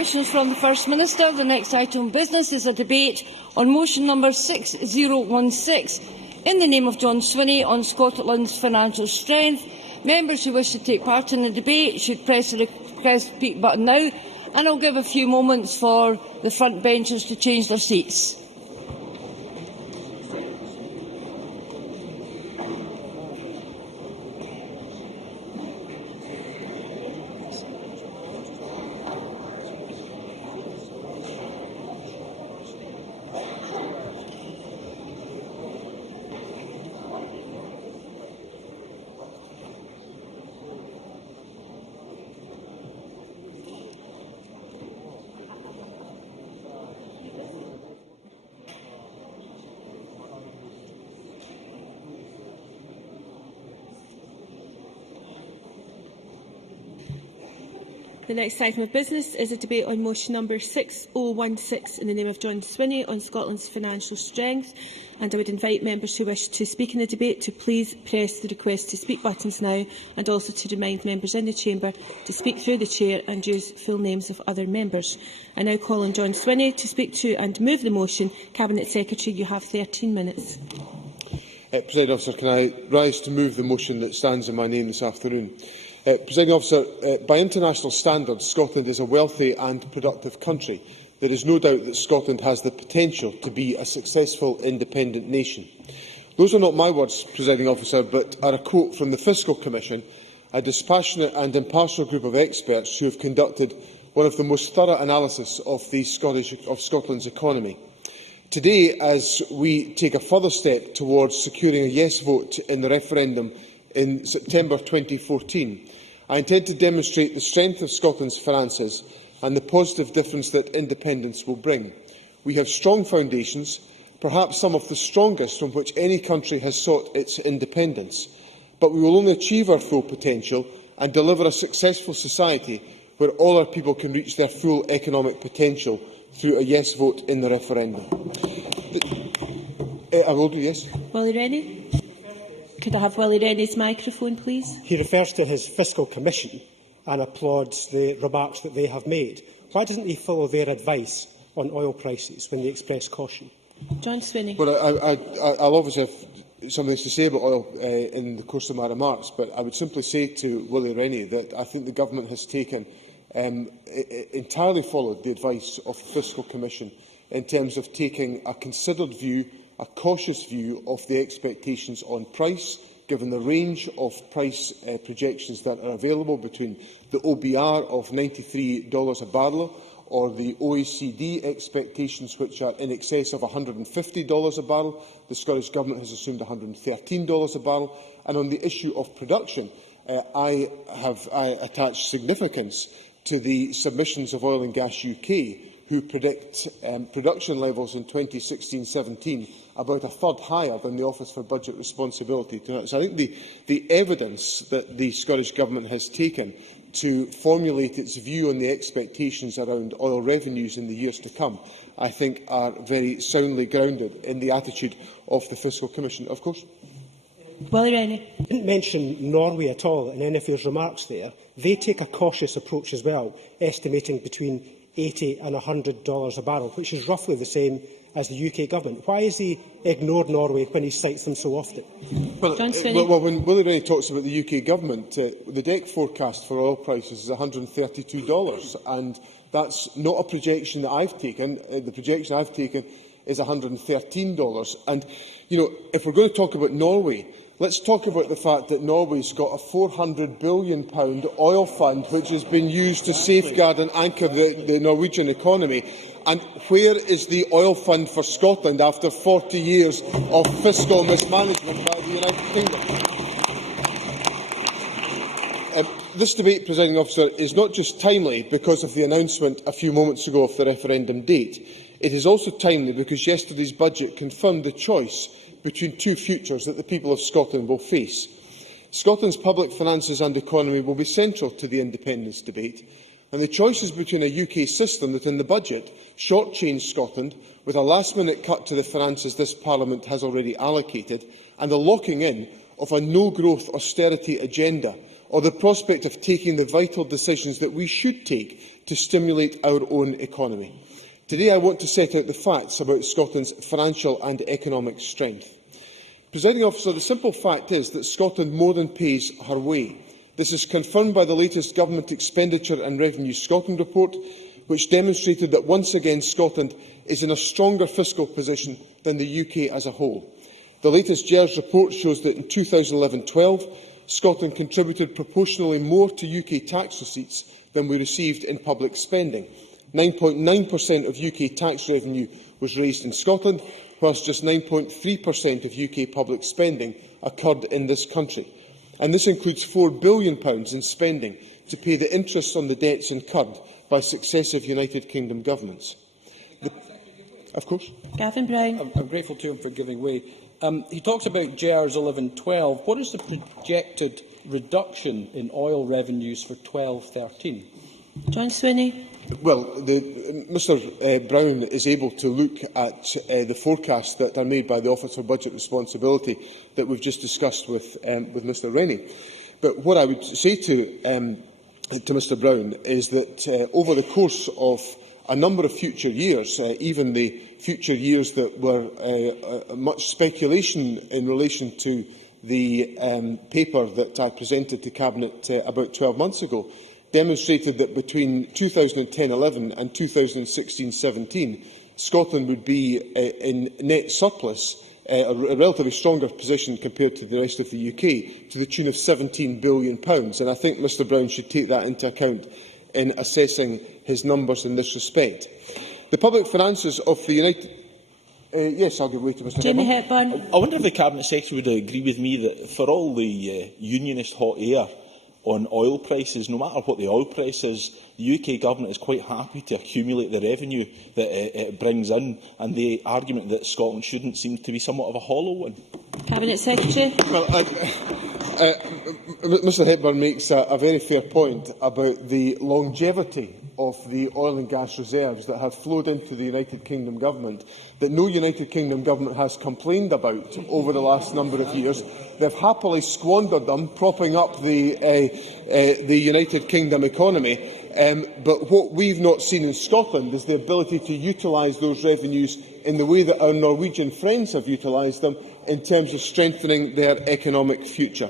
questions from the First Minister. The next item of business is a debate on motion number 6016 in the name of John Swinney on Scotland's financial strength. Members who wish to take part in the debate should press the request to speak button now, and I'll give a few moments for the front benchers to change their seats. The next item of business is a debate on motion number 6016 in the name of John Swinney on Scotland's financial strength. And I would invite members who wish to speak in the debate to please press the request to speak buttons now, and also to remind members in the chamber to speak through the chair and use full names of other members. I now call on John Swinney to speak to and move the motion. Cabinet Secretary, you have 13 minutes. Presiding Officer, can I rise to move the motion that stands in my name this afternoon? Presiding Officer, by international standards, Scotland is a wealthy and productive country. There is no doubt that Scotland has the potential to be a successful independent nation. Those are not my words, Presiding Officer, but are a quote from the Fiscal Commission, a dispassionate and impartial group of experts who have conducted one of the most thorough analysis of Scotland's economy. Today, as we take a further step towards securing a yes vote in the referendum in September 2014, I intend to demonstrate the strength of Scotland's finances and the positive difference that independence will bring. We have strong foundations, perhaps some of the strongest from which any country has sought its independence, but we will only achieve our full potential and deliver a successful society where all our people can reach their full economic potential through a yes vote in the referendum. I will do, yes. Willie Rennie? Could I have Willie Rennie's microphone, please? He refers to his Fiscal Commission and applauds the remarks that they have made. Why doesn't he follow their advice on oil prices when they express caution? John Swinney. Well, I'll obviously have something to say about oil in the course of my remarks, but I would simply say to Willie Rennie that I think the Government has taken entirely followed the advice of the Fiscal Commission in terms of taking a considered view, a cautious view of the expectations on price, given the range of price projections that are available between the OBR of $93 a barrel or the OECD expectations, which are in excess of $150 a barrel. The Scottish Government has assumed $113 a barrel. And on the issue of production, I attach significance to the submissions of Oil and Gas UK, who predict production levels in 2016-17 about a third higher than the Office for Budget Responsibility. So I think the evidence that the Scottish Government has taken to formulate its view on the expectations around oil revenues in the years to come, I think, are very soundly grounded in the attitude of the Fiscal Commission. Of course. Willie Rennie. He didn't mention Norway at all in any of his remarks there. They take a cautious approach as well, estimating between $80 and $100 a barrel, which is roughly the same as the UK Government. Why has he ignored Norway when he cites them so often? Well, when Willie Rennie talks about the UK Government, the DEC forecast for oil prices is $132, and that's not a projection that I've taken. The projection I've taken is $113. And, if we're going to talk about Norway, let's talk about the fact that Norway's got a £400 billion oil fund which has been used to safeguard and anchor the Norwegian economy. And where is the oil fund for Scotland after 40 years of fiscal mismanagement by the United Kingdom? This debate, Presiding Officer, is not just timely because of the announcement a few moments ago of the referendum date. It is also timely because yesterday's budget confirmed the choice between two futures that the people of Scotland will face. Scotland's public finances and economy will be central to the independence debate, and the choice is between a UK system that in the budget shortchanged Scotland with a last-minute cut to the finances this Parliament has already allocated, and the locking in of a no-growth austerity agenda or the prospect of taking the vital decisions that we should take to stimulate our own economy. Today I want to set out the facts about Scotland's financial and economic strength. Presiding Officer, the simple fact is that Scotland more than pays her way. This is confirmed by the latest Government Expenditure and Revenue Scotland report, which demonstrated that once again Scotland is in a stronger fiscal position than the UK as a whole. The latest GERS report shows that in 2011-12, Scotland contributed proportionally more to UK tax receipts than we received in public spending. 9.9% of UK tax revenue was raised in Scotland, whilst just 9.3% of UK public spending occurred in this country. And this includes £4 billion in spending to pay the interest on the debts incurred by successive United Kingdom governments. Of course. Gavin Brown. I'm grateful to him for giving way. He talks about GERS 11-12. What is the projected reduction in oil revenues for 12-13? John Swinney. Well, Mr Brown is able to look at the forecasts that are made by the Office for Budget Responsibility that we've just discussed with Mr Rennie. But what I would say to Mr Brown is that over the course of a number of future years, even the future years that were much speculation in relation to the paper that I presented to Cabinet about 12 months ago, demonstrated that between 2010-11 and 2016-17, Scotland would be in net surplus, a relatively stronger position compared to the rest of the UK, to the tune of £17 billion. And I think Mr Brown should take that into account in assessing his numbers in this respect. The public finances of the United... yes, I'll give way to Mr Hepburn. I wonder if the Cabinet Secretary would agree with me that for all the unionist hot air on oil prices, no matter what the oil price is, the UK Government is quite happy to accumulate the revenue that it brings in, and the argument that Scotland shouldn't seem to be somewhat of a hollow one. Cabinet Secretary. Well, Mr Hepburn makes a very fair point about the longevity of the oil and gas reserves that have flowed into the United Kingdom Government, that no United Kingdom Government has complained about over the last number of years. They've happily squandered them, propping up the United Kingdom economy. But what we've not seen in Scotland is the ability to utilise those revenues in the way that our Norwegian friends have utilised them in terms of strengthening their economic future.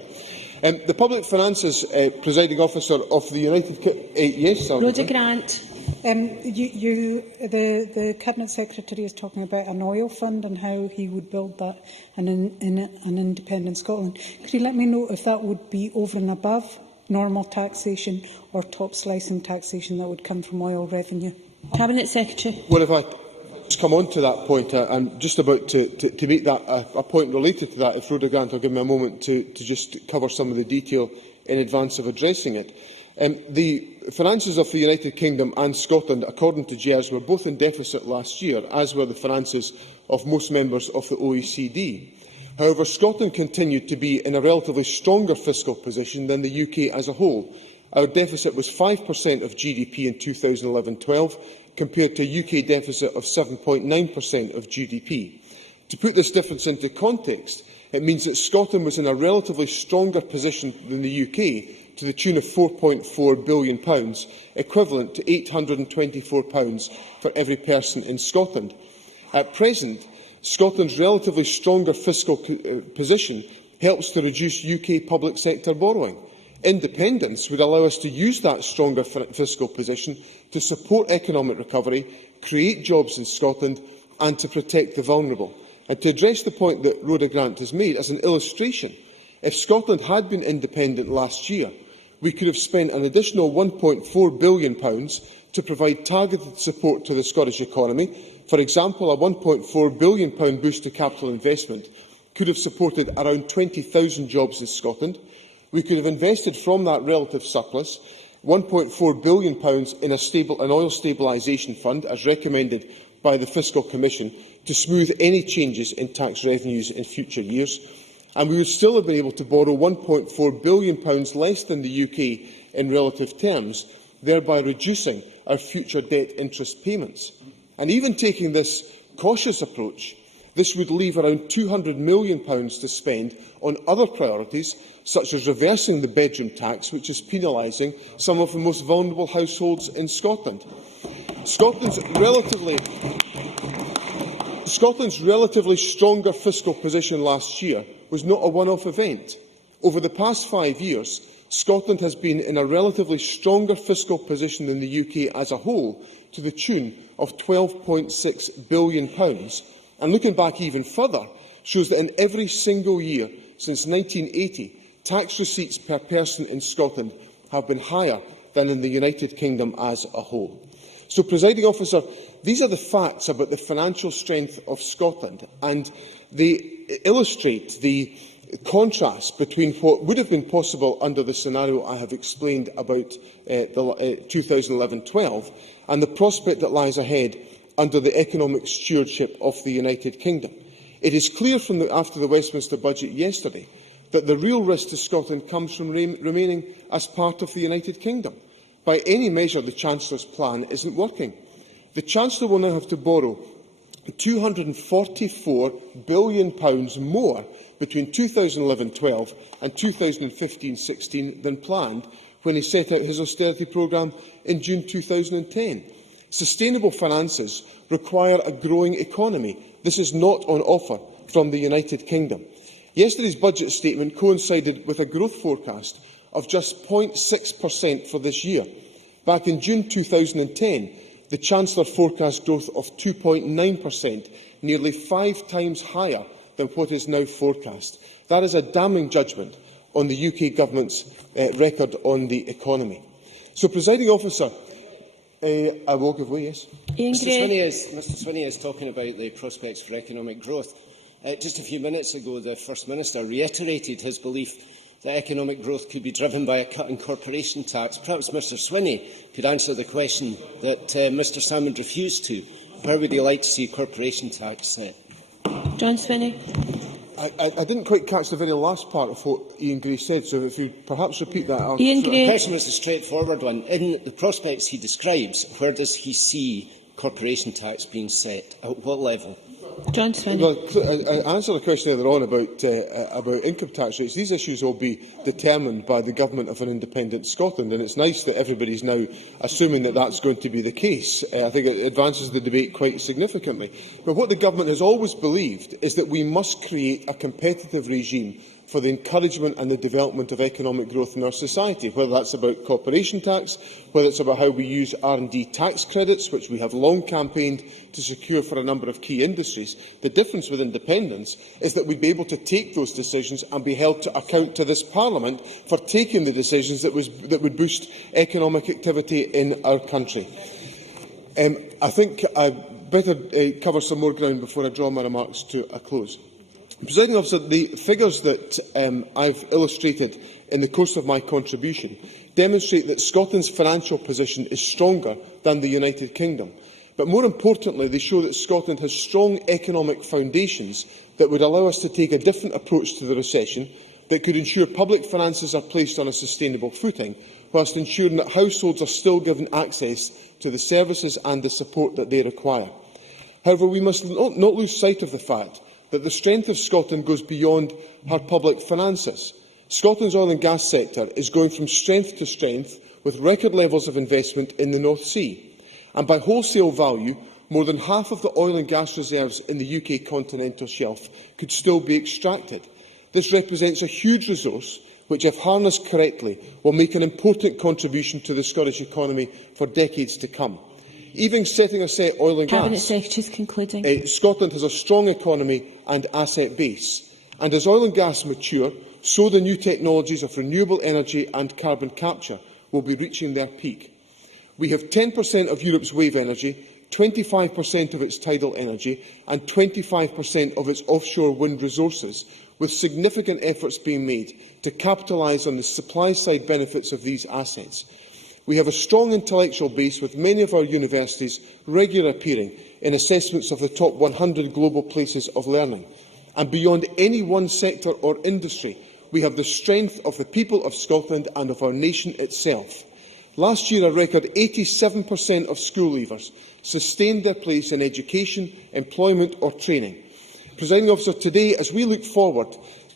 The Public Finances Presiding Officer of the United Kingdom... yes, Rhoda Grant. The Cabinet Secretary is talking about an oil fund and how he would build that in an independent Scotland. Could you let me know if that would be over and above normal taxation or top slicing taxation that would come from oil revenue? Cabinet Secretary. Well, if I just come on to that point, I'm just about to make that a point related to that. If Rhoda Grant will give me a moment to just cover some of the detail in advance of addressing it. The finances of the United Kingdom and Scotland, according to GERS, were both in deficit last year, as were the finances of most members of the OECD. However, Scotland continued to be in a relatively stronger fiscal position than the UK as a whole. Our deficit was 5% of GDP in 2011-12, compared to a UK deficit of 7.9% of GDP. To put this difference into context, it means that Scotland was in a relatively stronger position than the UK, to the tune of £4.4 billion, equivalent to £824 for every person in Scotland. At present, Scotland's relatively stronger fiscal position helps to reduce UK public sector borrowing. Independence would allow us to use that stronger fiscal position to support economic recovery, create jobs in Scotland and to protect the vulnerable. And to address the point that Rhoda Grant has made, as an illustration, if Scotland had been independent last year, we could have spent an additional £1.4 billion to provide targeted support to the Scottish economy. For example, a £1.4 billion boost to capital investment could have supported around 20,000 jobs in Scotland. We could have invested from that relative surplus £1.4 billion in an oil stabilisation fund, as recommended by the Fiscal Commission, to smooth any changes in tax revenues in future years. And we would still have been able to borrow £1.4 billion less than the UK in relative terms, thereby reducing our future debt interest payments. And even taking this cautious approach, This would leave around £200 million to spend on other priorities, such as reversing the bedroom tax, which is penalising some of the most vulnerable households in Scotland. Scotland's relatively stronger fiscal position last year was not a one-off event. Over the past 5 years, Scotland has been in a relatively stronger fiscal position than the UK as a whole, to the tune of £12.6 billion. And looking back even further, shows that in every single year since 1980, tax receipts per person in Scotland have been higher than in the United Kingdom as a whole. So, Presiding Officer, these are the facts about the financial strength of Scotland, and they illustrate the contrast between what would have been possible under the scenario I have explained about 2011-12 and the prospect that lies ahead under the economic stewardship of the United Kingdom. It is clear from after the Westminster budget yesterday that the real risk to Scotland comes from remaining as part of the United Kingdom. By any measure, the Chancellor's plan isn't working. The Chancellor will now have to borrow £244 billion more between 2011-12 and 2015-16 than planned when he set out his austerity programme in June 2010. Sustainable finances require a growing economy. This is not on offer from the United Kingdom. Yesterday's budget statement coincided with a growth forecast of just 0.6% for this year. Back in June 2010, the Chancellor forecast growth of 2.9%, nearly 5 times higher than what is now forecast. That is a damning judgment on the UK Government's record on the economy. So, Presiding Officer, I will give way, yes. Mr Swinney is talking about the prospects for economic growth. Just a few minutes ago, the First Minister reiterated his belief that economic growth could be driven by a cut in corporation tax. Perhaps Mr Swinney could answer the question that Mr Salmond refused to. Where would he like to see corporation tax set? John Swinney. I didn't quite catch the very last part of what Ian Gray said, so if you perhaps repeat that. Ian Gray. The question was a straightforward one. In the prospects he describes, where does he see corporation tax being set? At what level? John Swinney. Well, I answered a question earlier on about income tax rates. These issues will be determined by the government of an independent Scotland, and it's nice that everybody is now assuming that that's going to be the case. I think it advances the debate quite significantly. But what the government has always believed is that we must create a competitive regime for the encouragement and the development of economic growth in our society, whether that's about corporation tax, whether it's about how we use R&D tax credits, which we have long campaigned to secure for a number of key industries. The difference with independence is that we'd be able to take those decisions and be held to account to this Parliament for taking the decisions that would boost economic activity in our country. I think I better cover some more ground before I draw my remarks to a close. Presiding Officer, the figures that I have illustrated in the course of my contribution demonstrate that Scotland's financial position is stronger than the United Kingdom. But more importantly, they show that Scotland has strong economic foundations that would allow us to take a different approach to the recession, that could ensure public finances are placed on a sustainable footing, whilst ensuring that households are still given access to the services and the support that they require. However, we must not lose sight of the fact that the strength of Scotland goes beyond her public finances. Scotland's oil and gas sector is going from strength to strength, with record levels of investment in the North Sea. And by wholesale value, more than half of the oil and gas reserves in the UK continental shelf could still be extracted. This represents a huge resource which, if harnessed correctly, will make an important contribution to the Scottish economy for decades to come. Even setting aside oil and Cabinet gas, Secretary's concluding. Scotland has a strong economy and asset base. And as oil and gas mature, so the new technologies of renewable energy and carbon capture will be reaching their peak. We have 10% of Europe's wave energy, 25% of its tidal energy and 25% of its offshore wind resources, with significant efforts being made to capitalise on the supply-side benefits of these assets. We have a strong intellectual base, with many of our universities regularly appearing in assessments of the top 100 global places of learning. And beyond any one sector or industry, we have the strength of the people of Scotland and of our nation itself. Last year, a record 87% of school leavers sustained their place in education, employment or training. Presiding Officer, today, as we look forward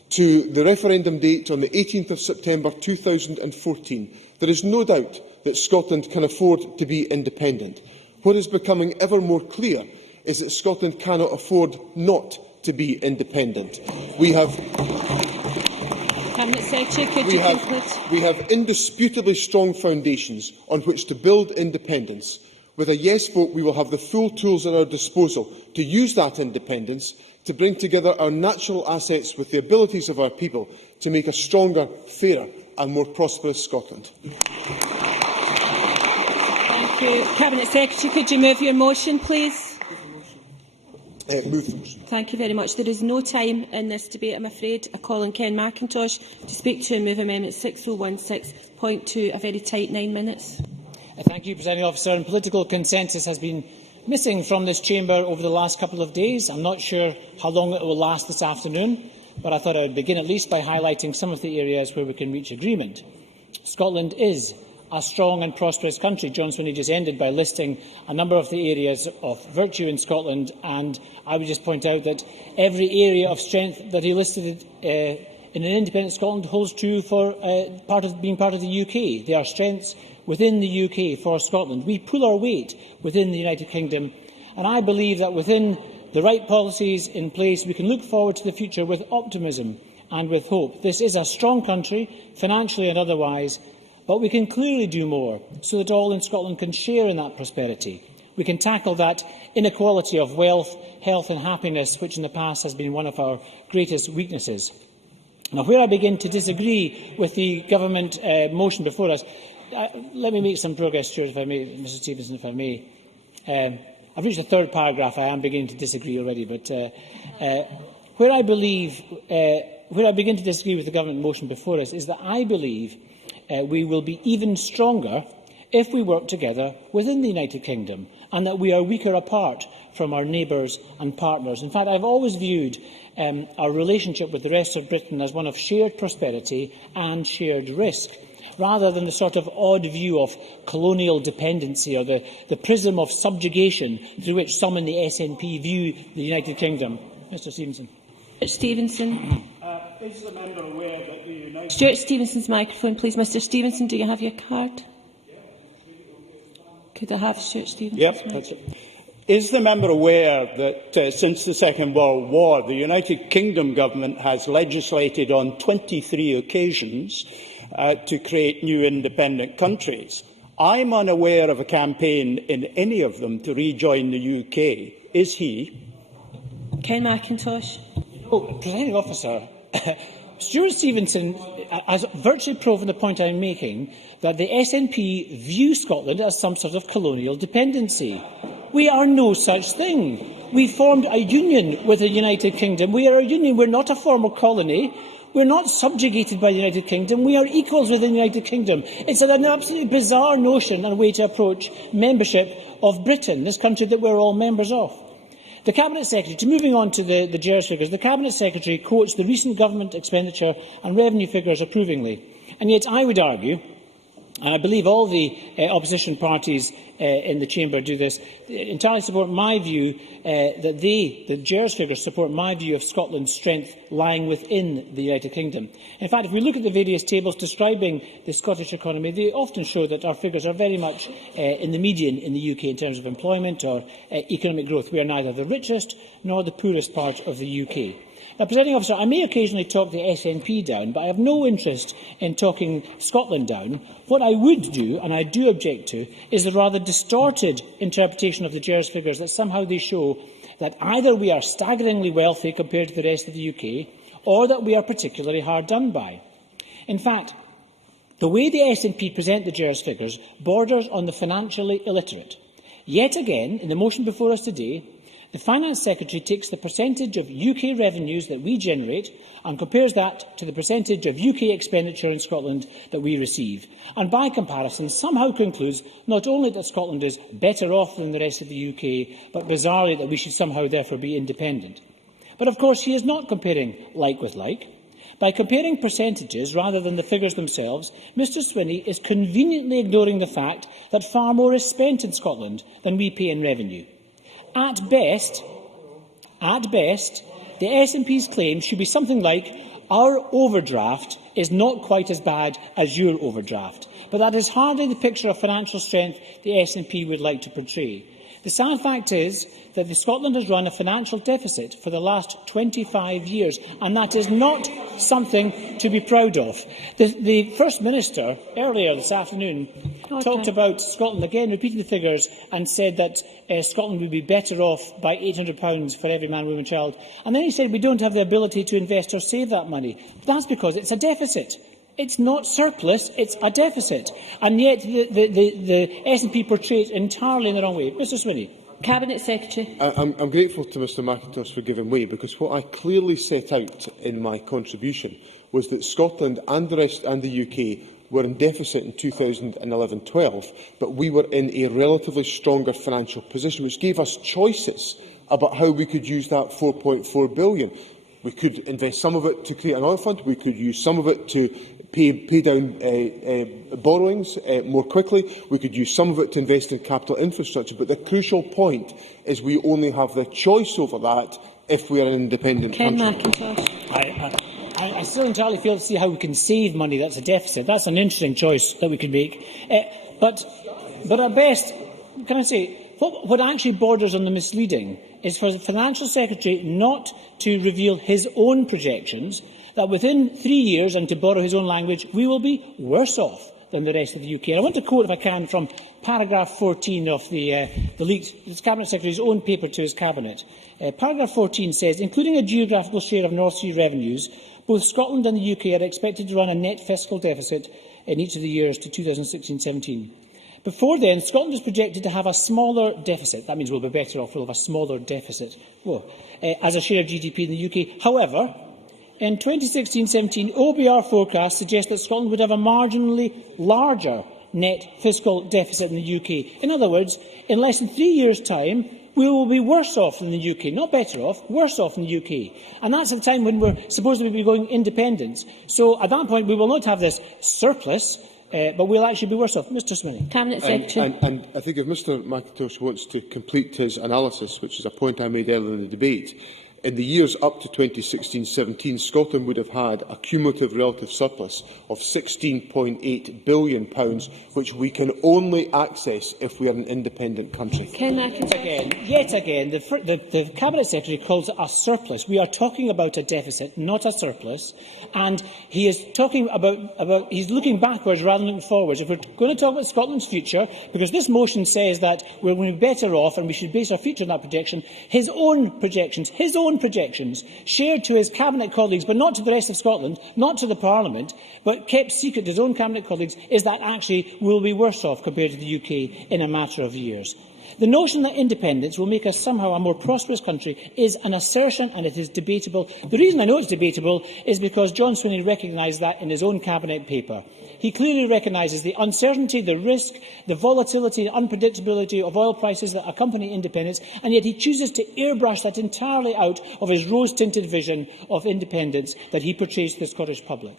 to the referendum date on the 18th of September 2014, there is no doubt that Scotland can afford to be independent. What is becoming ever more clear is that Scotland cannot afford not to be independent. We have indisputably strong foundations on which to build independence. With a yes vote, we will have the full tools at our disposal to use that independence to bring together our natural assets with the abilities of our people to make a stronger, fairer and more prosperous Scotland. Thank you. Cabinet Secretary, could you move your motion, please? Move the motion. Thank you very much. There is no time in this debate, I'm afraid. I call on Ken Macintosh to speak to and move Amendment 6016.2, a very tight 9 minutes. Thank you, Presiding Officer. And political consensus has been missing from this chamber over the last couple of days. I'm not sure how long it will last this afternoon, but I thought I would begin at least by highlighting some of the areas where we can reach agreement. Scotland is a strong and prosperous country. John Swinney just ended by listing a number of the areas of virtue in Scotland, and I would just point out that every area of strength that he listed in an independent Scotland holds true for being part of the UK. There are strengths within the UK for Scotland. We pull our weight within the United Kingdom, and I believe that within the right policies in place, we can look forward to the future with optimism and with hope. This is a strong country, financially and otherwise, but we can clearly do more so that all in Scotland can share in that prosperity. We can tackle that inequality of wealth, health and happiness, which in the past has been one of our greatest weaknesses. Now, where I begin to disagree with the government motion before us, let me make some progress, Stuart, if I may, Mr Stevenson, if I may. I've reached the third paragraph. I am beginning to disagree already, but where I begin to disagree with the government motion before us is that I believe we will be even stronger if we work together within the United Kingdom, and that we are weaker apart from our neighbours and partners. In fact, I have always viewed our relationship with the rest of Britain as one of shared prosperity and shared risk, rather than the sort of odd view of colonial dependency or the prism of subjugation through which some in the SNP view the United Kingdom. Mr Stevenson. Stevenson. Is the member aware that the United... Stuart Stevenson's microphone, please. Mr Stevenson, do you have your card? Could I have Stuart Stevenson's microphone? Is the member aware that since the Second World War, the United Kingdom government has legislated on 23 occasions to create new independent countries? I'm unaware of a campaign in any of them to rejoin the UK. Is he? Ken Macintosh. Presiding Officer, Stuart Stevenson has virtually proven the point I'm making, that the SNP view Scotland as some sort of colonial dependency. We are no such thing. We formed a union with the United Kingdom. We are a union. We're not a former colony. We're not subjugated by the United Kingdom. We are equals within the United Kingdom. It's an absolutely bizarre notion and way to approach membership of Britain, this country that we're all members of. The Cabinet Secretary, moving on to the GERS figures, the Cabinet Secretary quotes the recent government expenditure and revenue figures approvingly. And yet I would argue, and I believe all the opposition parties in the chamber do this, entirely support my view that the GERS figures support my view of Scotland's strength lying within the United Kingdom. In fact, if we look at the various tables describing the Scottish economy, they often show that our figures are very much in the median in the UK in terms of employment or economic growth. We are neither the richest nor the poorest part of the UK. Now, Presiding Officer, I may occasionally talk the SNP down, but I have no interest in talking Scotland down. What I would do, and I do object to, is the rather distorted interpretation of the GERS figures that somehow they show that either we are staggeringly wealthy compared to the rest of the UK, or that we are particularly hard done by. In fact, the way the SNP present the GERS figures borders on the financially illiterate. Yet again, in the motion before us today, the Finance Secretary takes the percentage of UK revenues that we generate and compares that to the percentage of UK expenditure in Scotland that we receive, and by comparison somehow concludes not only that Scotland is better off than the rest of the UK, but bizarrely that we should somehow therefore be independent. But of course he is not comparing like with like. By comparing percentages rather than the figures themselves, Mr Swinney is conveniently ignoring the fact that far more is spent in Scotland than we pay in revenue. At best, the SNP's claim should be something like, our overdraft is not quite as bad as your overdraft. But that is hardly the picture of financial strength the SNP would like to portray. The sad fact is that Scotland has run a financial deficit for the last 25 years, and that is not something to be proud of. The First Minister, earlier this afternoon, talked about Scotland again, repeating the figures, and said that Scotland would be better off by £800 for every man, woman, child. And then he said we don't have the ability to invest or save that money. That's because it's a deficit. It's not surplus, it's a deficit. And yet the SNP portrays entirely in the wrong way. Mr Swinney. Cabinet Secretary. I'm grateful to Mr McIntosh for giving way, because what I clearly set out in my contribution was that Scotland and the rest and the UK were in deficit in 2011-12, but we were in a relatively stronger financial position, which gave us choices about how we could use that £4.4 billion. We could invest some of it to create an oil fund. We could use some of it to pay down borrowings more quickly. We could use some of it to invest in capital infrastructure. But the crucial point is we only have the choice over that if we are an independent country. I still entirely fail to see how we can save money that's a deficit. That's an interesting choice that we could make. But at best, can I say, what actually borders on the misleading is for the Financial Secretary not to reveal his own projections, that within 3 years, and to borrow his own language, we will be worse off than the rest of the UK. And I want to quote, if I can, from paragraph 14 of the leaked Cabinet Secretary's own paper to his Cabinet. Paragraph 14 says, including a geographical share of North Sea revenues, both Scotland and the UK are expected to run a net fiscal deficit in each of the years to 2016-17. Before then, Scotland is projected to have a smaller deficit. That means we'll be better off. We'll have a smaller deficit as a share of GDP in the UK. However, in 2016-17, OBR forecasts suggest that Scotland would have a marginally larger net fiscal deficit in the UK. In other words, in less than 3 years' time, we will be worse off than the UK. Not better off, worse off than the UK. And that's at a time when we're supposed to be going independence. So at that point, we will not have this surplus, but we'll actually be worse off. Mr Swinney. Cabinet Secretary. And I think if Mr McIntosh wants to complete his analysis, which is a point I made earlier in the debate, in the years up to 2016-17, Scotland would have had a cumulative relative surplus of £16.8 billion, which we can only access if we are an independent country. Yet again, the Cabinet Secretary calls it a surplus. We are talking about a deficit, not a surplus, and he is talking about he's looking backwards rather than looking forwards. If we're going to talk about Scotland's future, because this motion says that we're going to be better off and we should base our future on that projection, his own projections, shared to his Cabinet colleagues, but not to the rest of Scotland, not to the Parliament, but kept secret to his own Cabinet colleagues, is that actually we'll be worse off compared to the UK in a matter of years. The notion that independence will make us somehow a more prosperous country is an assertion, and it is debatable. The reason I know it's debatable is because John Swinney recognised that in his own Cabinet paper. He clearly recognises the uncertainty, the risk, the volatility and unpredictability of oil prices that accompany independence, and yet he chooses to airbrush that entirely out of his rose-tinted vision of independence that he portrays to the Scottish public.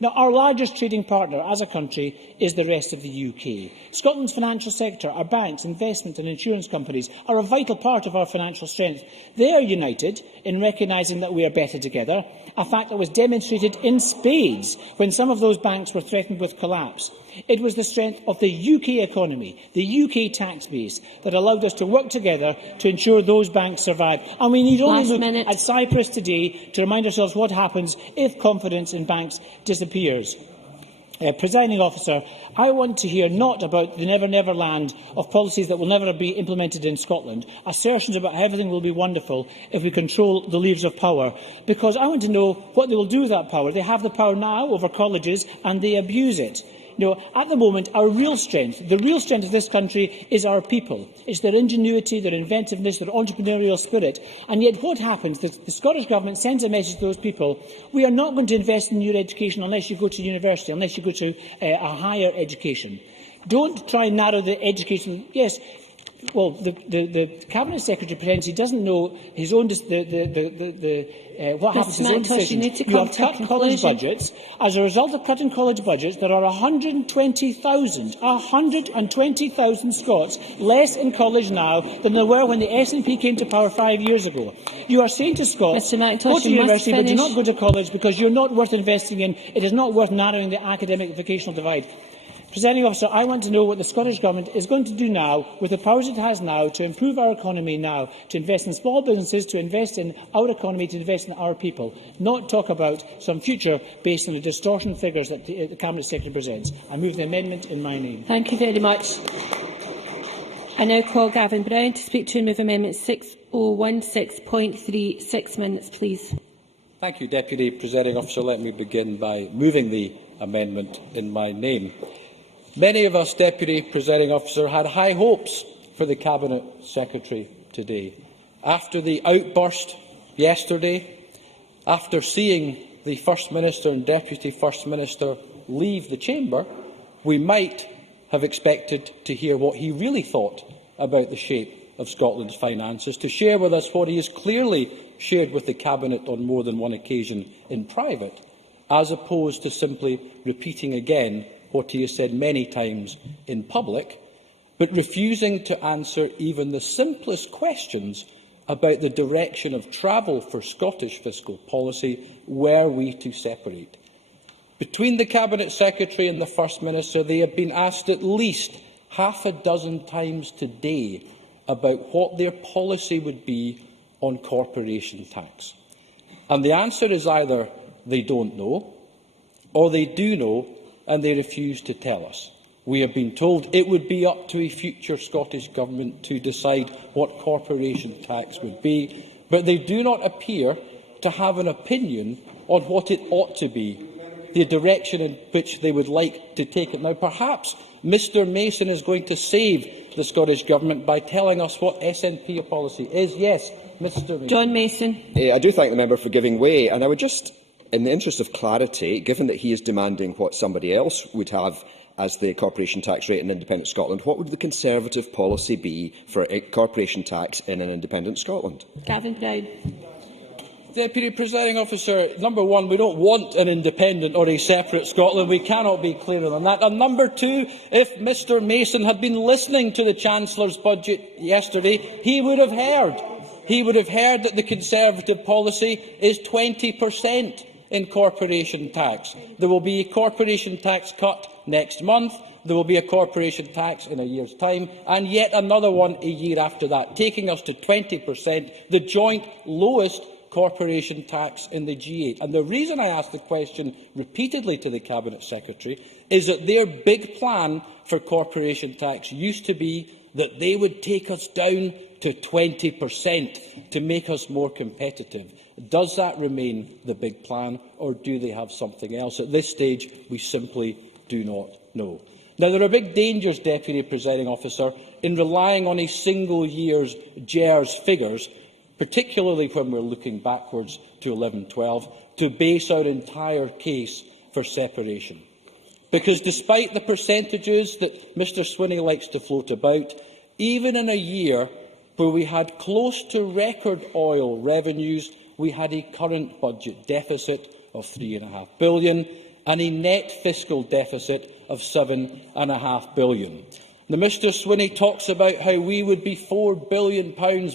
Now, our largest trading partner as a country is the rest of the UK. Scotland's financial sector, our banks, investment and insurance companies, are a vital part of our financial strength. They are united in recognising that we are better together, a fact that was demonstrated in spades when some of those banks were threatened with collapse. It was the strength of the UK economy, the UK tax base, that allowed us to work together to ensure those banks survive. And we need only look at Cyprus today to remind ourselves what happens if confidence in banks disappears. Presiding Officer, I want to hear not about the never, never land of policies that will never be implemented in Scotland, assertions about how everything will be wonderful if we control the levers of power, because I want to know what they will do with that power. They have the power now over colleges and they abuse it. No, at the moment, our real strength, the real strength of this country is our people. It's their ingenuity, their inventiveness, their entrepreneurial spirit. And yet what happens? The Scottish Government sends a message to those people: we are not going to invest in your education unless you go to university, unless you go to a higher education. Don't try and narrow the education. Yes, Well, the Cabinet Secretary pretends he doesn't know his own what happens to his own decisions. You have cut college budgets. As a result of cutting college budgets, there are 120,000 Scots less in college now than there were when the SNP came to power 5 years ago. You are saying to Scots, go to university but do not go to college because you're not worth investing in. It is not worth narrowing the academic vocational divide. Presiding Officer, I want to know what the Scottish Government is going to do now, with the powers it has now, to improve our economy now, to invest in small businesses, to invest in our economy, to invest in our people, not talk about some future based on the distortion of figures that the Cabinet Secretary presents. I move the amendment in my name. Thank you very much. I now call Gavin Brown to speak to and move Amendment 6016.3. 6 minutes, please. Thank you, Deputy Presiding Officer. Let me begin by moving the amendment in my name. Many of us, Deputy Presiding Officer, had high hopes for the Cabinet Secretary today. After the outburst yesterday, after seeing the First Minister and Deputy First Minister leave the chamber, we might have expected to hear what he really thought about the shape of Scotland's finances, to share with us what he has clearly shared with the Cabinet on more than one occasion in private, as opposed to simply repeating again what he has said many times in public, but refusing to answer even the simplest questions about the direction of travel for Scottish fiscal policy were we to separate. Between the Cabinet Secretary and the First Minister, they have been asked at least half a dozen times today about what their policy would be on corporation tax. And the answer is either they don't know, or they do know and they refuse to tell us. We have been told it would be up to a future Scottish Government to decide what corporation tax would be, but they do not appear to have an opinion on what it ought to be, the direction in which they would like to take it. Now, perhaps Mr Mason is going to save the Scottish Government by telling us what SNP policy is. Yes, Mr Mason. John Mason. I do thank the member for giving way, and I would just, in the interest of clarity, given that he is demanding what somebody else would have as the corporation tax rate in independent Scotland, what would the Conservative policy be for corporation tax in an independent Scotland? Gavin Brown. Deputy Presiding Officer, number one, we don't want an independent or a separate Scotland. We cannot be clearer than that. And number two, if Mr Mason had been listening to the Chancellor's budget yesterday, he would have heard that the Conservative policy is 20% in corporation tax. There will be a corporation tax cut next month. There will be a corporation tax in a year's time, and yet another one a year after that, taking us to 20%, the joint lowest corporation tax in the G8. And the reason I asked the question repeatedly to the Cabinet Secretary is that their big plan for corporation tax used to be that they would take us down to 20% to make us more competitive. Does that remain the big plan, or do they have something else? At this stage, we simply do not know. Now, there are big dangers, Deputy Presiding Officer, in relying on a single year's GERS figures, particularly when we're looking backwards to 11-12, to base our entire case for separation. Because despite the percentages that Mr Swinney likes to float about, even in a year where we had close to record oil revenues, we had a current budget deficit of £3.5 billion and a net fiscal deficit of £7.5 billion. Now, Mr Swinney talks about how we would be £4 billion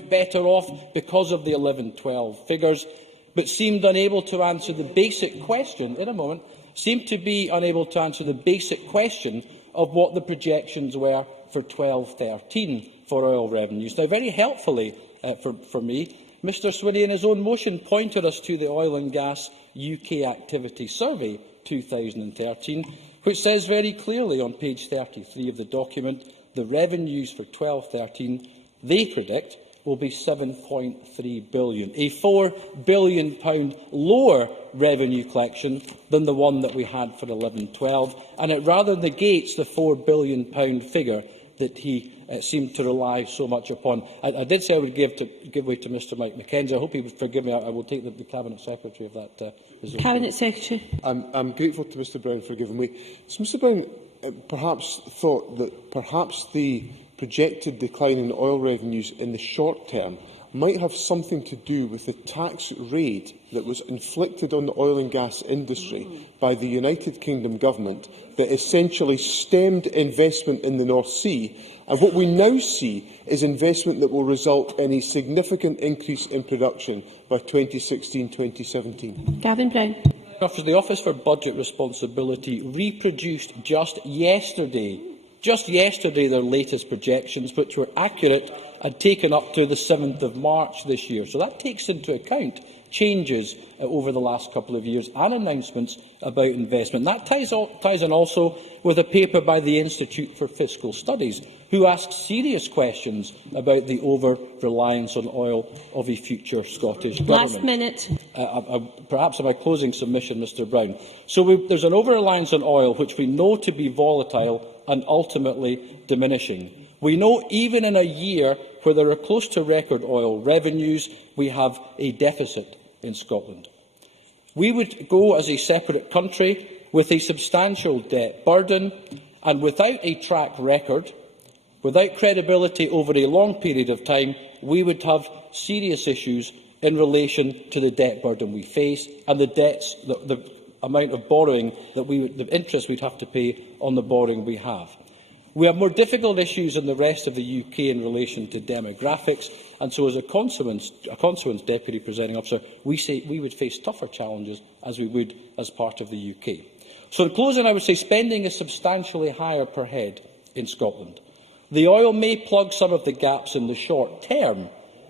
better off because of the 11-12 figures, but seemed unable to answer the basic question, seemed to be unable to answer the basic question of what the projections were for 12-13 for oil revenues. Now, very helpfully for me, Mr Swinney in his own motion pointed us to the Oil and Gas UK Activity Survey 2013, which says very clearly on page 33 of the document the revenues for 12-13, they predict, will be £7.3 billion, a £4 billion lower revenue collection than the one that we had for 11-12, and it rather negates the £4 billion figure that he seemed to rely so much upon. I did say I would give way to Mr Mike Mackenzie. I hope he would forgive me. I will take the Cabinet Secretary of that. Cabinet Secretary. I'm grateful to Mr Brown for giving way. So Mr Brown perhaps thought that perhaps the projected decline in oil revenues in the short term might have something to do with the tax raid that was inflicted on the oil and gas industry by the United Kingdom government that essentially stemmed investment in the North Sea. And what we now see is investment that will result in a significant increase in production by 2016-2017. Gavin Brown. The Office for Budget Responsibility reproduced just yesterday their latest projections, which were accurate and taken up to the 7th of March this year. So that takes into account changes over the last couple of years and announcements about investment. That ties in also with a paper by the Institute for Fiscal Studies, who asks serious questions about the over-reliance on oil of a future Scottish government. Last minute. Perhaps my closing submission, Mr Brown. So there's an over-reliance on oil which we know to be volatile and ultimately diminishing. We know even in a year where there are close to record oil revenues, we have a deficit in Scotland. We would go as a separate country with a substantial debt burden and without a track record, without credibility over a long period of time, we would have serious issues in relation to the debt burden we face and the debts, the amount of borrowing the interest we'd have to pay on the borrowing we have. We have more difficult issues in the rest of the UK in relation to demographics, and so as a consequence, Deputy Presiding Officer, we would face tougher challenges as we would as part of the UK. So in closing, I would say spending is substantially higher per head in Scotland. The oil may plug some of the gaps in the short term,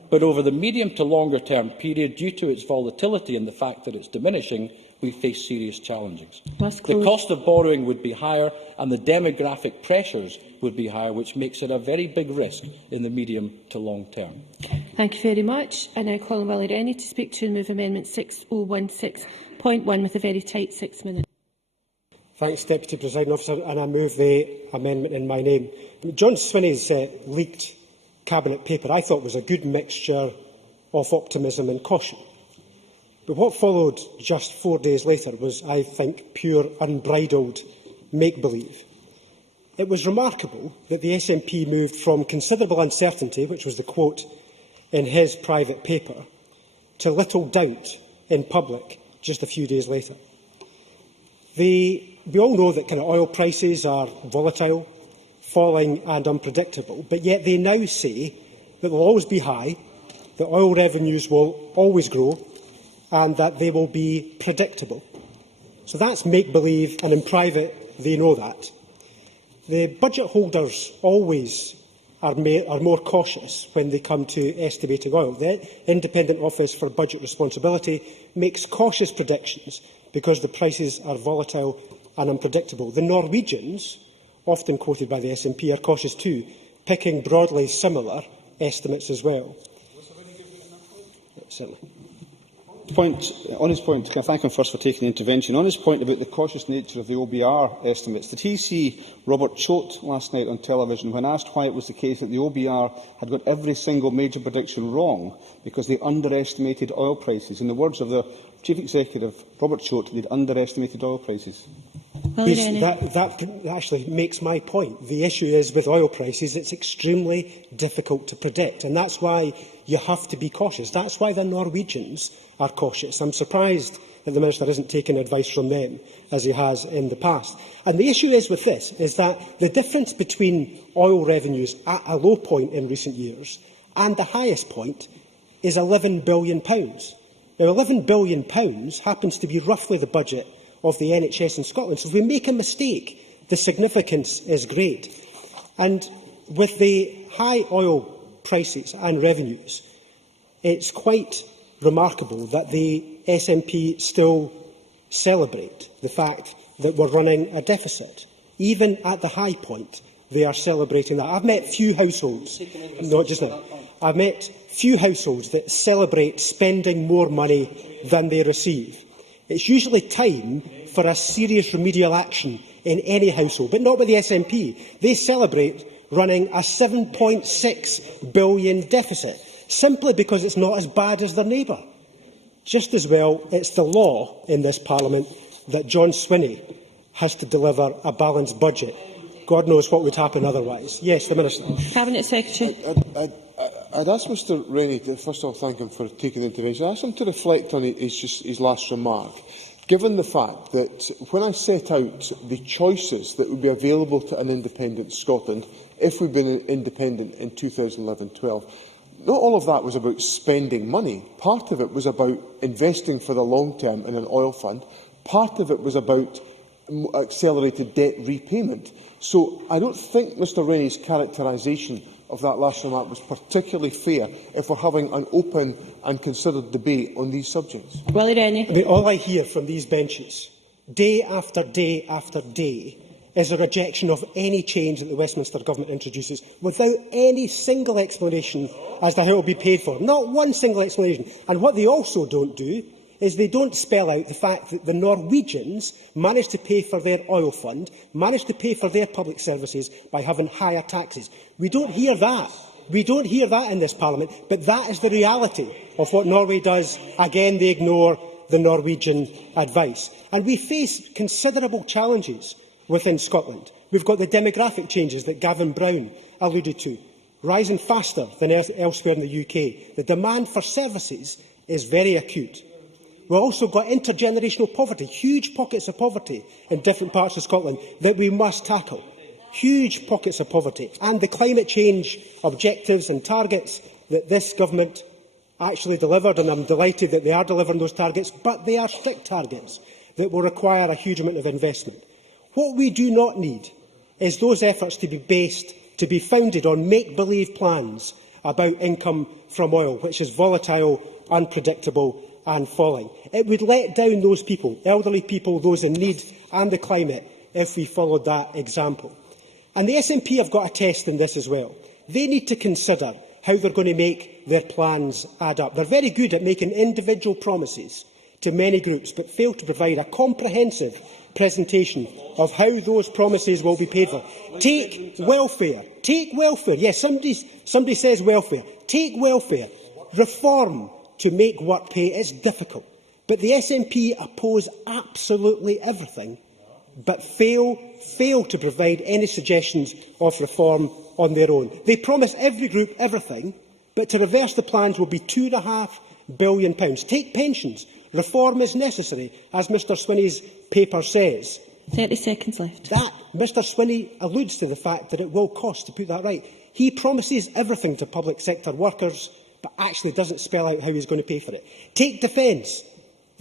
but over the medium to longer term period, due to its volatility and the fact that it's diminishing, we face serious challenges. The cost of borrowing would be higher and the demographic pressures would be higher, which makes it a very big risk in the medium to long term. Thank you very much. I now call on Willie Rennie to speak to and move Amendment 6016.1 with a very tight 6 minutes. Thanks, Deputy Presiding Officer, and I move the amendment in my name. John Swinney's leaked Cabinet paper, I thought, was a good mixture of optimism and caution. But what followed just 4 days later was, I think, pure unbridled make-believe. It was remarkable that the SNP moved from considerable uncertainty, which was the quote in his private paper, to little doubt in public just a few days later. We all know that oil prices are volatile, falling and unpredictable, but yet they now say that they'll always be high, that oil revenues will always grow, and that they will be predictable. So that's make-believe, and in private they know that. The budget holders always are more cautious when they come to estimating oil. The Independent Office for Budget Responsibility makes cautious predictions because the prices are volatile and unpredictable. The Norwegians, often quoted by the SNP, are cautious too, picking broadly similar estimates as well. Certainly. On his point, can I thank him first for taking the intervention? On his point about the cautious nature of the OBR estimates, did he see Robert Choate last night on television when asked why it was the case that the OBR had got every single major prediction wrong because they underestimated oil prices? In the words of the Chief Executive, Robert Choate, they'd underestimated oil prices. That actually makes my point. The issue is with oil prices, it's extremely difficult to predict, and that's why you have to be cautious. That's why the Norwegians are cautious. I'm surprised that the Minister isn't taking advice from them, as he has in the past. And the issue is with this, is that the difference between oil revenues at a low point in recent years and the highest point is £11 billion. Now, £11 billion happens to be roughly the budget of the NHS in Scotland. So if we make a mistake, the significance is great. And with the high oil prices and revenues, it's quite remarkable that the SNP still celebrate the fact that we're running a deficit. Even at the high point, they are celebrating that. I've met few households, not just now, I've met few households that celebrate spending more money than they receive. It's usually time for a serious remedial action in any household, but not with the SNP. They celebrate running a £7.6 billion deficit, simply because it's not as bad as their neighbour. Just as well, it's the law in this Parliament that John Swinney has to deliver a balanced budget. God knows what would happen otherwise. Yes, the Minister. Cabinet Secretary. I'd ask Mr Rennie to first of all thank him for taking the intervention. I'd ask him to reflect on his last remark, given the fact that when I set out the choices that would be available to an independent Scotland if we'd been independent in 2011-12, not all of that was about spending money. Part of it was about investing for the long term in an oil fund. Part of it was about accelerated debt repayment. So I don't think Mr Rennie's characterisation of that last remark was particularly fair if we're having an open and considered debate on these subjects. Willie Rennie. I mean, all I hear from these benches, day after day after day, is a rejection of any change that the Westminster Government introduces, without any single explanation as to how it will be paid for. Not one single explanation. And what they also don't do is they don't spell out the fact that the Norwegians managed to pay for their oil fund, managed to pay for their public services by having higher taxes. We don't hear that. We don't hear that in this Parliament, but that is the reality of what Norway does. Again, they ignore the Norwegian advice. And we face considerable challenges within Scotland. We've got the demographic changes that Gavin Brown alluded to, rising faster than elsewhere in the UK. The demand for services is very acute. We've also got intergenerational poverty, huge pockets of poverty in different parts of Scotland that we must tackle. Huge pockets of poverty. And the climate change objectives and targets that this government actually delivered, and I'm delighted that they are delivering those targets, but they are strict targets that will require a huge amount of investment. What we do not need is those efforts to be founded on make-believe plans about income from oil, which is volatile, unpredictable and falling. It would let down those people, elderly people, those in need, and the climate, if we followed that example. And the SNP have got a test in this as well. They need to consider how they're going to make their plans add up. They're very good at making individual promises to many groups, but fail to provide a comprehensive presentation of how those promises will be paid for. Take welfare. Take welfare. Yes, somebody says welfare. Take welfare. Reform to make work pay is difficult. But the SNP oppose absolutely everything, but fail to provide any suggestions of reform on their own. They promise every group everything, but to reverse the plans will be £2.5 billion. Take pensions. Reform is necessary, as Mr Swinney's paper says. 30 seconds left. That Mr Swinney alludes to the fact that it will cost to put that right. He promises everything to public sector workers, but actually doesn't spell out how he's going to pay for it. Take defence.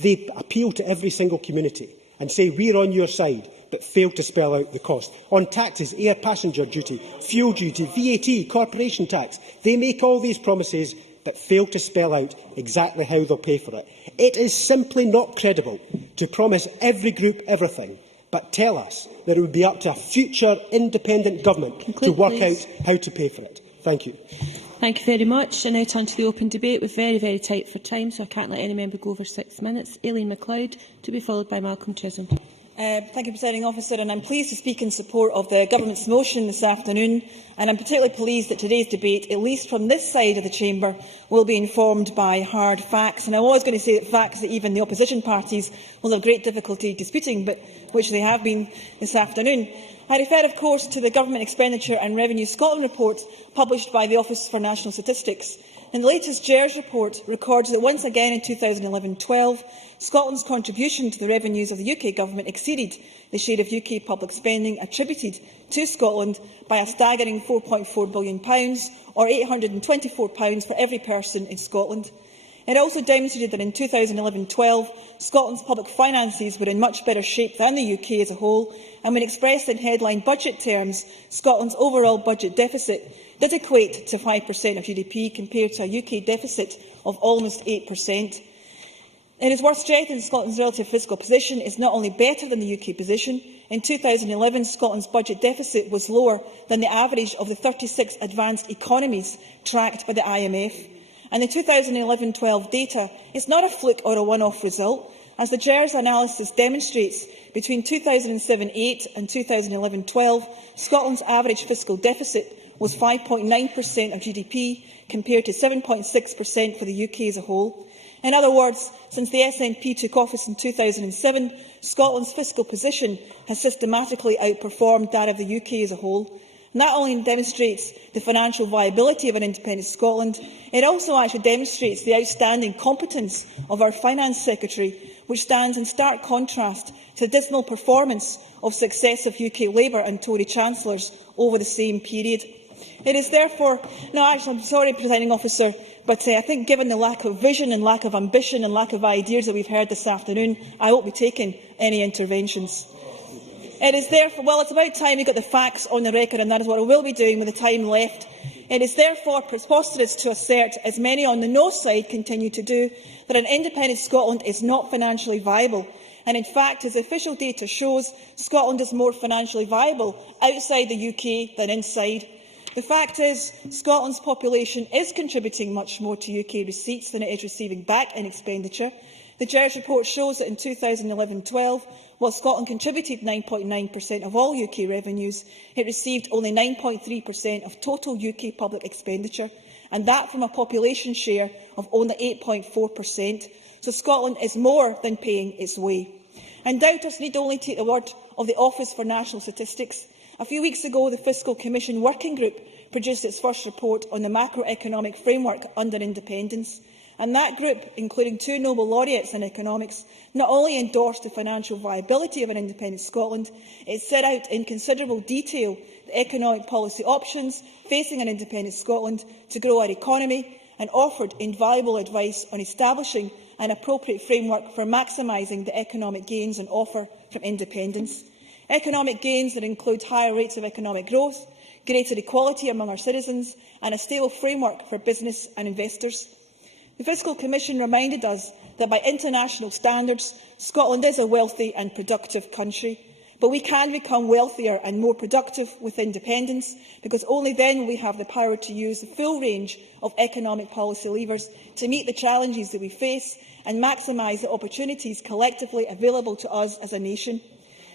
They appeal to every single community and say we're on your side, but fail to spell out the cost. On taxes, air passenger duty, fuel duty, VAT, corporation tax, they make all these promises but fail to spell out exactly how they'll pay for it. It is simply not credible to promise every group everything, but tell us that it would be up to a future independent government to work out how to pay for it. Thank you. Thank you very much. I now turn to the open debate. We're very, very tight for time, so I can't let any member go over 6 minutes. Aileen MacLeod, to be followed by Malcolm Chisholm. Thank you, Presiding Officer, and I'm pleased to speak in support of the Government's motion this afternoon, and I'm particularly pleased that today's debate, at least from this side of the chamber, will be informed by hard facts. And I was going to say that facts that even the opposition parties will have great difficulty disputing, but which they have been this afternoon. I refer, of course, to the Government Expenditure and Revenue Scotland report published by the Office for National Statistics. And the latest GERS report records that once again in 2011-12, Scotland's contribution to the revenues of the UK Government exceeded the share of UK public spending attributed to Scotland by a staggering £4.4 billion, or £824 for every person in Scotland. It also demonstrated that in 2011-12, Scotland's public finances were in much better shape than the UK as a whole, and when expressed in headline budget terms, Scotland's overall budget deficit does equate to 5% of GDP compared to a UK deficit of almost 8%. It is worth stressing that Scotland's relative fiscal position is not only better than the UK position. In 2011, Scotland's budget deficit was lower than the average of the 36 advanced economies tracked by the IMF. And the 2011-12 data is not a fluke or a one-off result. As the GERS analysis demonstrates, between 2007-8 and 2011-12, Scotland's average fiscal deficit was 5.9% of GDP, compared to 7.6% for the UK as a whole. In other words, since the SNP took office in 2007, Scotland's fiscal position has systematically outperformed that of the UK as a whole. And that only demonstrates the financial viability of an independent Scotland, it also actually demonstrates the outstanding competence of our Finance Secretary, which stands in stark contrast to the dismal performance of successive UK Labour and Tory Chancellors over the same period. It is therefore, I'm sorry, Presiding Officer, but I think given the lack of vision and lack of ambition and lack of ideas that we have heard this afternoon, I won't be taking any interventions. It is therefore, well, it's about time we got the facts on the record, and that is what I will be doing with the time left. It is therefore preposterous to assert, as many on the no side continue to do, that an independent Scotland is not financially viable. And in fact, as official data shows, Scotland is more financially viable outside the UK than inside. The fact is, Scotland's population is contributing much more to UK receipts than it is receiving back in expenditure. The GERS report shows that in 2011-12, while Scotland contributed 9.9% of all UK revenues, it received only 9.3% of total UK public expenditure, and that from a population share of only 8.4%. So Scotland is more than paying its way. And doubters need only take the word of the Office for National Statistics. A few weeks ago, the Fiscal Commission Working Group produced its first report on the macroeconomic framework under independence. And that group, including 2 Nobel laureates in economics, not only endorsed the financial viability of an independent Scotland, it set out in considerable detail the economic policy options facing an independent Scotland to grow our economy, and offered invaluable advice on establishing an appropriate framework for maximising the economic gains on offer from independence. Economic gains that include higher rates of economic growth, greater equality among our citizens, and a stable framework for business and investors. The Fiscal Commission reminded us that by international standards, Scotland is a wealthy and productive country. But we can become wealthier and more productive with independence, because only then will we have the power to use the full range of economic policy levers to meet the challenges that we face and maximise the opportunities collectively available to us as a nation.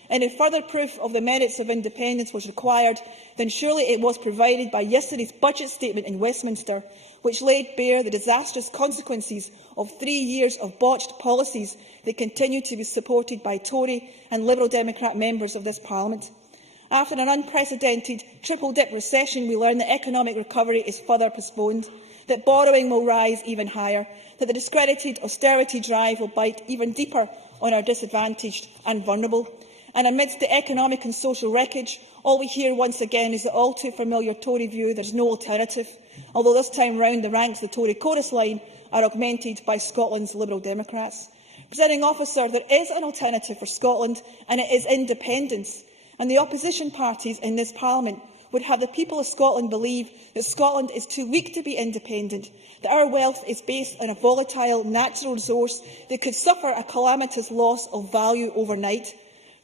And if further proof of the merits of independence was required, then surely it was provided by yesterday's budget statement in Westminster, which laid bare the disastrous consequences of 3 years of botched policies that continue to be supported by Tory and Liberal Democrat members of this Parliament. After an unprecedented triple-dip recession, we learn that economic recovery is further postponed, that borrowing will rise even higher, that the discredited austerity drive will bite even deeper on our disadvantaged and vulnerable. And amidst the economic and social wreckage, all we hear once again is the all-too-familiar Tory view there is no alternative, although this time round the ranks of the Tory chorus line are augmented by Scotland's Liberal Democrats. Presiding Officer, there is an alternative for Scotland, and it is independence. And the opposition parties in this Parliament would have the people of Scotland believe that Scotland is too weak to be independent, that our wealth is based on a volatile natural resource that could suffer a calamitous loss of value overnight.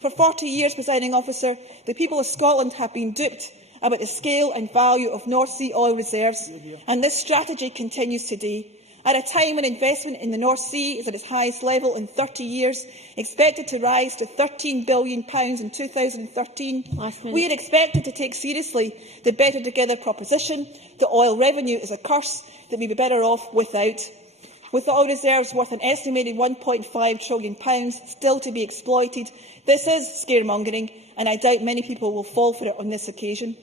For 40 years, Presiding Officer, the people of Scotland have been duped about the scale and value of North Sea oil reserves, and this strategy continues today. At a time when investment in the North Sea is at its highest level in 30 years, expected to rise to £13 billion in 2013, we are expected to take seriously the Better Together proposition that oil revenue is a curse that we would be better off without. With the oil reserves worth an estimated £1.5 trillion still to be exploited, this is scaremongering, and I doubt many people will fall for it on this occasion.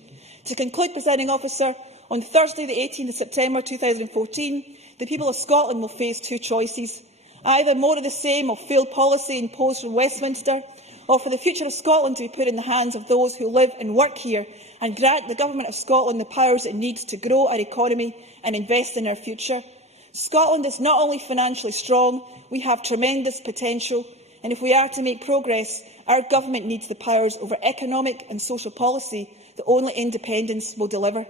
To conclude, Presiding Officer, on Thursday, the 18th of September 2014, the people of Scotland will face 2 choices: either more of the same of failed policy imposed from Westminster, or for the future of Scotland to be put in the hands of those who live and work here, and grant the Government of Scotland the powers it needs to grow our economy and invest in our future. Scotland is not only financially strong, we have tremendous potential, and if we are to make progress, our government needs the powers over economic and social policy that only independence will deliver.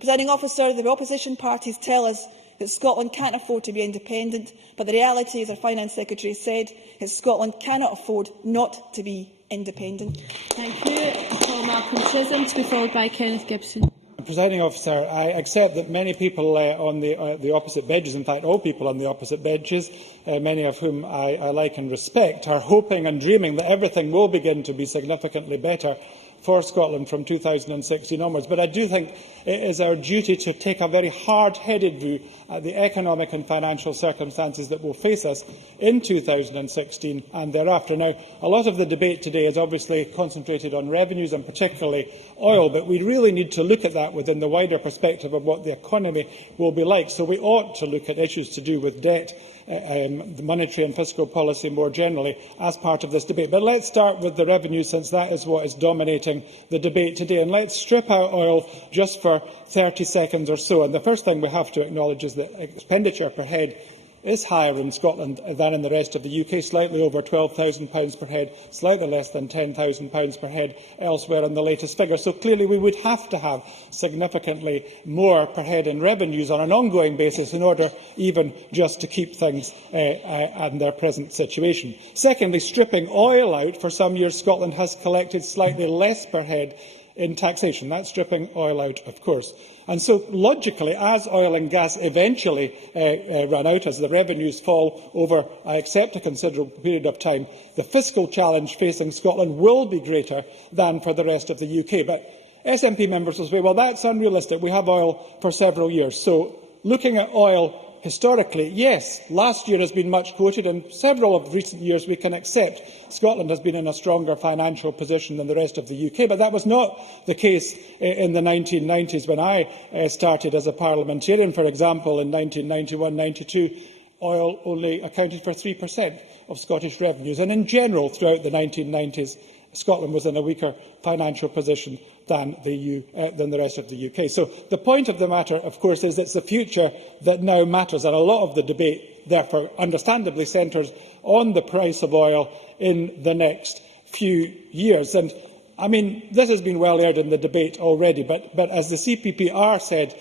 Presiding Officer, the opposition parties tell us that Scotland can't afford to be independent, but the reality, as our Finance Secretary said, is Scotland cannot afford not to be independent. Thank you. I call Malcolm Chisholm to be followed by Kenneth Gibson. Presiding Officer, I accept that many people on the opposite benches, in fact all people on the opposite benches, many of whom I like and respect, are hoping and dreaming that everything will begin to be significantly better for Scotland from 2016 onwards. But I do think it is our duty to take a very hard-headed view at the economic and financial circumstances that will face us in 2016 and thereafter. Now, a lot of the debate today is obviously concentrated on revenues and particularly oil, but we really need to look at that within the wider perspective of what the economy will be like. So we ought to look at issues to do with debt, the monetary and fiscal policy more generally as part of this debate. But let's start with the revenue, since that is what is dominating the debate today. And let's strip out oil just for 30 seconds or so. And the first thing we have to acknowledge is that expenditure per head is higher in Scotland than in the rest of the UK, slightly over £12,000 per head, slightly less than £10,000 per head elsewhere in the latest figure. So clearly we would have to have significantly more per head in revenues on an ongoing basis in order even just to keep things in their present situation. Secondly, stripping oil out, for some years Scotland has collected slightly less per head in taxation. That's stripping oil out, of course. And so, logically, as oil and gas eventually run out, as the revenues fall over, I accept, a considerable period of time, the fiscal challenge facing Scotland will be greater than for the rest of the UK. But SNP members will say, well, that's unrealistic. We have oil for several years. So, looking at oil historically, yes, last year has been much quoted, and several of recent years we can accept Scotland has been in a stronger financial position than the rest of the UK. But that was not the case in the 1990s when I started as a parliamentarian. For example, in 1991-92, oil only accounted for 3% of Scottish revenues. And in general, throughout the 1990s, Scotland was in a weaker financial position than the rest of the UK. So the point of the matter, of course, is that it's the future that now matters, and a lot of the debate, therefore, understandably centres on the price of oil in the next few years. And I mean, this has been well aired in the debate already, but as the CPPR said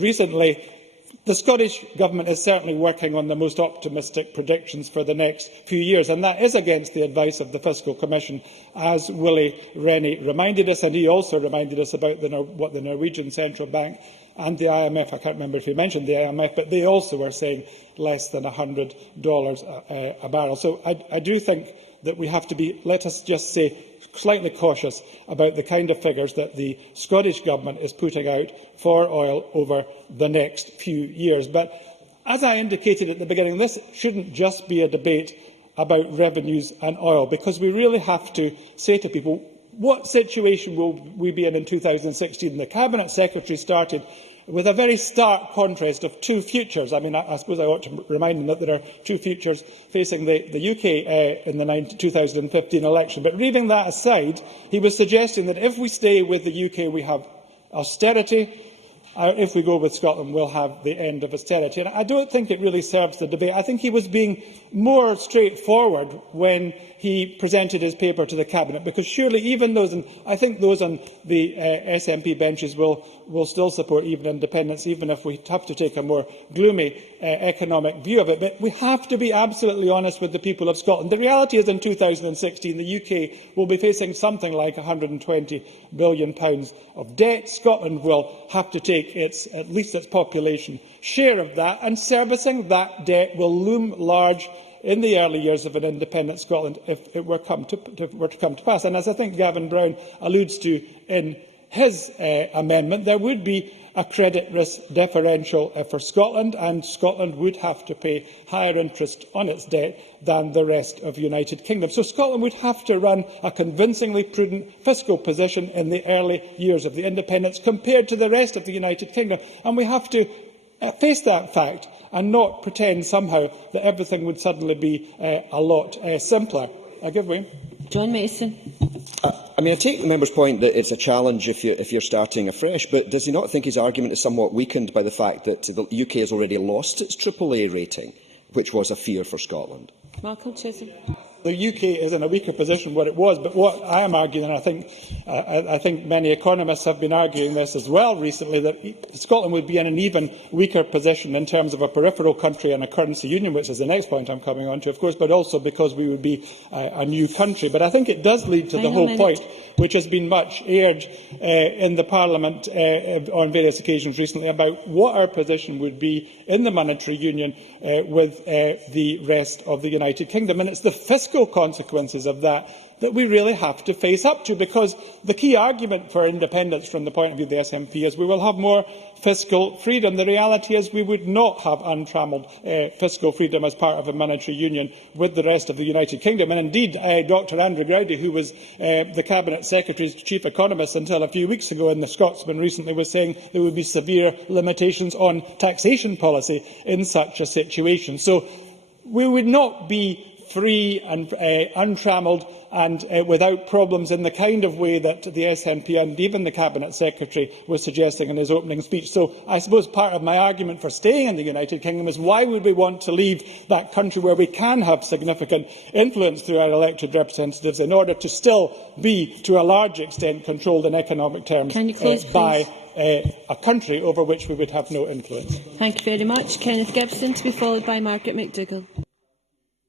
recently, the Scottish Government is certainly working on the most optimistic predictions for the next few years, and that is against the advice of the Fiscal Commission, as Willie Rennie reminded us, and he also reminded us about what the Norwegian Central Bank and the IMF, I can't remember if he mentioned the IMF, but they also were saying less than $100 a barrel. So I do think that we have to be, let us just say, slightly cautious about the kind of figures that the Scottish Government is putting out for oil over the next few years. But as I indicated at the beginning, this shouldn't just be a debate about revenues and oil, because we really have to say to people, what situation will we be in 2016? The Cabinet Secretary started with a very stark contrast of two futures. I mean, I suppose I ought to remind them that there are two futures facing the UK in the 2015 election. But leaving that aside, he was suggesting that if we stay with the UK, we have austerity. If we go with Scotland, we'll have the end of austerity. And I don't think it really serves the debate. I think he was being more straightforward when he presented his paper to the Cabinet, because surely even those, and I think those on the SNP benches will still support even independence, even if we have to take a more gloomy economic view of it. But we have to be absolutely honest with the people of Scotland. The reality is in 2016, the UK will be facing something like £120 billion of debt. Scotland will have to take at least its population share of that, and servicing that debt will loom large in the early years of an independent Scotland if it were to come to pass. And as I think Gavin Brown alludes to in his amendment, there would be a credit risk differential for Scotland, and Scotland would have to pay higher interest on its debt than the rest of the United Kingdom. So Scotland would have to run a convincingly prudent fiscal position in the early years of the independence compared to the rest of the United Kingdom. And we have to face that fact and not pretend somehow that everything would suddenly be a lot simpler. I give way. John Mason. I take the member's point that it's a challenge if you're starting afresh, but does he not think his argument is somewhat weakened by the fact that the UK has already lost its AAA rating, which was a fear for Scotland? Malcolm Chisholm. The UK is in a weaker position than what it was, but what I am arguing, and I think many economists have been arguing this as well recently, that Scotland would be in an even weaker position in terms of a peripheral country and a currency union, which is the next point I'm coming on to, of course, but also because we would be a new country. But I think it does lead to the whole point, which has been much aired in the Parliament on various occasions recently, about what our position would be in the monetary union with the rest of the United Kingdom. And it's the fiscal fiscal consequences of that we really have to face up to, because the key argument for independence from the point of view of the SNP is we will have more fiscal freedom. The reality is we would not have untrammelled fiscal freedom as part of a monetary union with the rest of the United Kingdom. And indeed, Dr Andrew Gowdy, who was the Cabinet Secretary's chief economist until a few weeks ago in the Scotsman recently, was saying there would be severe limitations on taxation policy in such a situation. So we would not be free and untrammelled and without problems in the kind of way that the SNP and even the Cabinet Secretary was suggesting in his opening speech. So I suppose part of my argument for staying in the United Kingdom is why would we want to leave that country where we can have significant influence through our elected representatives in order to still be, to a large extent, controlled in economic terms by a country over which we would have no influence. Thank you very much. Kenneth Gibson, to be followed by Margaret McDougall.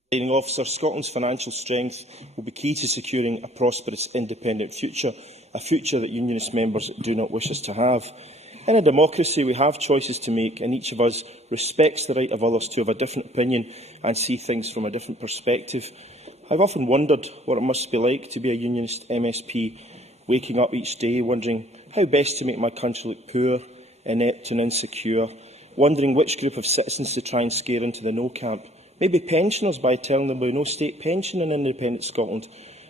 Presiding Officer, Scotland's financial strength will be key to securing a prosperous, independent future, a future that Unionist members do not wish us to have. In a democracy, we have choices to make, and each of us respects the right of others to have a different opinion and see things from a different perspective. I've often wondered what it must be like to be a Unionist MSP, waking up each day wondering how best to make my country look poor, inept and insecure, wondering which group of citizens to try and scare into the no camp. Maybe pensioners by telling them there will be no state pension in independent Scotland,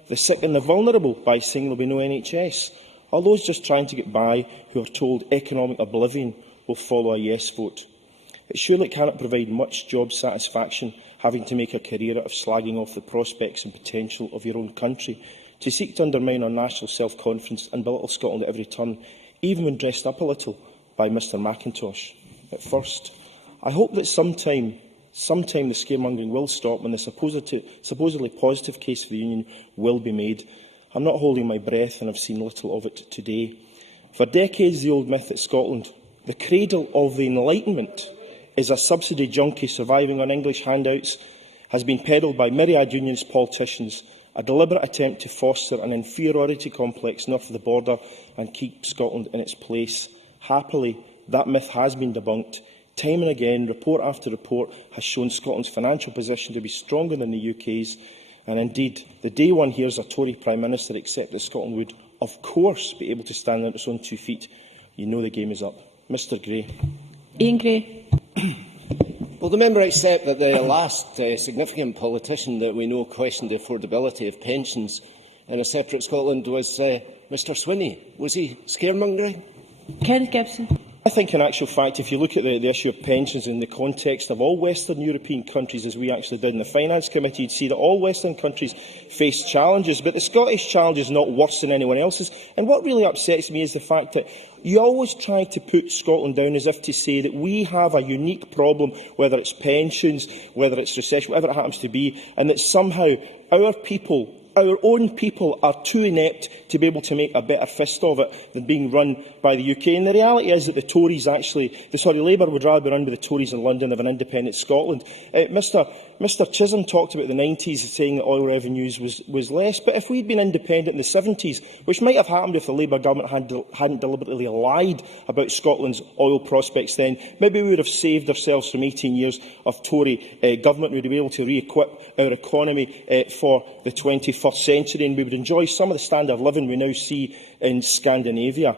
the sick and the vulnerable by saying there will be no NHS, or those just trying to get by who are told economic oblivion will follow a yes vote. It surely cannot provide much job satisfaction having to make a career out of slagging off the prospects and potential of your own country, to seek to undermine our national self-confidence and belittle Scotland at every turn, even when dressed up a little by Mr Macintosh. At first, I hope that sometime the scaremongering will stop and the supposedly positive case for the Union will be made. I'm not holding my breath, and I've seen little of it today. For decades, the old myth that Scotland, the cradle of the Enlightenment, is a subsidy junkie surviving on English handouts, has been peddled by myriad Unionist politicians, a deliberate attempt to foster an inferiority complex north of the border and keep Scotland in its place. Happily, that myth has been debunked. Time and again, report after report has shown Scotland's financial position to be stronger than the UK's, and indeed, the day one hears a Tory Prime Minister accept that Scotland would, of course, be able to stand on its own 2 feet, you know the game is up. Mr Gray. Ian Gray. Will the member accept that the last significant politician that we know questioned the affordability of pensions in a separate Scotland was Mr Swinney? Was he scaremongering? Kenneth Gibson. I think, in actual fact, if you look at the issue of pensions in the context of all Western European countries, as we actually did in the Finance Committee, you'd see that all Western countries face challenges, but the Scottish challenge is not worse than anyone else's. And what really upsets me is the fact that you always try to put Scotland down as if to say that we have a unique problem, whether it's pensions, whether it's recession, whatever it happens to be, and that somehow our people, our own people, are too inept to be able to make a better fist of it than being run by the UK. And the reality is that the Tories Labour would rather be run by the Tories in London than an independent Scotland. Mr Chisholm talked about the 90s, saying that oil revenues was less. But if we'd been independent in the 70s, which might have happened if the Labour government hadn't deliberately lied about Scotland's oil prospects then, maybe we would have saved ourselves from 18 years of Tory government. We would be able to re-equip our economy for the 21st century, and we would enjoy some of the standard of living we now see in Scandinavia.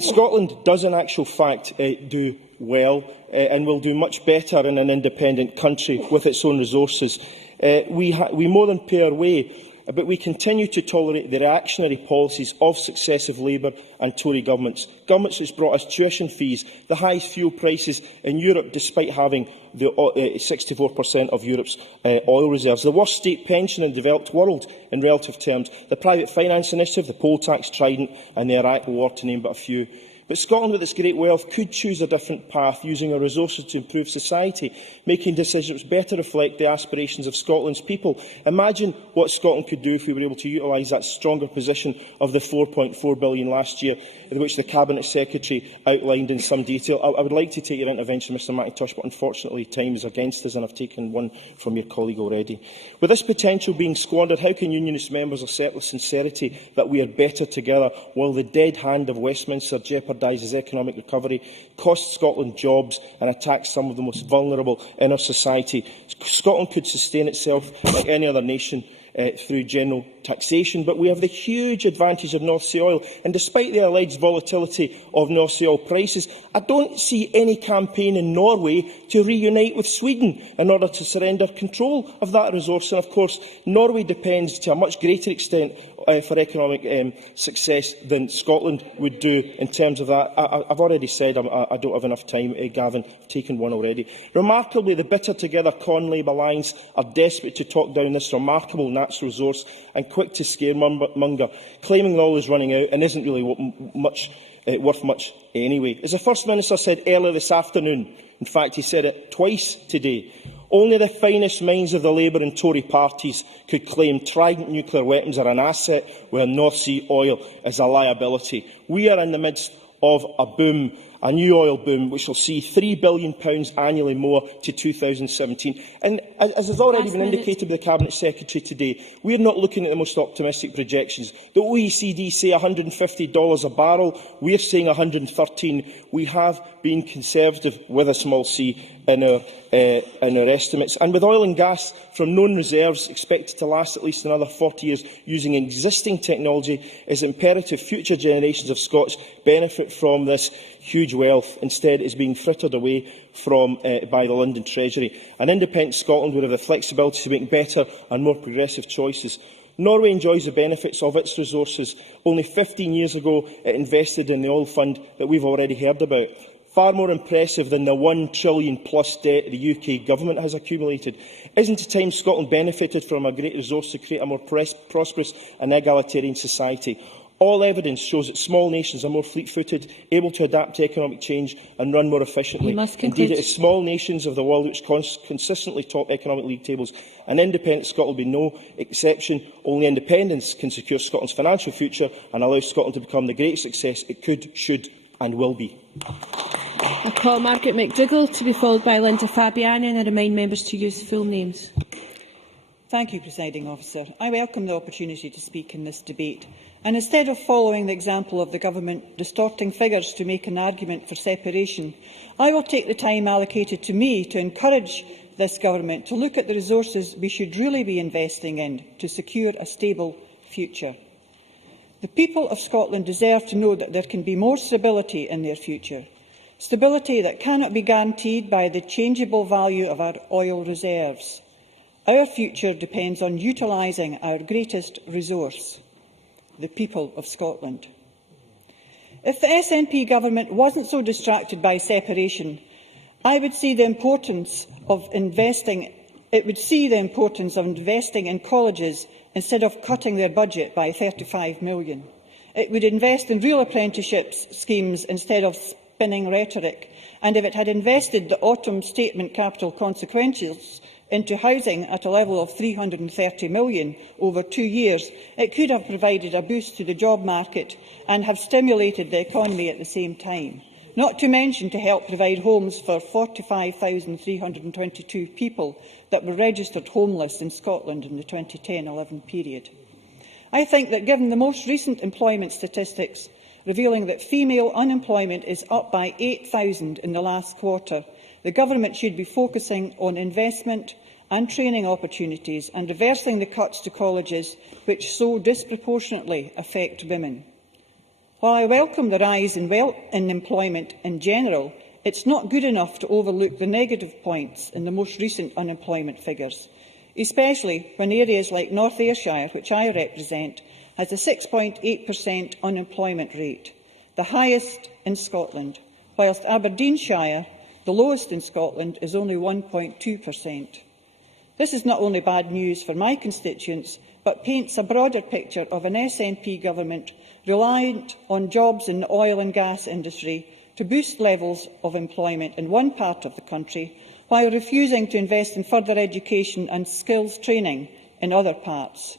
Scotland does, in actual fact, do well and will do much better in an independent country with its own resources. We more than pay our way, but we continue to tolerate the reactionary policies of successive Labour and Tory governments. Governments which brought us tuition fees, the highest fuel prices in Europe, despite having the 64% of Europe's oil reserves, the worst state pension in the developed world in relative terms, the private finance initiative, the poll tax trident and the Iraq war, to name but a few. But Scotland, with its great wealth, could choose a different path, using our resources to improve society, making decisions which better reflect the aspirations of Scotland's people. Imagine what Scotland could do if we were able to utilise that stronger position of the £4.4 billion last year, which the Cabinet Secretary outlined in some detail. I would like to take your intervention, Mr Macintosh, but unfortunately time is against us, and I've taken one from your colleague already. With this potential being squandered, how can Unionist members assert with sincerity that we are better together, while the dead hand of Westminster jeopardise jeopardises economic recovery, costs Scotland jobs and attacks some of the most vulnerable in our society. Scotland could sustain itself like any other nation through general taxation, but we have the huge advantage of North Sea oil, and despite the alleged volatility of North Sea oil prices, I don't see any campaign in Norway to reunite with Sweden in order to surrender control of that resource. And of course, Norway depends to a much greater extent for economic success than Scotland would do in terms of that. I've already said I don't have enough time, Gavin. I've taken one already. Remarkably, the Bitter Together Con-Labour Alliance are desperate to talk down this remarkable natural resource and quick to scaremonger, claiming oil is running out and isn't really worth much anyway. As the First Minister said earlier this afternoon, in fact he said it twice today, only the finest minds of the Labour and Tory parties could claim Trident nuclear weapons are an asset where North Sea oil is a liability. We are in the midst of a boom, a new oil boom, which will see £3 billion annually more to 2017. And as has already been indicated by the Cabinet Secretary today, we are not looking at the most optimistic projections. The OECD say $150 a barrel. We are saying $113. We have been conservative with a small c in our estimates. And with oil and gas from known reserves expected to last at least another 40 years using existing technology, it is imperative future generations of Scots benefit from this huge wealth. Instead, it is being frittered away by the London Treasury. An independent Scotland would have the flexibility to make better and more progressive choices. Norway enjoys the benefits of its resources. Only 15 years ago, it invested in the oil fund that we've already heard about. Far more impressive than the £1 trillion+ debt the UK Government has accumulated. Isn't it time Scotland benefited from a great resource to create a more prosperous and egalitarian society? All evidence shows that small nations are more fleet-footed, able to adapt to economic change and run more efficiently. Indeed, it is small nations of the world which consistently top economic league tables. An independent Scotland will be no exception. Only independence can secure Scotland's financial future and allow Scotland to become the great success it could, should and will be. I call Margaret McDougall to be followed by Linda Fabiani, and I remind members to use full names. Thank you, Presiding Officer. I welcome the opportunity to speak in this debate. And instead of following the example of the Government distorting figures to make an argument for separation, I will take the time allocated to me to encourage this Government to look at the resources we should really be investing in to secure a stable future. The people of Scotland deserve to know that there can be more stability in their future. Stability that cannot be guaranteed by the changeable value of our oil reserves. Our future depends on utilising our greatest resource, the people of Scotland. If the SNP Government wasn't so distracted by separation, it would see the importance of investing in colleges instead of cutting their budget by £35 million. It would invest in real apprenticeships schemes instead of spinning rhetoric. And if it had invested the autumn statement capital consequences into housing at a level of £330 million over 2 years, it could have provided a boost to the job market and have stimulated the economy at the same time, not to mention to help provide homes for 45,322 people that were registered homeless in Scotland in the 2010-11 period. I think that given the most recent employment statistics revealing that female unemployment is up by 8,000 in the last quarter, the Government should be focusing on investment and training opportunities and reversing the cuts to colleges which so disproportionately affect women. While I welcome the rise in employment in general, it is not good enough to overlook the negative points in the most recent unemployment figures, especially when areas like North Ayrshire, which I represent, has a 6.8% unemployment rate, the highest in Scotland, whilst Aberdeenshire, the lowest in Scotland, is only 1.2%. This is not only bad news for my constituents, but paints a broader picture of an SNP Government reliant on jobs in the oil and gas industry to boost levels of employment in one part of the country, while refusing to invest in further education and skills training in other parts.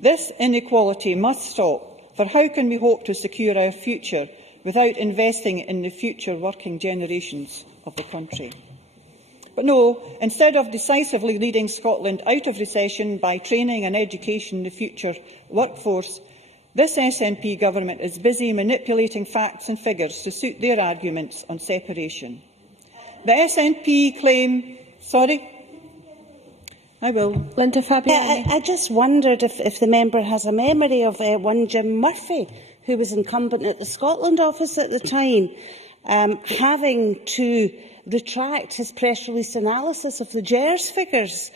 This inequality must stop, for how can we hope to secure our future without investing in the future working generations of the country? But no, instead of decisively leading Scotland out of recession by training and educating the future workforce, This SNP government is busy manipulating facts and figures to suit their arguments on separation. The SNP claim... Sorry? I will. Linda Fabiani. I just wondered if the member has a memory of one Jim Murphy, who was incumbent at the Scotland office at the time, having to retract his press release analysis of the GERS figures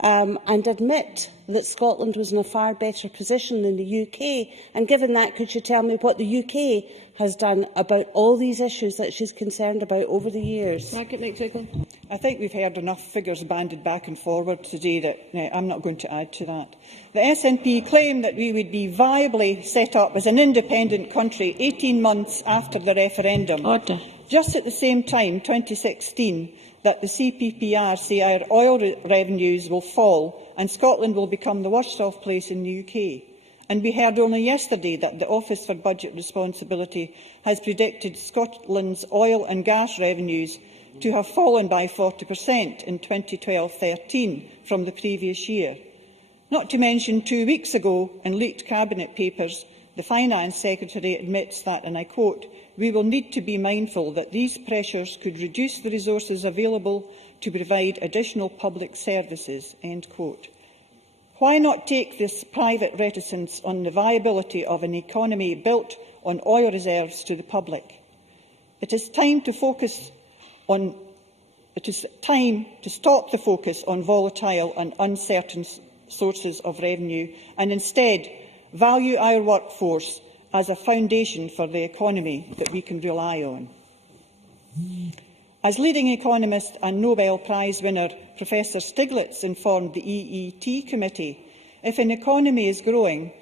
and admit that Scotland was in a far better position than the UK. And given that, could you tell me what the UK has done about all these issues that she's concerned about over the years? Margaret McDougall. I think we've heard enough figures banded back and forward today that I'm not going to add to that. The SNP claim that we would be viably set up as an independent country 18 months after the referendum. Order. Just at the same time, 2016, that the CPPR say our oil revenues will fall and Scotland will become the worst-off place in the UK. And we heard only yesterday that the Office for Budget Responsibility has predicted Scotland's oil and gas revenues to have fallen by 40% in 2012-13 from the previous year. Not to mention 2 weeks ago, in leaked Cabinet papers, the Finance Secretary admits that, and I quote, "We will need to be mindful that these pressures could reduce the resources available to provide additional public services." End quote. Why not take this private reticence on the viability of an economy built on oil reserves to the public? It is time to stop the focus on volatile and uncertain sources of revenue and instead value our workforce as a foundation for the economy that we can rely on. As leading economist and Nobel Prize winner Professor Stiglitz informed the EET Committee, if an economy is growing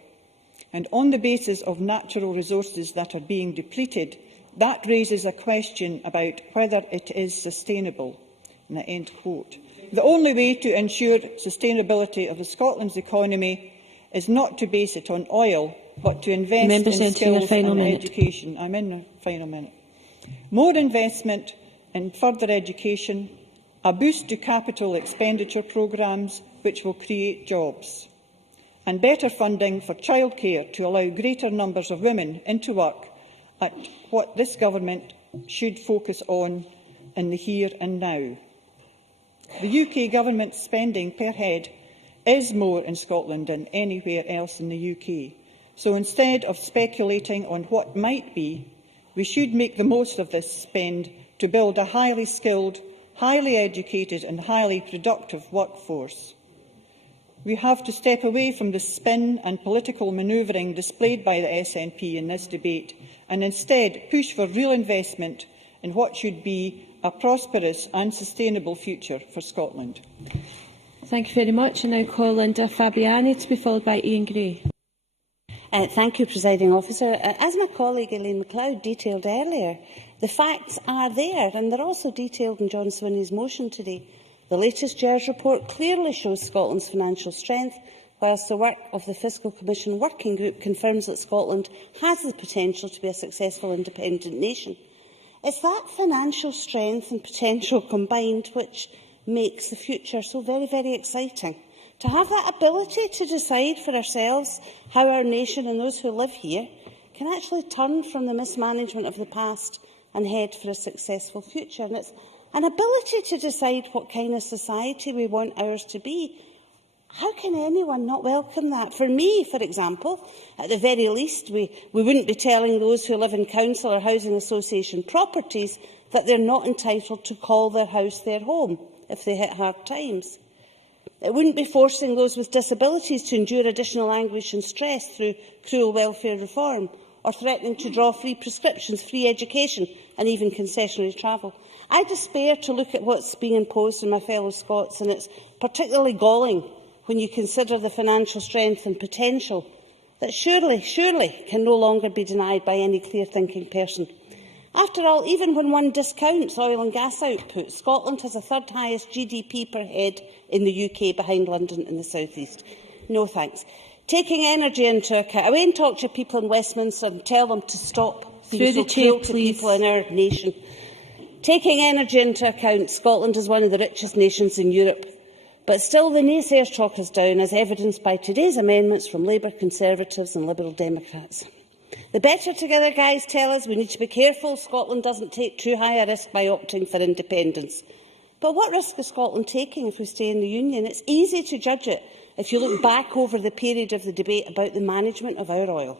and on the basis of natural resources that are being depleted, that raises a question about whether it is sustainable. End quote. The only way to ensure sustainability of Scotland's economy is not to base it on oil, but to invest in skills and education. I'm in the final minute. More investment in further education, a boost to capital expenditure programmes which will create jobs, and better funding for childcare to allow greater numbers of women into work at what this government should focus on in the here and now. The UK government's spending per head is more in Scotland than anywhere else in the UK. So instead of speculating on what might be, we should make the most of this spend to build a highly skilled, highly educated and highly productive workforce. We have to step away from the spin and political manoeuvring displayed by the SNP in this debate and instead push for real investment in what should be a prosperous and sustainable future for Scotland. Thank you very much. I now call Linda Fabiani to be followed by Ian Gray. Thank you, Presiding Officer. As my colleague Elaine MacLeod detailed earlier, the facts are there, and they're also detailed in John Swinney's motion today. The latest GERS report clearly shows Scotland's financial strength, whilst the work of the Fiscal Commission Working Group confirms that Scotland has the potential to be a successful independent nation. It's that financial strength and potential combined which makes the future so very, very exciting. To have that ability to decide for ourselves how our nation and those who live here can actually turn from the mismanagement of the past and head for a successful future. And it's an ability to decide what kind of society we want ours to be. How can anyone not welcome that? For me, for example, at the very least, we wouldn't be telling those who live in council or housing association properties that they're not entitled to call their house their home if they hit hard times. It wouldn't be forcing those with disabilities to endure additional anguish and stress through cruel welfare reform, or threatening to draw free prescriptions, free education and even concessionary travel. I despair to look at what's being imposed on my fellow Scots, and it's particularly galling when you consider the financial strength and potential that surely can no longer be denied by any clear-thinking person. After all, even when one discounts oil and gas output, Scotland has the third highest GDP per head in the UK, behind London and the South East. No thanks. Taking energy into account, I won't talk to people in Westminster and tell them to stop being so cruel to people in our nation. Taking energy into account, Scotland is one of the richest nations in Europe. But still, the naysayers talk us down, as evidenced by today's amendments from Labour, Conservatives and Liberal Democrats. The Better Together guys tell us we need to be careful Scotland doesn't take too high a risk by opting for independence. But what risk is Scotland taking if we stay in the Union? It's easy to judge it if you look back over the period of the debate about the management of our oil.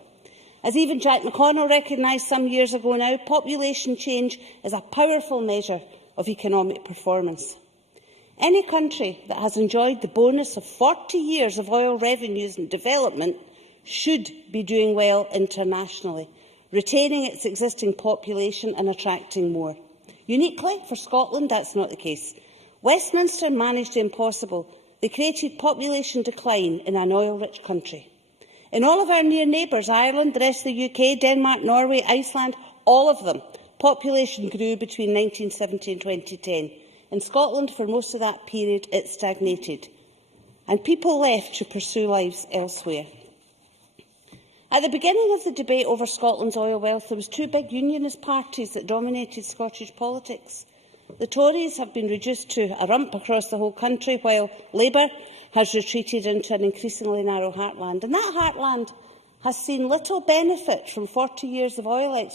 As even Jack McConnell recognised some years ago now, population change is a powerful measure of economic performance. Any country that has enjoyed the bonus of 40 years of oil revenues and development should be doing well internationally, retaining its existing population and attracting more. Uniquely, for Scotland, that's not the case. Westminster managed the impossible. They created population decline in an oil-rich country. In all of our near neighbours, Ireland, the rest of the UK, Denmark, Norway, Iceland, all of them, population grew between 1970 and 2010. In Scotland, for most of that period, it stagnated, and people left to pursue lives elsewhere. At the beginning of the debate over Scotland's oil wealth, there were two big unionist parties that dominated Scottish politics. The Tories have been reduced to a rump across the whole country, while Labour has retreated into an increasingly narrow heartland. And that heartland has seen little benefit from 40 years of oil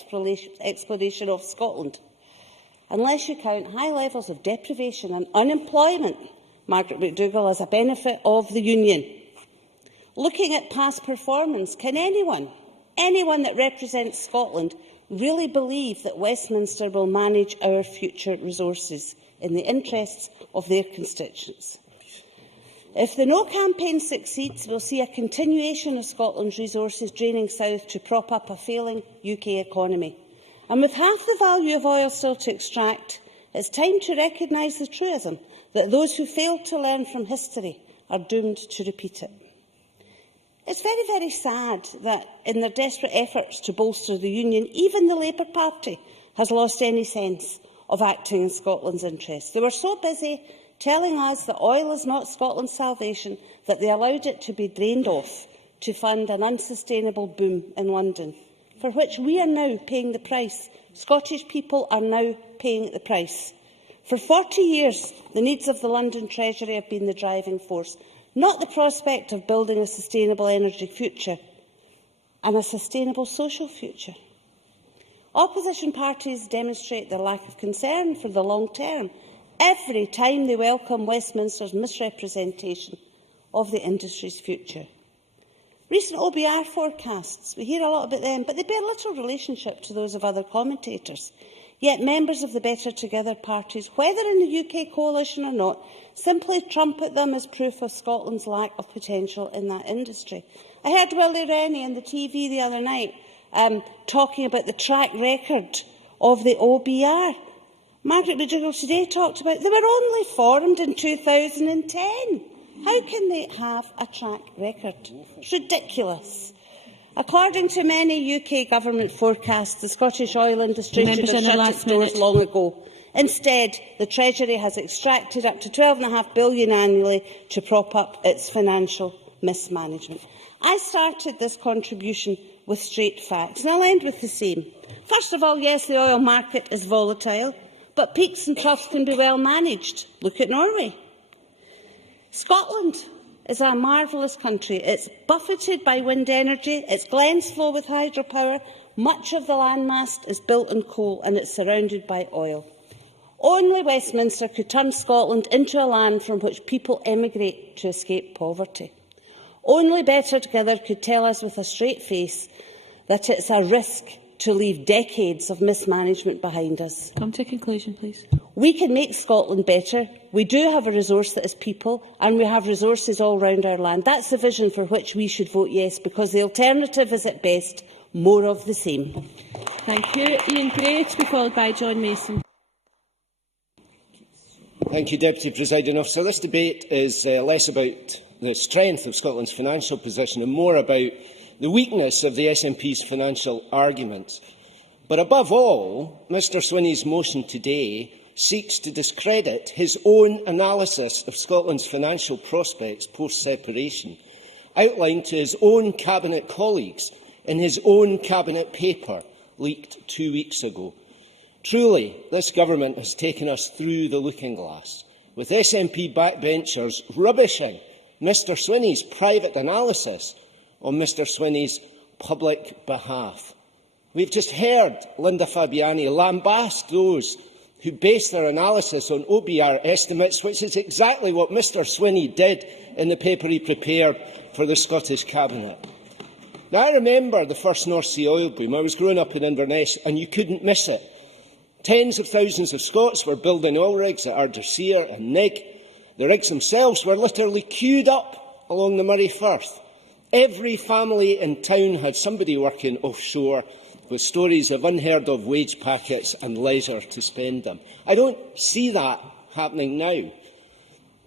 exploration off Scotland, unless you count high levels of deprivation and unemployment, Margaret McDougall, as a benefit of the Union. Looking at past performance, can anyone that represents Scotland really believe that Westminster will manage our future resources in the interests of their constituents? If the No campaign succeeds, we'll see a continuation of Scotland's resources draining south to prop up a failing UK economy. And with half the value of oil still to extract, it's time to recognise the truism that those who fail to learn from history are doomed to repeat it. It's very, very sad that in their desperate efforts to bolster the Union, even the Labour Party has lost any sense of acting in Scotland's interests. They were so busy telling us that oil is not Scotland's salvation that they allowed it to be drained off to fund an unsustainable boom in London, for which we are now paying the price. Scottish people are now paying the price. For 40 years, the needs of the London Treasury have been the driving force, not the prospect of building a sustainable energy future and a sustainable social future. Opposition parties demonstrate their lack of concern for the long term every time they welcome Westminster's misrepresentation of the industry's future. Recent OBR forecasts, we hear a lot about them, but they bear little relationship to those of other commentators. Yet members of the Better Together parties, whether in the UK coalition or not, simply trumpet them as proof of Scotland's lack of potential in that industry. I heard Willie Rennie on the TV the other night talking about the track record of the OBR. Margaret McDougall today talked about they were only formed in 2010. How can they have a track record? It's ridiculous. According to many UK government forecasts, the Scottish oil industry should have shut its doors long ago. Instead, the Treasury has extracted up to £12.5 billion annually to prop up its financial mismanagement. I started this contribution with straight facts, and I'll end with the same. First of all, yes, the oil market is volatile, but peaks and troughs can be well managed. Look at Norway. Scotland is a marvellous country. It's buffeted by wind energy, its glens flow with hydropower, much of the landmass is built on coal and it's surrounded by oil. Only Westminster could turn Scotland into a land from which people emigrate to escape poverty. Only Better Together could tell us with a straight face that it's a risk to leave decades of mismanagement behind us. Come to a conclusion, please. We can make Scotland better. We do have a resource that is people, and we have resources all round our land. That's the vision for which we should vote yes, because the alternative is at best more of the same. Thank you. Ian Gray, to be followed by John Mason. Thank you, Deputy Presiding Officer. This debate is less about the strength of Scotland's financial position and more about the weakness of the SNP's financial arguments. But above all, Mr Swinney's motion today seeks to discredit his own analysis of Scotland's financial prospects post-separation, outlined to his own Cabinet colleagues in his own Cabinet paper leaked 2 weeks ago. Truly, this government has taken us through the looking glass, with SNP backbenchers rubbishing Mr Swinney's private analysis on Mr Swinney's public behalf. We've just heard Linda Fabiani lambast those who base their analysis on OBR estimates, which is exactly what Mr Swinney did in the paper he prepared for the Scottish Cabinet. Now, I remember the first North Sea oil boom. I was growing up in Inverness, and you couldn't miss it. Tens of thousands of Scots were building oil rigs at Ardersier and Nig. The rigs themselves were literally queued up along the Murray Firth. Every family in town had somebody working offshore, with stories of unheard-of wage packets and leisure to spend them. I don't see that happening now.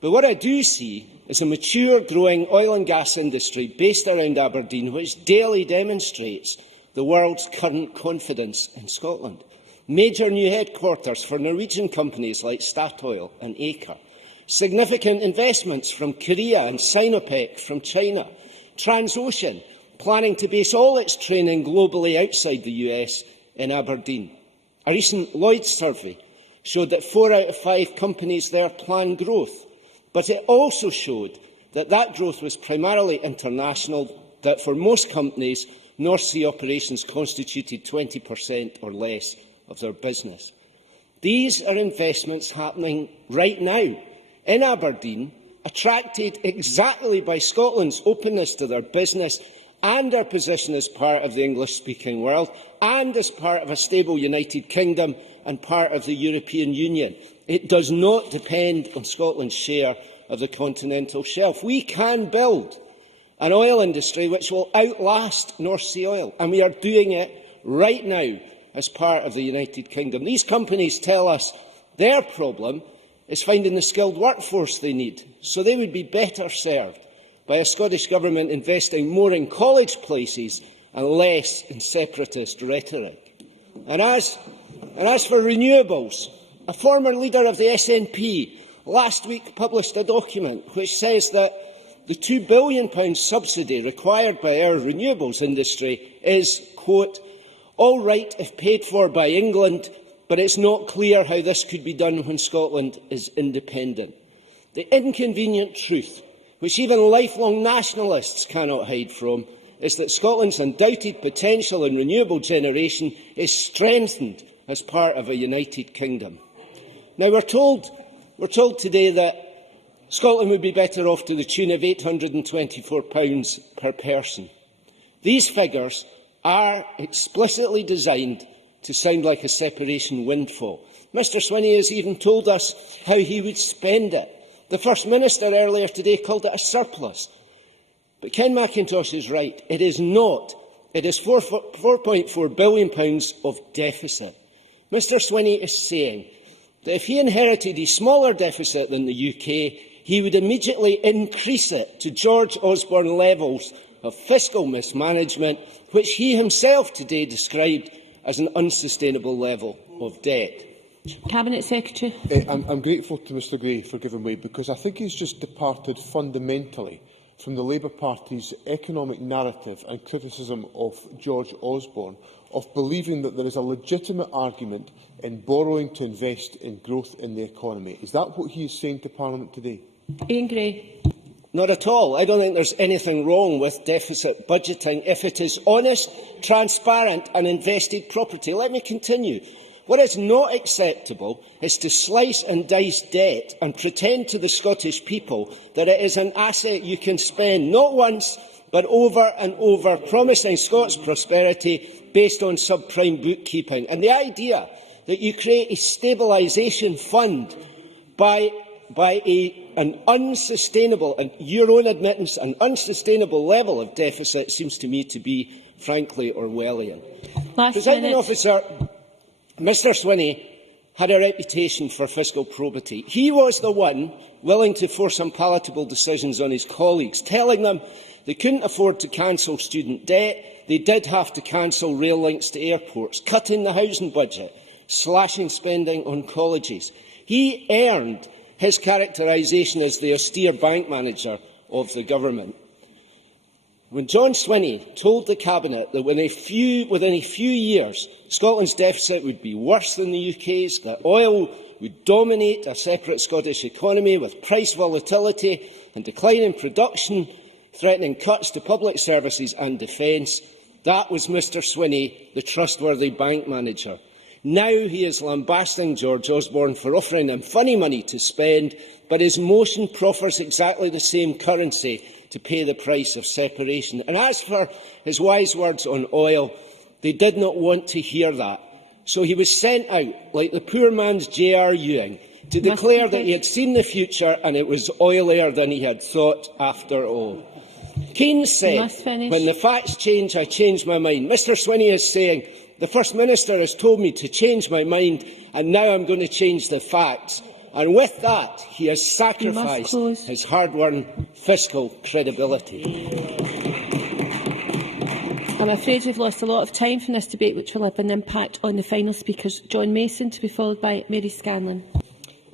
But what I do see is a mature, growing oil and gas industry based around Aberdeen, which daily demonstrates the world's current confidence in Scotland. Major new headquarters for Norwegian companies like Statoil and Aker. Significant investments from Korea and Sinopec from China. Transocean planning to base all its training globally outside the US in Aberdeen. A recent Lloyds survey showed that 4 out of 5 companies there plan growth, but it also showed that that growth was primarily international, that for most companies, North Sea operations constituted 20% or less of their business. These are investments happening right now in Aberdeen, attracted exactly by Scotland's openness to their business and our position as part of the English-speaking world, and as part of a stable United Kingdom and part of the European Union. It does not depend on Scotland's share of the continental shelf. We can build an oil industry which will outlast North Sea oil, and we are doing it right now as part of the United Kingdom. These companies tell us their problem is finding the skilled workforce they need, so they would be better served by a Scottish Government investing more in college places and less in separatist rhetoric. And as for renewables, a former leader of the SNP last week published a document which says that the £2 billion subsidy required by our renewables industry is, quote, all right if paid for by England, but it's not clear how this could be done when Scotland is independent. The inconvenient truth, which even lifelong nationalists cannot hide from, is that Scotland's undoubted potential in renewable generation is strengthened as part of a United Kingdom. Now, we're told today that Scotland would be better off to the tune of £824 per person. These figures are explicitly designed to sound like a separation windfall. Mr Swinney has even told us how he would spend it. The First Minister earlier today called it a surplus. But Ken Macintosh is right. It is not. It is £4.4 billion of deficit. Mr Swinney is saying that if he inherited a smaller deficit than the UK, he would immediately increase it to George Osborne levels of fiscal mismanagement, which he himself today described as an unsustainable level of debt. Cabinet Secretary. I'm grateful to Mr Gray for giving way, because I think he's just departed fundamentally from the Labour Party's economic narrative and criticism of George Osborne, of believing that there is a legitimate argument in borrowing to invest in growth in the economy. Is that what he is saying to Parliament today? Ian Gray. Not at all. I don't think there's anything wrong with deficit budgeting if it is honest, transparent and invested property. Let me continue. What is not acceptable is to slice and dice debt and pretend to the Scottish people that it is an asset you can spend, not once, but over and over, promising Scots prosperity based on subprime bookkeeping. And the idea that you create a stabilisation fund by an unsustainable, and your own admittance, an unsustainable level of deficit seems to me to be, frankly, Orwellian. Presiding Officer, Mr Swinney had a reputation for fiscal probity. He was the one willing to force unpalatable decisions on his colleagues, telling them they couldn't afford to cancel student debt, they did have to cancel rail links to airports, cutting the housing budget, slashing spending on colleges. He earned his characterisation as the austere bank manager of the government. when John Swinney told the Cabinet that within a few years Scotland's deficit would be worse than the UK's, that oil would dominate a separate Scottish economy with price volatility and decline in production, threatening cuts to public services and defence, that was Mr Swinney, the trustworthy bank manager. Now he is lambasting George Osborne for offering him funny money to spend, but his motion proffers exactly the same currency to pay the price of separation. And as for his wise words on oil, they did not want to hear that. So he was sent out, like the poor man's J.R. Ewing, to declare that he had seen the future and it was oilier than he had thought after all. Keynes said, "When the facts change, I change my mind." Mr Swinney is saying, the First Minister has told me to change my mind and now I'm going to change the facts. And with that, he has sacrificed his hard-won fiscal credibility. I'm afraid we've lost a lot of time from this debate, which will have an impact on the final speakers. John Mason, to be followed by Mary Scanlon.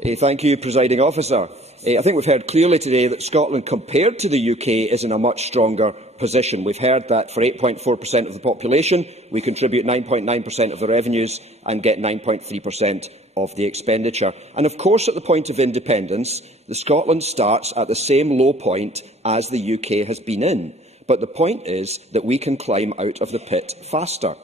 Thank you, Presiding Officer. I think we've heard clearly today that Scotland, compared to the UK, is in a much stronger position. We've heard that for 8.4% of the population, we contribute 9.9% of the revenues and get 9.3% of the expenditure. And of course, at the point of independence, Scotland starts at the same low point as the UK has been in. But the point is that we can climb out of the pit faster.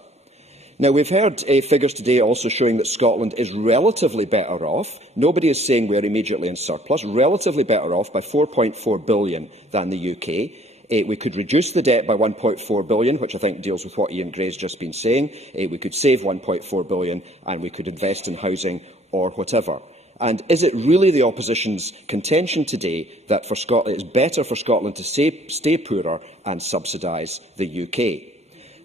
Now, we've heard figures today also showing that Scotland is relatively better off. Nobody is saying we are immediately in surplus. Relatively better off by £4.4 billion than the UK. We could reduce the debt by £1.4 billion, which I think deals with what Ian Gray's just been saying. We could save £1.4 billion and we could invest in housing or whatever. And is it really the opposition's contention today that it is better for Scotland to stay poorer and subsidise the UK?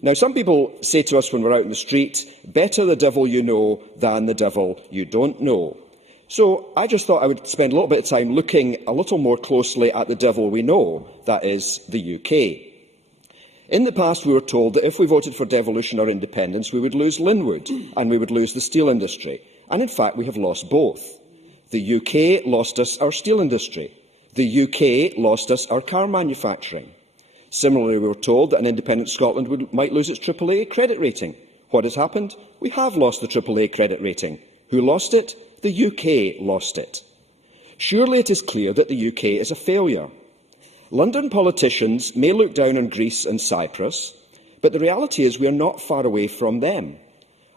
Now, some people say to us when we're out in the street, better the devil you know than the devil you don't know. So I just thought I would spend a little bit of time looking a little more closely at the devil we know, that is the UK. In the past, we were told that if we voted for devolution or independence, we would lose Linwood and we would lose the steel industry. And in fact, we have lost both. The UK lost us our steel industry. The UK lost us our car manufacturing. Similarly, we were told that an independent Scotland might lose its AAA credit rating. What has happened? We have lost the AAA credit rating. Who lost it? The UK lost it. Surely it is clear that the UK is a failure. London politicians may look down on Greece and Cyprus, but the reality is we are not far away from them.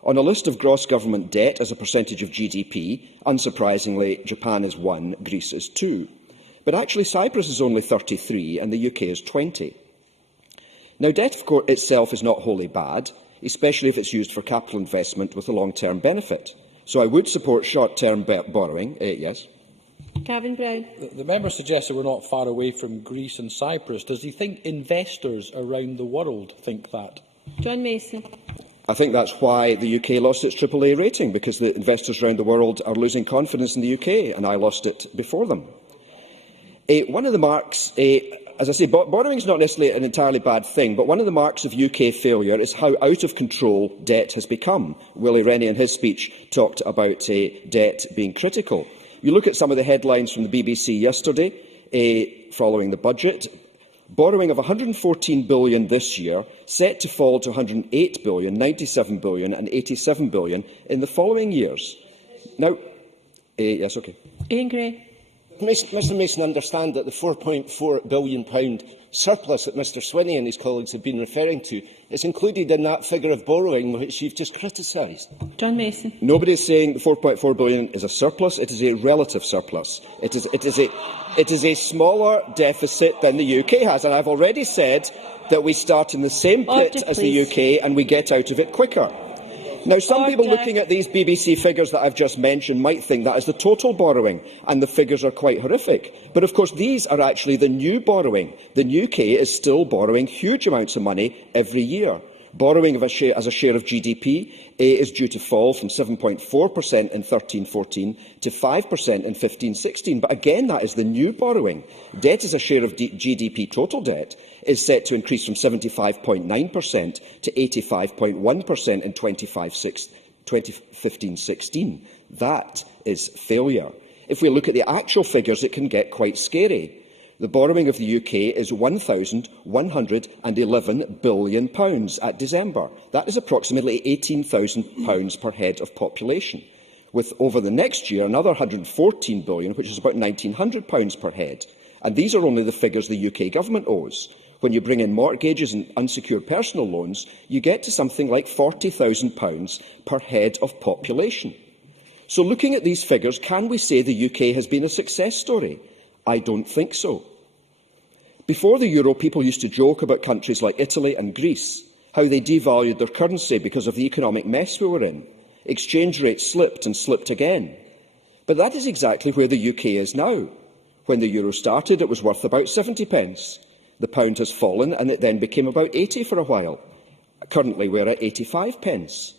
On a list of gross government debt as a percentage of GDP, unsurprisingly, Japan is 1, Greece is 2. But actually, Cyprus is only 33 and the UK is 20. Now, debt, of course, itself is not wholly bad, especially if it's used for capital investment with a long-term benefit. So I would support short-term borrowing. Yes. Gavin Brown. The member suggests that we're not far away from Greece and Cyprus. Does he think investors around the world think that? John Mason. I think that's why the UK lost its AAA rating, because the investors around the world are losing confidence in the UK, and I lost it before them. One of the marks, as I say, borrowing is not necessarily an entirely bad thing, but one of the marks of UK failure is how out of control debt has become. Willie Rennie, in his speech, talked about debt being critical. You look at some of the headlines from the BBC yesterday, following the budget. Borrowing of £114 billion this year, set to fall to £108 billion, £97 billion and £87 billion in the following years. Now, yes, OK. Ian Gray. Mr Mason, understand that the £4.4 billion surplus that Mr Swinney and his colleagues have been referring to is included in that figure of borrowing which you've just criticised. John Mason. Nobody is saying the £4.4 billion is a surplus. It is a relative surplus. It is a smaller deficit than the UK has, and I've already said that we start in the same pit as the UK and we get out of it quicker. Now, some people looking at these BBC figures that I've just mentioned might think that is the total borrowing, and the figures are quite horrific. But, of course, these are actually the new borrowing. The UK is still borrowing huge amounts of money every year. Borrowing as a share of GDP is due to fall from 7.4% in 13-14 to 5% in 15-16. But again, that is the new borrowing. Debt as a share of GDP total debt is set to increase from 75.9% to 85.1% in 2015-16. That is failure. If we look at the actual figures, it can get quite scary. The borrowing of the UK is £1,111 billion at December. That is approximately £18,000 per head of population, with over the next year another £114 billion, which is about £1,900 per head. And these are only the figures the UK government owes. When you bring in mortgages and unsecured personal loans, you get to something like £40,000 per head of population. So, looking at these figures, can we say the UK has been a success story? I don't think so. Before the euro, people used to joke about countries like Italy and Greece, how they devalued their currency because of the economic mess we were in. Exchange rates slipped and slipped again. But that is exactly where the UK is now. When the euro started, it was worth about 70 pence. The pound has fallen, and it then became about 80 for a while. Currently, we're at 85 pence.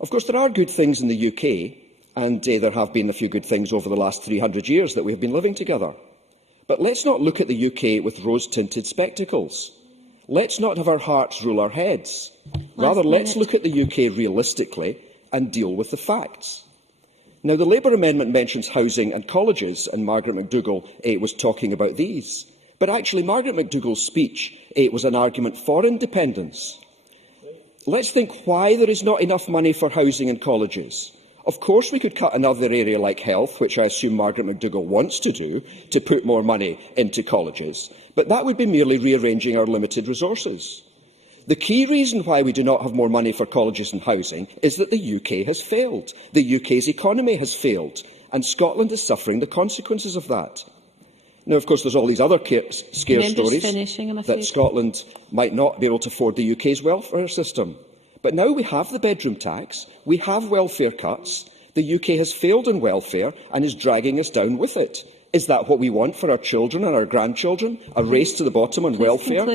Of course, there are good things in the UK, and there have been a few good things over the last 300 years that we have been living together. But let's not look at the UK with rose-tinted spectacles. Let's not have our hearts rule our heads. Rather, let's look at the UK realistically and deal with the facts. Now, the Labour amendment mentions housing and colleges, and Margaret McDougall was talking about these. But actually, Margaret McDougall's speech was an argument for independence. Let's think why there is not enough money for housing and colleges. Of course, we could cut another area like health, which I assume Margaret McDougall wants to do, to put more money into colleges. But that would be merely rearranging our limited resources. The key reason why we do not have more money for colleges and housing is that the UK has failed. The UK's economy has failed, and Scotland is suffering the consequences of that. Now, of course, there's all these other scare stories that Scotland might not be able to afford the UK's welfare system. But now we have the bedroom tax, we have welfare cuts, the UK has failed in welfare and is dragging us down with it. Is that what we want for our children and our grandchildren? A race to the bottom on welfare?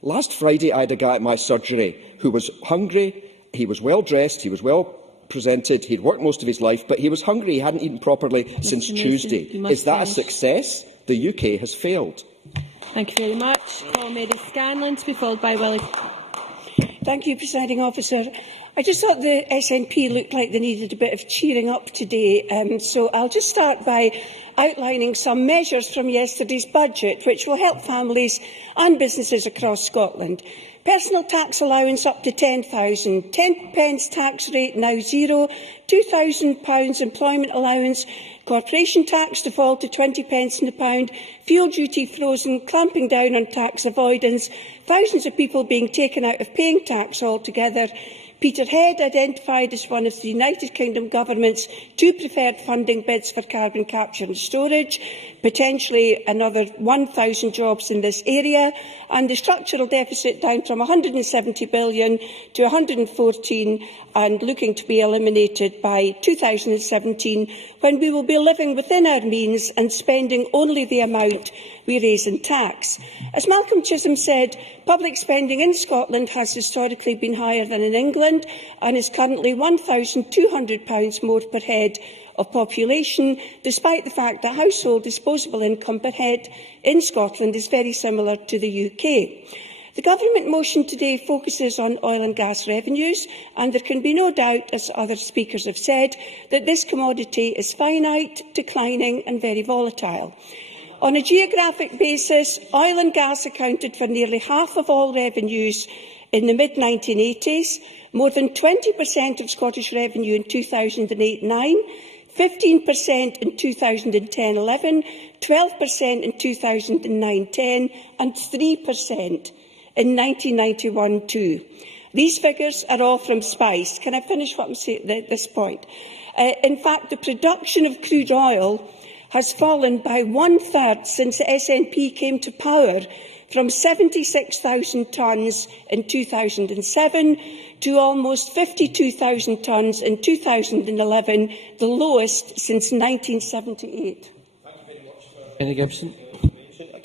Last Friday, I had a guy at my surgery who was hungry, he was well dressed, he was well presented, he'd worked most of his life, but he was hungry, he hadn't eaten properly since Tuesday. Is that a success? The UK has failed. Thank you very much. Call Mary Scanlon to be followed by Willie. Thank you, Presiding Officer. I just thought the SNP looked like they needed a bit of cheering up today, so I'll just start by outlining some measures from yesterday's budget which will help families and businesses across Scotland. Personal tax allowance up to £10,000, 10 pence tax rate now zero, £2,000 employment allowance, corporation tax to fall to 20 pence in the pound, fuel duty frozen, clamping down on tax avoidance, thousands of people being taken out of paying tax altogether. Peterhead identified as one of the United Kingdom Government's 2 preferred funding bids for carbon capture and storage, potentially another 1,000 jobs in this area, and the structural deficit down from £170 billion to £114 and looking to be eliminated by 2017, when we will be living within our means and spending only the amount we raise in tax. As Malcolm Chisholm said, public spending in Scotland has historically been higher than in England and is currently £1,200 more per head of population, despite the fact that household disposable income per head in Scotland is very similar to the UK. The Government motion today focuses on oil and gas revenues, and there can be no doubt, as other speakers have said, that this commodity is finite, declining and very volatile. On a geographic basis, oil and gas accounted for nearly half of all revenues in the mid-1980s, more than 20% of Scottish revenue in 2008-9, 15% in 2010-11, 12% in 2009-10 and 3% in 1991-2. These figures are all from Spice. Can I finish what I'm saying at this point? In fact, the production of crude oil has fallen by 1/3 since the SNP came to power, from 76,000 tonnes in 2007 to almost 52,000 tonnes in 2011, the lowest since 1978. Can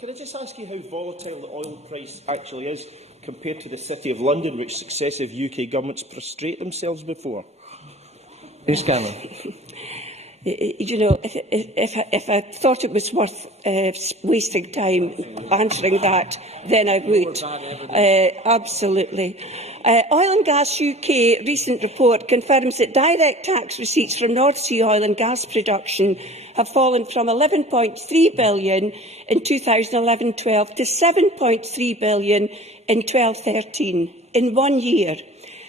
I just ask you how volatile the oil price actually is compared to the City of London, which successive UK governments prostrate themselves before? The if I thought it was worth wasting time answering that, then I would. Absolutely. Oil and Gas UK recent report confirms that direct tax receipts from North Sea oil and gas production have fallen from £11.3 billion in 2011-12 to £7.3 billion in 12-13 in 1 year.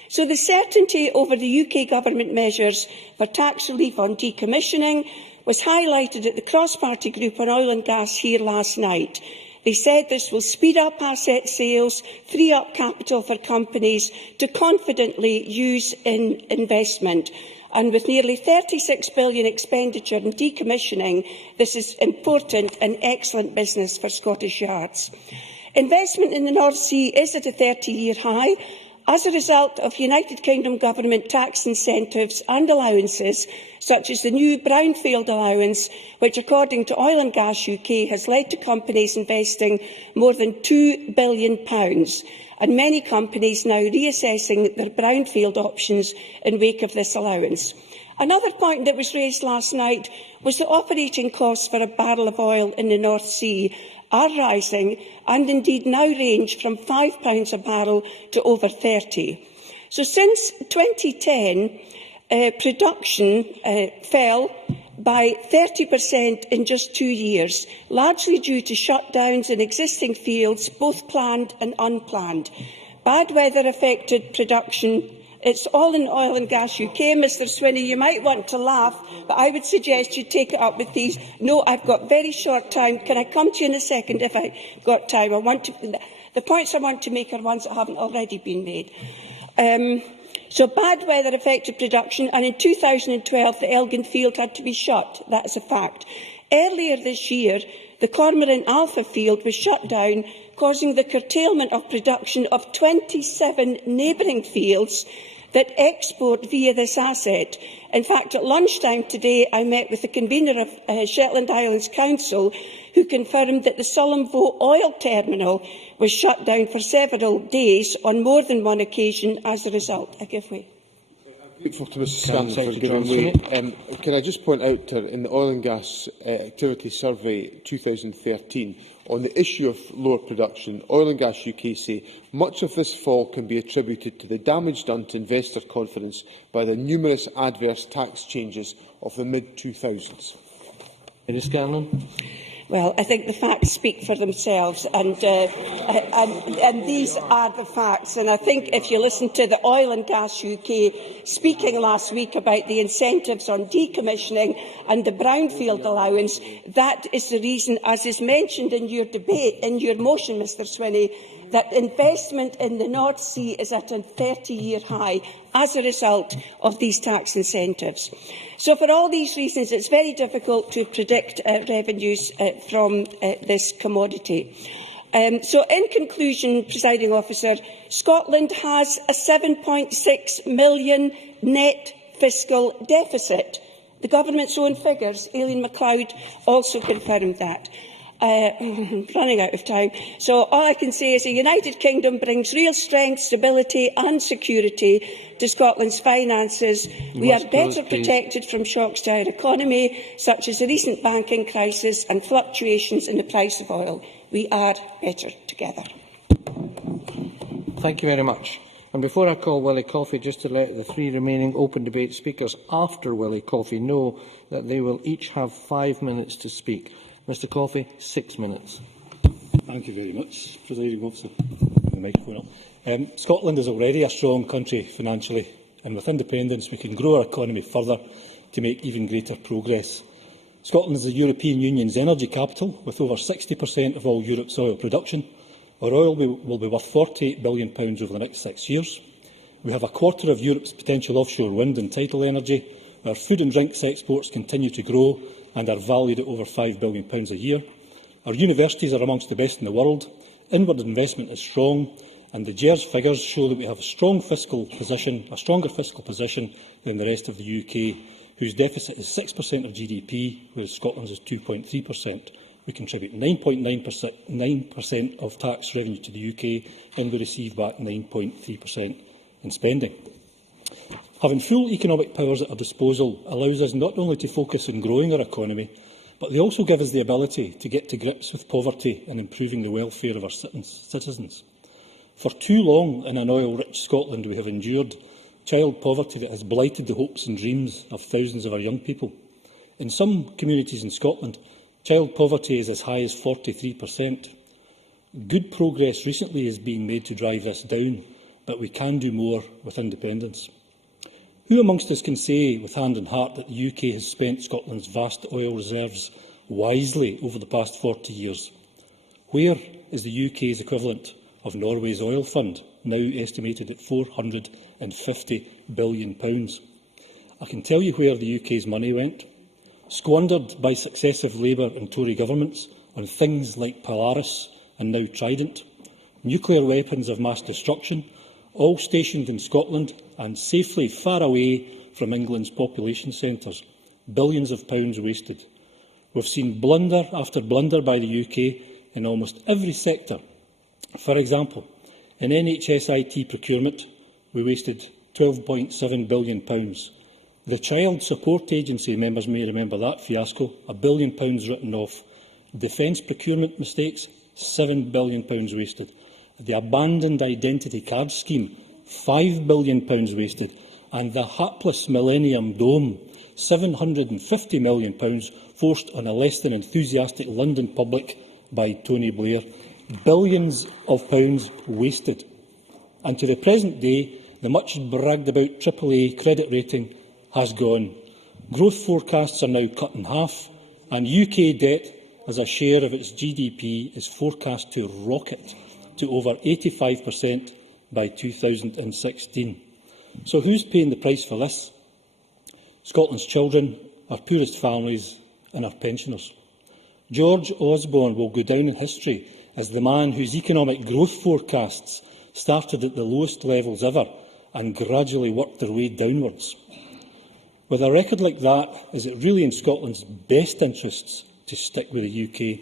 So the certainty over the UK Government measures for tax relief on decommissioning was highlighted at the cross-party group on oil and gas here last night. They said this will speed up asset sales, free up capital for companies to confidently use in investment. And with nearly £36 billion expenditure in decommissioning, this is important and excellent business for Scottish yards. Investment in the North Sea is at a 30-year high, as a result of United Kingdom Government tax incentives and allowances, such as the new brownfield allowance, which, according to Oil and Gas UK, has led to companies investing more than £2 billion, and many companies now reassessing their brownfield options in wake of this allowance. Another point that was raised last night was that operating costs for a barrel of oil in the North Sea are rising and indeed now range from £5 a barrel to over 30. So since 2010, production fell by 30% in just 2 years, largely due to shutdowns in existing fields, both planned and unplanned. Bad weather affected production. It's all in Oil and Gas UK, Mr Swinney. You might want to laugh, but I would suggest you take it up with these. No, I've got very short time. Can I come to you in a second if I've got time? The points I want to make are ones that haven't already been made. So bad weather affected production, and in 2012 the Elgin field had to be shut. That is a fact. Earlier this year, the Cormorant Alpha field was shut down, causing the curtailment of production of 27 neighbouring fields that export via this asset. In fact, at lunchtime today, I met with the convener of Shetland Islands Council, who confirmed that the Sullomvo oil terminal was shut down for several days on more than one occasion as a result. I give way. Grateful to Mr Scanlon for giving way. Can I just point out in the Oil and Gas Activity Survey 2013, on the issue of lower production, Oil and Gas UK say much of this fall can be attributed to the damage done to investor confidence by the numerous adverse tax changes of the mid-2000s. Mr Scanlon. Well, I think the facts speak for themselves, and these are the facts. And I think if you listen to the Oil and Gas UK speaking last week about the incentives on decommissioning and the brownfield allowance, that is the reason, as is mentioned in your debate, in your motion, Mr Swinney, that investment in the North Sea is at a 30-year high as a result of these tax incentives. So for all these reasons, it's very difficult to predict revenues from this commodity. So in conclusion, Presiding Officer, Scotland has a £7.6 million net fiscal deficit. The Government's own figures, Aileen MacLeod, also confirmed that. Running out of time. So all I can say is the United Kingdom brings real strength, stability and security to Scotland's finances. We are better protected from shocks to our economy, such as the recent banking crisis and fluctuations in the price of oil. We are better together. Thank you very much. And before I call Willie Coffey, just to let the three remaining open debate speakers after Willie Coffey know that they will each have 5 minutes to speak. Mr Coffey, 6 minutes. Thank you very much, Presiding Officer. The microphone up. Scotland is already a strong country financially, and with independence we can grow our economy further to make even greater progress. Scotland is the European Union's energy capital, with over 60% of all Europe's oil production. Our oil will be worth £48 billion over the next 6 years. We have a quarter of Europe's potential offshore wind and tidal energy. Our food and drinks exports continue to grow and are valued at over £5 billion a year. Our universities are amongst the best in the world. Inward investment is strong, and the GERS figures show that we have a stronger fiscal position than the rest of the UK, whose deficit is 6% of GDP, whereas Scotland's is 2.3%. We contribute 9.9% of tax revenue to the UK, and we receive back 9.3% in spending. Having full economic powers at our disposal allows us not only to focus on growing our economy, but they also give us the ability to get to grips with poverty and improving the welfare of our citizens. For too long in an oil-rich Scotland we have endured child poverty that has blighted the hopes and dreams of thousands of our young people. In some communities in Scotland, child poverty is as high as 43%. Good progress recently is being made to drive this down, but we can do more with independence. Who amongst us can say with hand on heart that the UK has spent Scotland's vast oil reserves wisely over the past 40 years? Where is the UK's equivalent of Norway's oil fund, now estimated at £450 billion? I can tell you where the UK's money went. Squandered by successive Labour and Tory governments on things like Polaris and now Trident, nuclear weapons of mass destruction, all stationed in Scotland and safely far away from England's population centres. Billions of pounds wasted. We've seen blunder after blunder by the UK in almost every sector. For example, in NHS IT procurement, we wasted £12.7 billion. The Child Support Agency, members may remember that fiasco, £1 billion written off. Defence procurement mistakes, £7 billion wasted. The abandoned identity card scheme, £5 billion wasted. And the hapless Millennium Dome, £750 million forced on a less than enthusiastic London public by Tony Blair. Billions of pounds wasted. And to the present day, the much bragged about AAA credit rating has gone. Growth forecasts are now cut in half, and UK debt as a share of its GDP is forecast to rocket to over 85% by 2016. So who's paying the price for this? Scotland's children, our poorest families and our pensioners. George Osborne will go down in history as the man whose economic growth forecasts started at the lowest levels ever and gradually worked their way downwards. With a record like that, is it really in Scotland's best interests to stick with the UK?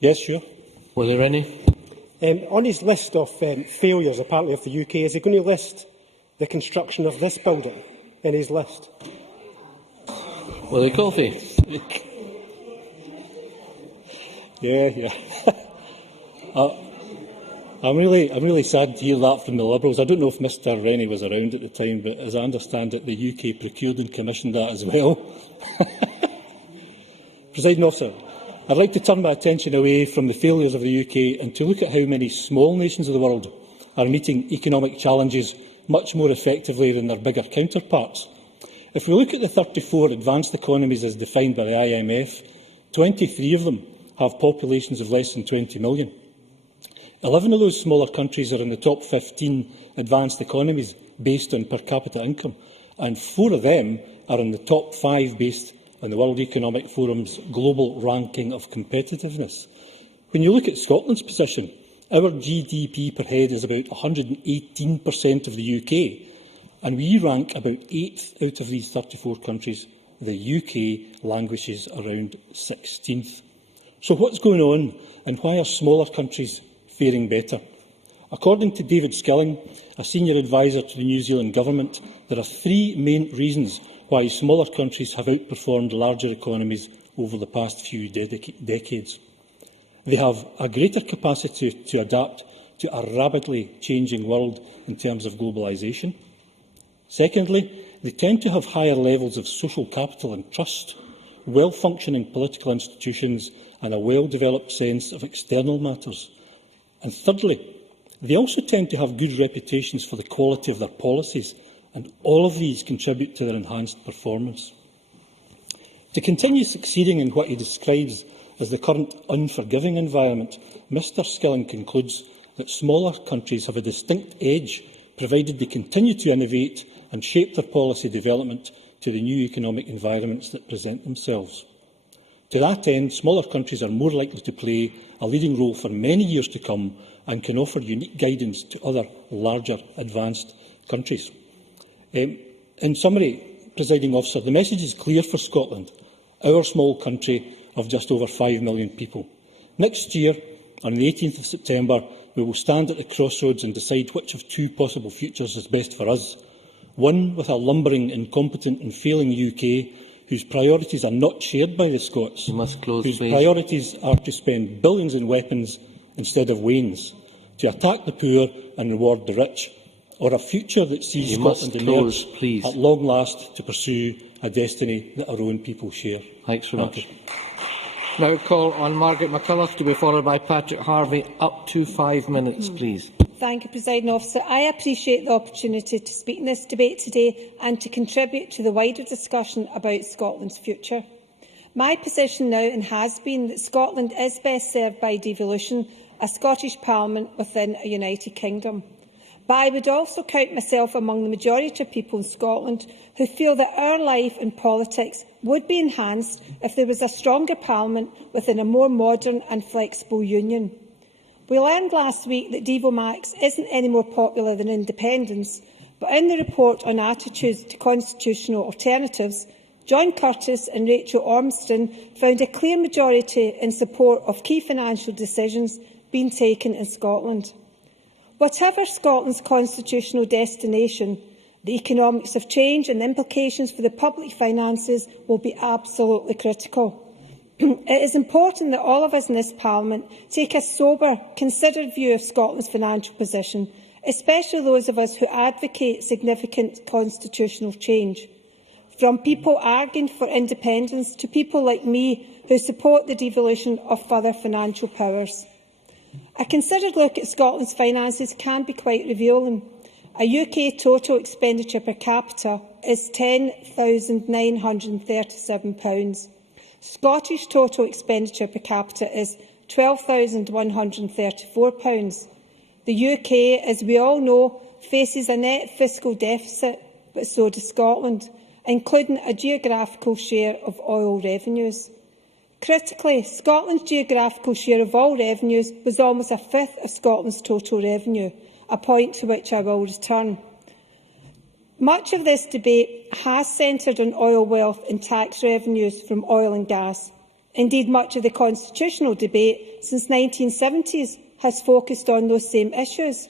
Yes, sure. Were there any? On his list of failures, apparently, of the UK, is he going to list the construction of this building in his list? Will they coffee? Yeah. I'm really sad to hear that from the Liberals. I don't know if Mr Rennie was around at the time, but as I understand it, the UK procured and commissioned that as well. Presiding Officer, I'd like to turn my attention away from the failures of the UK and to look at how many small nations of the world are meeting economic challenges much more effectively than their bigger counterparts. If we look at the 34 advanced economies as defined by the IMF, 23 of them have populations of less than 20 million. 11 of those smaller countries are in the top 15 advanced economies based on per capita income, and 4 of them are in the top 5 based on the World Economic Forum's global ranking of competitiveness. When you look at Scotland's position, our GDP per head is about 118% of the UK, and we rank about 8 out of these 34 countries. The UK languishes around 16th. So what's going on, and why are smaller countries faring better? According to David Skilling, a senior advisor to the New Zealand Government, there are 3 main reasons why smaller countries have outperformed larger economies over the past few decades. They have a greater capacity to adapt to a rapidly changing world in terms of globalisation. Secondly, they tend to have higher levels of social capital and trust, well-functioning political institutions and a well-developed sense of external matters. And thirdly, they also tend to have good reputations for the quality of their policies, and all of these contribute to their enhanced performance. To continue succeeding in what he describes as the current unforgiving environment, Mr Skilling concludes that smaller countries have a distinct edge, provided they continue to innovate and shape their policy development to the new economic environments that present themselves. To that end, smaller countries are more likely to play a leading role for many years to come and can offer unique guidance to other larger advanced countries. In summary, Presiding Officer, the message is clear for Scotland, our small country of just over 5 million people. Next year, on the 18th of September, we will stand at the crossroads and decide which of two possible futures is best for us. One with a lumbering, incompetent and failing UK, whose priorities are not shared by the Scots, whose priorities are to spend billions in weapons instead of wains, to attack the poor and reward the rich, or a future that sees Scotland emerge at long last to pursue a destiny that our own people share. Thanks very much. Now call on Margaret McCulloch, to be followed by Patrick Harvey. Up to 5 minutes, please. Thank you, Presiding Officer. I appreciate the opportunity to speak in this debate today and to contribute to the wider discussion about Scotland's future. My position now and has been that Scotland is best served by devolution, a Scottish Parliament within a United Kingdom. But I would also count myself among the majority of people in Scotland who feel that our life and politics would be enhanced if there was a stronger Parliament within a more modern and flexible union. We learned last week that Devomax isn't any more popular than independence, but in the report on attitudes to constitutional alternatives, John Curtis and Rachel Ormston found a clear majority in support of key financial decisions being taken in Scotland. Whatever Scotland's constitutional destination, the economics of change and the implications for the public finances will be absolutely critical. It is important that all of us in this Parliament take a sober, considered view of Scotland's financial position, especially those of us who advocate significant constitutional change. From people arguing for independence to people like me who support the devolution of further financial powers. A considered look at Scotland's finances can be quite revealing. A UK total expenditure per capita is £10,937. Scottish total expenditure per capita is £12,134. The UK, as we all know, faces a net fiscal deficit, but so does Scotland, including a geographical share of oil revenues. Critically, Scotland's geographical share of all revenues was almost a fifth of Scotland's total revenue, a point to which I will return. Much of this debate has centred on oil wealth and tax revenues from oil and gas. Indeed, much of the constitutional debate since the 1970s has focused on those same issues.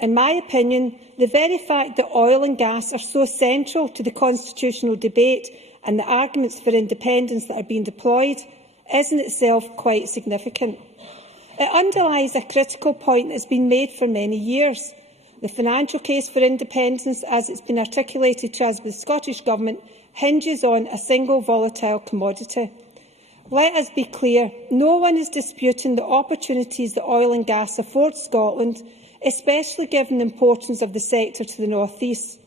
In my opinion, the very fact that oil and gas are so central to the constitutional debate and the arguments for independence that are being deployed is in itself quite significant. It underlies a critical point that has been made for many years. The financial case for independence, as it's been articulated to us by the Scottish Government, hinges on a single volatile commodity. Let us be clear, no one is disputing the opportunities that oil and gas afford Scotland, especially given the importance of the sector to the North East.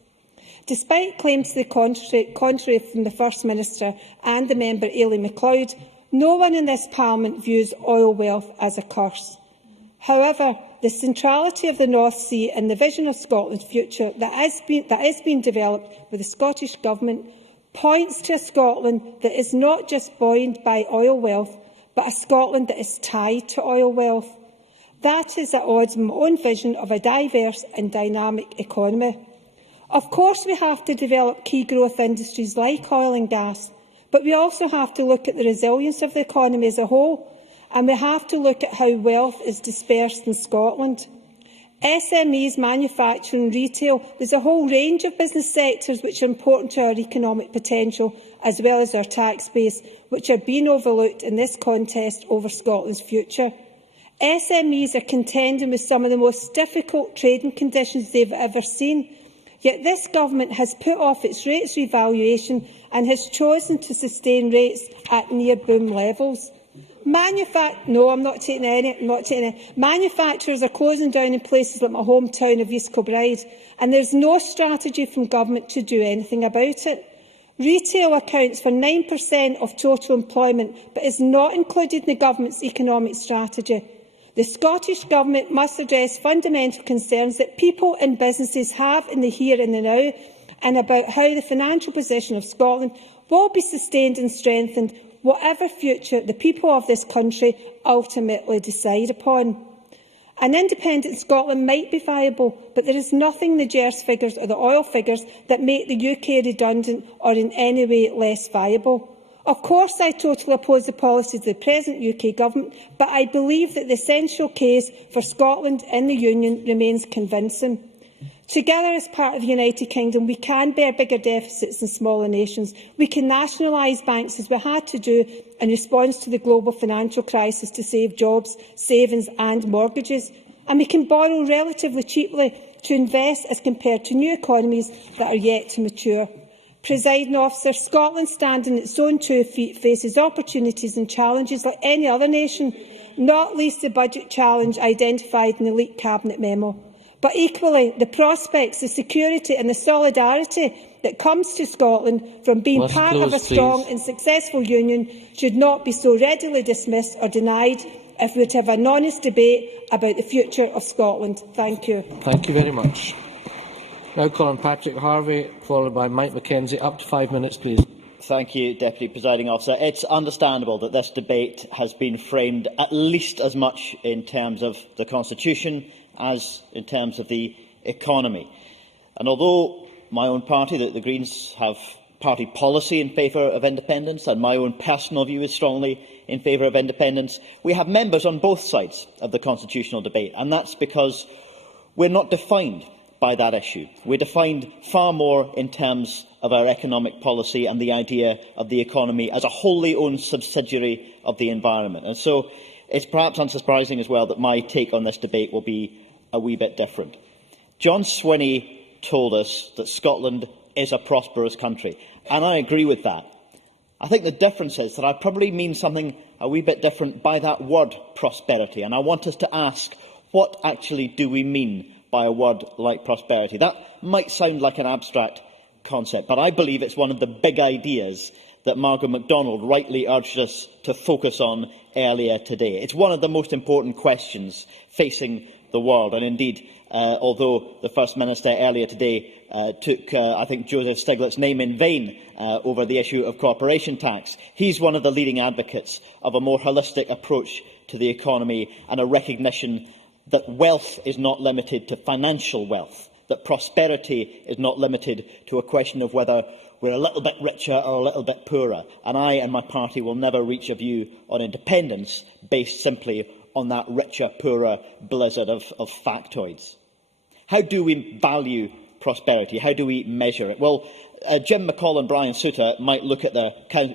Despite claims to the contrary from the First Minister and the member Aileen MacLeod, no one in this Parliament views oil wealth as a curse. However, the centrality of the North Sea and the vision of Scotland's future that is being developed with the Scottish Government points to a Scotland that is not just buoyed by oil wealth, but a Scotland that is tied to oil wealth. That is at odds with my own vision of a diverse and dynamic economy. Of course, we have to develop key growth industries like oil and gas, but we also have to look at the resilience of the economy as a whole, and we have to look at how wealth is dispersed in Scotland. SMEs, manufacturing, retail, there's a whole range of business sectors which are important to our economic potential, as well as our tax base, which are being overlooked in this contest over Scotland's future. SMEs are contending with some of the most difficult trading conditions they've ever seen, yet this Government has put off its rates revaluation and has chosen to sustain rates at near-boom levels. Manufacturers are closing down in places like my hometown of East Kilbride, and there is no strategy from Government to do anything about it. Retail accounts for 9% of total employment, but is not included in the Government's economic strategy. The Scottish Government must address fundamental concerns that people and businesses have in the here and the now, and about how the financial position of Scotland will be sustained and strengthened, whatever future the people of this country ultimately decide upon. An independent Scotland might be viable, but there is nothing in the GERS figures or the oil figures that make the UK redundant or in any way less viable. Of course, I totally oppose the policies of the present UK Government, but I believe that the essential case for Scotland in the Union remains convincing. Together, as part of the United Kingdom, we can bear bigger deficits than smaller nations. We can nationalise banks, as we had to do in response to the global financial crisis to save jobs, savings and mortgages. And we can borrow relatively cheaply to invest as compared to new economies that are yet to mature. Presiding Officer, Scotland, standing on its own 2 feet, faces opportunities and challenges like any other nation, not least the budget challenge identified in the leaked Cabinet memo. But equally, the prospects, the security and the solidarity that comes to Scotland from being part of a strong and successful union should not be so readily dismissed or denied if we were to have an honest debate about the future of Scotland. Thank you. Thank you very much. Now call on Patrick Harvey, followed by Mike Mackenzie. Up to 5 minutes, please. Thank you, Deputy Presiding Officer. It's understandable that this debate has been framed at least as much in terms of the Constitution as in terms of the economy. And although my own party, the Greens, have party policy in favour of independence, and my own personal view is strongly in favour of independence, we have members on both sides of the constitutional debate, and that's because we're not defined by that issue. We're defined far more in terms of our economic policy and the idea of the economy as a wholly owned subsidiary of the environment. And so it's perhaps unsurprising as well that my take on this debate will be a wee bit different. John Swinney told us that Scotland is a prosperous country, and I agree with that. I think the difference is that I probably mean something a wee bit different by that word prosperity, and I want us to ask, what actually do we mean by a word like prosperity? That might sound like an abstract concept, but I believe it's one of the big ideas that Margaret MacDonald rightly urged us to focus on earlier today. It's one of the most important questions facing the world, and indeed, although the First Minister earlier today took, I think, Joseph Stiglitz' name in vain over the issue of corporation tax, he's one of the leading advocates of a more holistic approach to the economy and a recognition that wealth is not limited to financial wealth, that prosperity is not limited to a question of whether we're a little bit richer or a little bit poorer. And I and my party will never reach a view on independence based simply on that richer, poorer blizzard of factoids. How do we value prosperity? How do we measure it? Well, Jim McCall and Brian Souter might look at the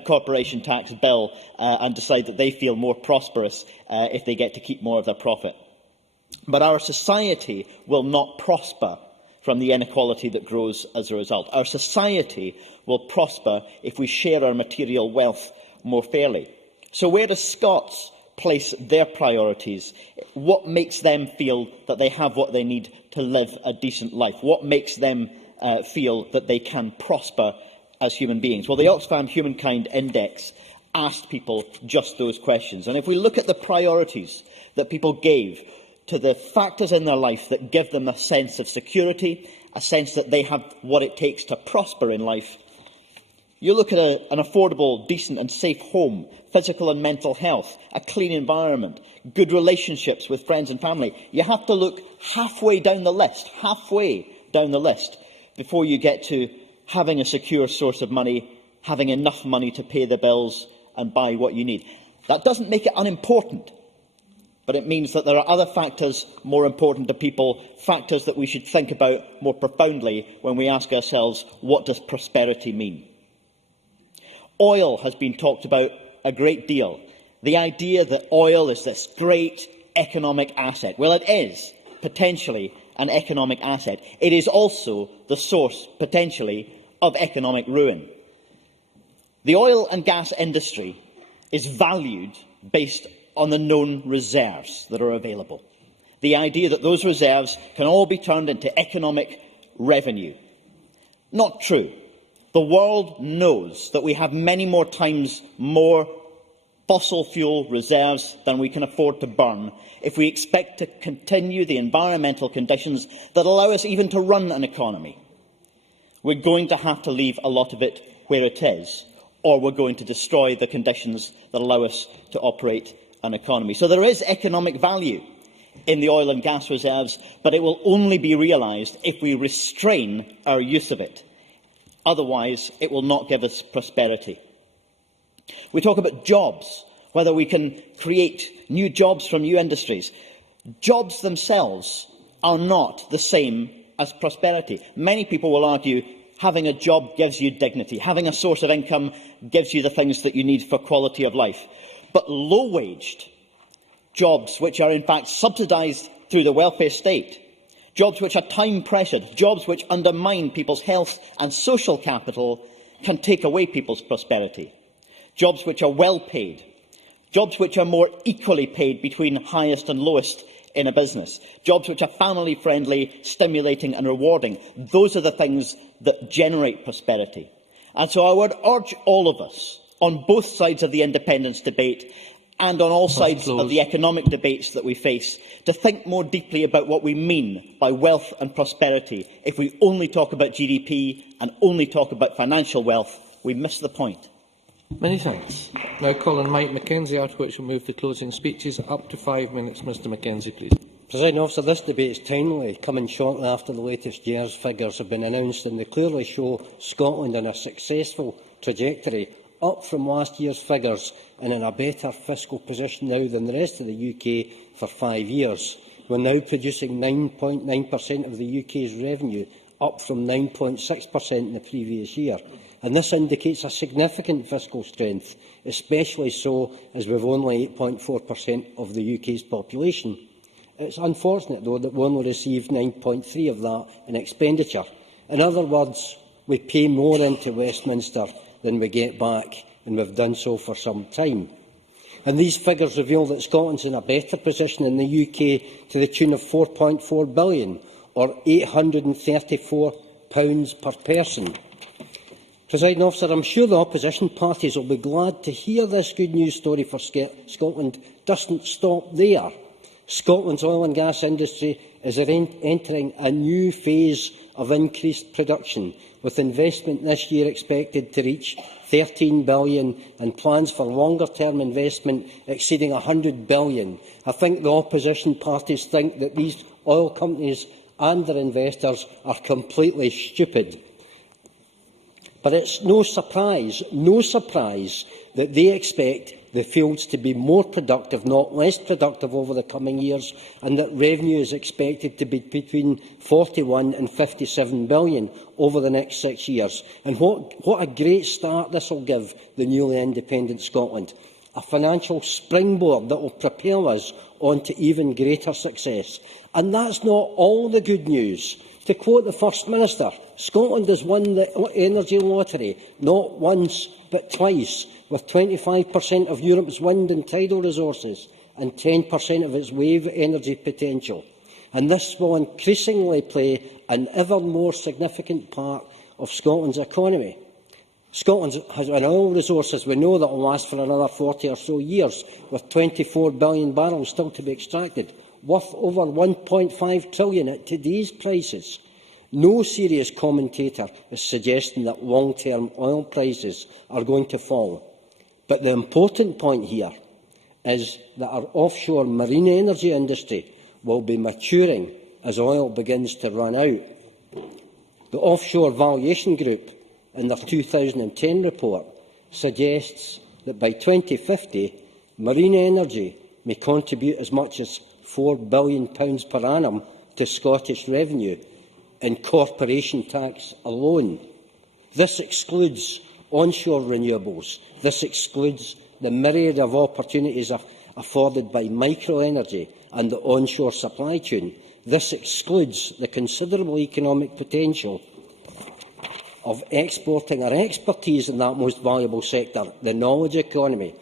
corporation tax bill and decide that they feel more prosperous if they get to keep more of their profit. But our society will not prosper from the inequality that grows as a result. Our society will prosper if we share our material wealth more fairly. So where do Scots place their priorities? What makes them feel that they have what they need to live a decent life? What makes them feel that they can prosper as human beings? Well, the Oxfam Humankind Index asked people just those questions. And if we look at the priorities that people gave to the factors in their life that give them a sense of security, a sense that they have what it takes to prosper in life, you look at an affordable, decent and safe home, physical and mental health, a clean environment, good relationships with friends and family. You have to look halfway down the list, before you get to having a secure source of money, having enough money to pay the bills and buy what you need. That doesn't make it unimportant, but it means that there are other factors more important to people, factors that we should think about more profoundly when we ask ourselves, what does prosperity mean? Oil has been talked about a great deal. The idea that oil is this great economic asset. Well, it is potentially an economic asset. It is also the source, potentially, of economic ruin. The oil and gas industry is valued based on the known reserves that are available. The idea that those reserves can all be turned into economic revenue. Not true. The world knows that we have many more times more fossil fuel reserves than we can afford to burn if we expect to continue the environmental conditions that allow us even to run an economy. We're going to have to leave a lot of it where it is, or we're going to destroy the conditions that allow us to operate an economy. So there is economic value in the oil and gas reserves, but it will only be realised if we restrain our use of it. Otherwise, it will not give us prosperity. We talk about jobs, whether we can create new jobs from new industries. Jobs themselves are not the same as prosperity. Many people will argue having a job gives you dignity. Having a source of income gives you the things that you need for quality of life. But low-waged jobs, which are in fact subsidised through the welfare state, jobs which are time-pressured, jobs which undermine people's health and social capital, can take away people's prosperity. Jobs which are well-paid, jobs which are more equally paid between highest and lowest in a business, jobs which are family-friendly, stimulating and rewarding. Those are the things that generate prosperity. And so I would urge all of us, on both sides of the independence debate and on all sides of the economic debates that we face, to think more deeply about what we mean by wealth and prosperity. If we only talk about GDP and only talk about financial wealth, we miss the point. Many thanks. Now call on Mike Mackenzie, after which we'll move to closing speeches. Up to 5 minutes. Mr Mackenzie, please. Presiding Officer, this debate is timely, coming shortly after the latest year's figures have been announced, and they clearly show Scotland on a successful trajectory, up from last year's figures and in a better fiscal position now than the rest of the UK for 5 years. We're now producing 9.9% of the UK's revenue, up from 9.6% in the previous year. And this indicates a significant fiscal strength, especially so as we've only 8.4% of the UK's population. It's unfortunate, though, that we only received 9.3% of that in expenditure. In other words, we pay more into Westminster than we get back, and we've done so for some time. And these figures reveal that Scotland's in a better position in the UK to the tune of £4.4 billion, or £834 per person. Presiding Officer, I'm sure the opposition parties will be glad to hear this good news story for Scotland doesn't stop there. Scotland's oil and gas industry is entering a new phase of increased production, with investment this year expected to reach £13 billion and plans for longer-term investment exceeding £100 billion. I think the opposition parties think that these oil companies and their investors are completely stupid. But it's no surprise that they expect the fields to be more productive, not less productive, over the coming years, and that revenue is expected to be between £41 and £57 billion over the next 6 years. And what a great start this will give the newly independent Scotland. A financial springboard that will propel us on to even greater success. And that's not all the good news. To quote the First Minister, Scotland has won the energy lottery not once but twice, with 25% of Europe's wind and tidal resources and 10% of its wave energy potential. And this will increasingly play an ever more significant part of Scotland's economy. Scotland has an oil resource, as we know, that will last for another 40 or so years, with 24 billion barrels still to be extracted, worth over £1.5 trillion at today's prices. No serious commentator is suggesting that long-term oil prices are going to fall. But the important point here is that our offshore marine energy industry will be maturing as oil begins to run out. The Offshore Valuation Group, in their 2010 report, suggests that by 2050, marine energy may contribute as much as £4 billion per annum to Scottish revenue in corporation tax alone. This excludes onshore renewables. This excludes the myriad of opportunities afforded by microenergy and the onshore supply chain. This excludes the considerable economic potential of exporting our expertise in that most valuable sector, the knowledge economy.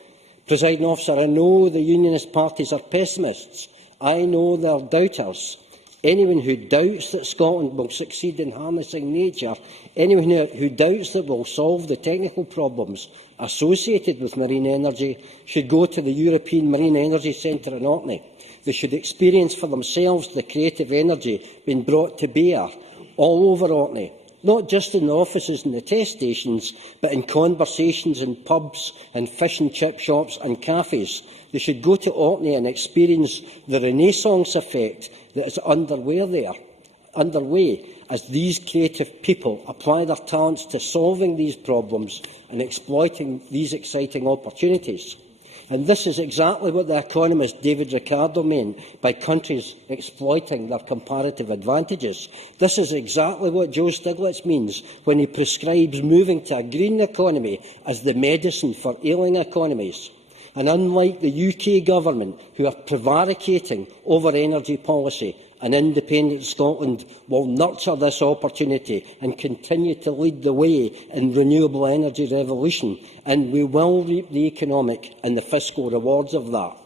Presiding Officer, I know the unionist parties are pessimists. I know they are doubters. Anyone who doubts that Scotland will succeed in harnessing nature, anyone who doubts that we'll solve the technical problems associated with marine energy, should go to the European Marine Energy Centre in Orkney. They should experience for themselves the creative energy being brought to bear all over Orkney, not just in the offices and the test stations, but in conversations in pubs and fish and chip shops and cafes. They should go to Orkney and experience the Renaissance effect that is underway there. underway as these creative people apply their talents to solving these problems and exploiting these exciting opportunities. And this is exactly what the economist David Ricardo meant by countries exploiting their comparative advantages. This is exactly what Joe Stiglitz means when he prescribes moving to a green economy as the medicine for ailing economies. And unlike the UK Government, who are prevaricating over energy policy, an independent Scotland will nurture this opportunity and continue to lead the way in renewable energy revolution, and we will reap the economic and the fiscal rewards of that.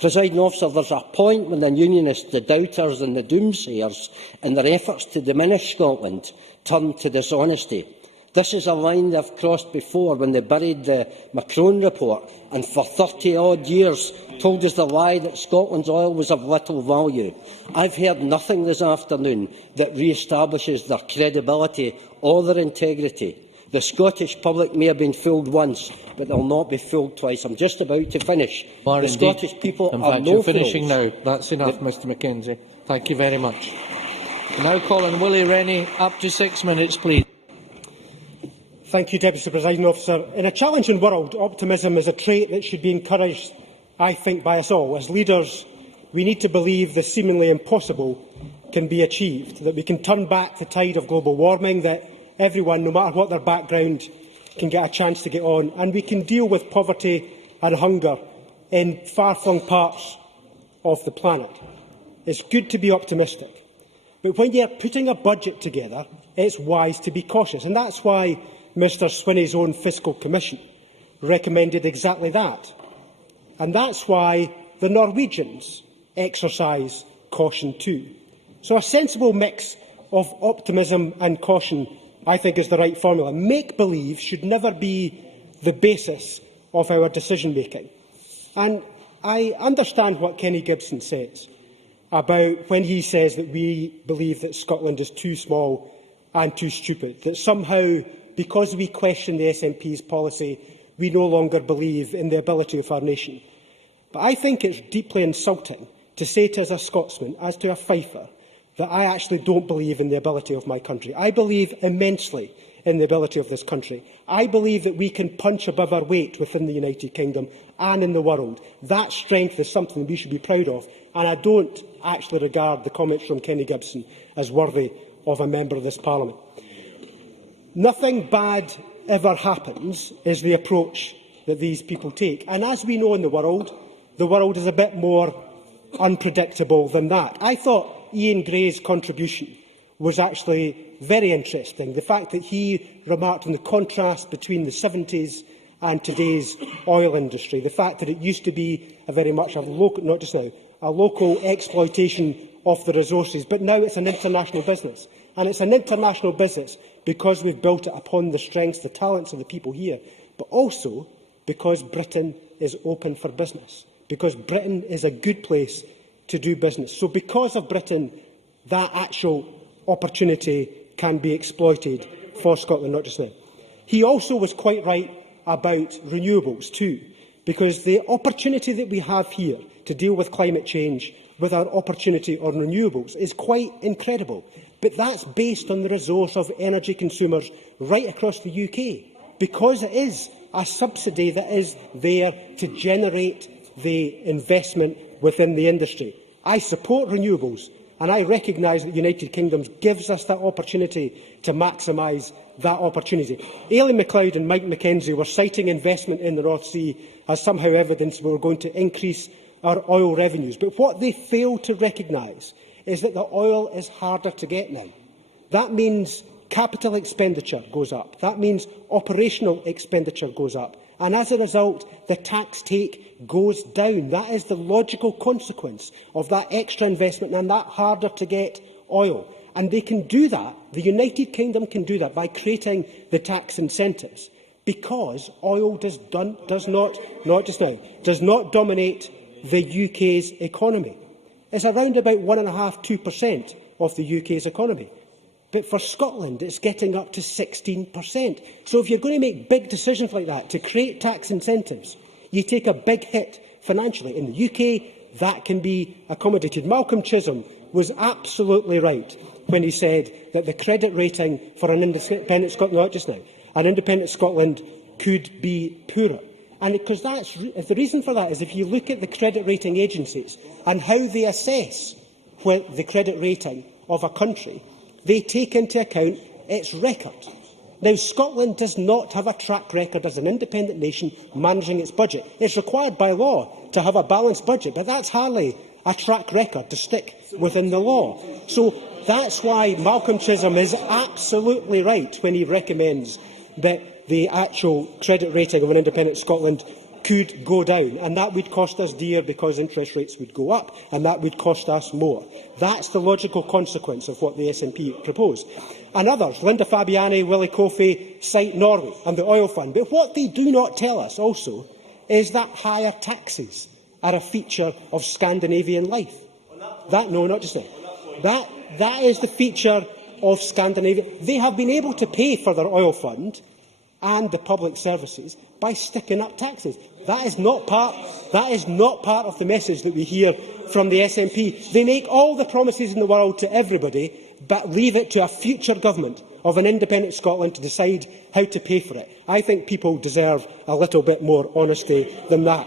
Presiding Officer, there is a point when the Unionists, the doubters and the doomsayers, in their efforts to diminish Scotland, turn to dishonesty. This is a line they have crossed before when they buried the Macron report and for 30-odd years told us the lie that Scotland's oil was of little value. I've heard nothing this afternoon that re-establishes their credibility or their integrity. The Scottish public may have been fooled once, but they'll not be fooled twice. I'm just about to finish. The Scottish people are no fools. Finishing now. That's enough, Mr Mackenzie. Thank you very much. I now call on Willie Rennie. Up to 6 minutes, please. Thank you, Deputy Presiding Officer. In a challenging world, optimism is a trait that should be encouraged, I think, by us all. As leaders, we need to believe the seemingly impossible can be achieved, that we can turn back the tide of global warming, that everyone, no matter what their background, can get a chance to get on, and we can deal with poverty and hunger in far-flung parts of the planet. It's good to be optimistic, but when you are putting a budget together, it's wise to be cautious, and that's why Mr Swinney's own Fiscal Commission recommended exactly that. And that's why the Norwegians exercise caution too. So a sensible mix of optimism and caution, I think, is the right formula. Make-believe should never be the basis of our decision-making. And I understand what Kenny Gibson says about when he says that we believe that Scotland is too small and too stupid, that somehow, because we question the SNP's policy, we no longer believe in the ability of our nation. But I think it's deeply insulting to say to us as a Scotsman, as to a Fifer, that I actually don't believe in the ability of my country. I believe immensely in the ability of this country. I believe that we can punch above our weight within the United Kingdom and in the world. That strength is something we should be proud of, and I don't actually regard the comments from Kenny Gibson as worthy of a member of this Parliament. Nothing bad ever happens is the approach that these people take. And as we know in the world is a bit more unpredictable than that. I thought Ian Gray's contribution was actually very interesting. The fact that he remarked on the contrast between the 70s and today's oil industry. The fact that it used to be a very much a local, not just now, a local exploitation of the resources, but now it's an international business. And it's an international business because we've built it upon the strengths, the talents of the people here, but also because Britain is open for business, because Britain is a good place to do business. So because of Britain, that actual opportunity can be exploited for Scotland, not just now. He also was quite right about renewables too, because the opportunity that we have here to deal with climate change with our opportunity on renewables is quite incredible. But that's based on the resource of energy consumers right across the UK, because it is a subsidy that is there to generate the investment within the industry. I support renewables, and I recognise that the United Kingdom gives us that opportunity to maximise that opportunity. Aileen MacLeod and Mike Mackenzie were citing investment in the North Sea as somehow evidence we were going to increase our oil revenues. But what they fail to recognise is that the oil is harder to get now. That means capital expenditure goes up. That means operational expenditure goes up. And as a result, the tax take goes down. That is the logical consequence of that extra investment and that harder to get oil. And they can do that, the United Kingdom can do that by creating the tax incentives, because oil does not dominate the UK's economy. It's around about 1.5–2% of the UK's economy. But for Scotland, it's getting up to 16%. So if you're going to make big decisions like that to create tax incentives, you take a big hit financially. In the UK, that can be accommodated. Malcolm Chisholm was absolutely right when he said that the credit rating for an independent Scotland, not just now, an independent Scotland could be poorer. And because the reason for that is if you look at the credit rating agencies and how they assess the credit rating of a country, they take into account its record. Now, Scotland does not have a track record as an independent nation managing its budget. It's required by law to have a balanced budget, but that's hardly a track record to stick within the law. So that's why Malcolm Chisholm is absolutely right when he recommends that the actual credit rating of an independent Scotland could go down, and that would cost us dear because interest rates would go up, and that would cost us more. That's the logical consequence of what the SNP propose. And others, Linda Fabiani, Willie Coffey, cite Norway and the oil fund. But what they do not tell us also is that higher taxes are a feature of Scandinavian life. No, not just now. That is the feature of Scandinavia. They have been able to pay for their oil fund and the public services by sticking up taxes. That is not part of the message that we hear from the SNP. They make all the promises in the world to everybody, but leave it to a future government of an independent Scotland to decide how to pay for it. I think people deserve a little bit more honesty than that.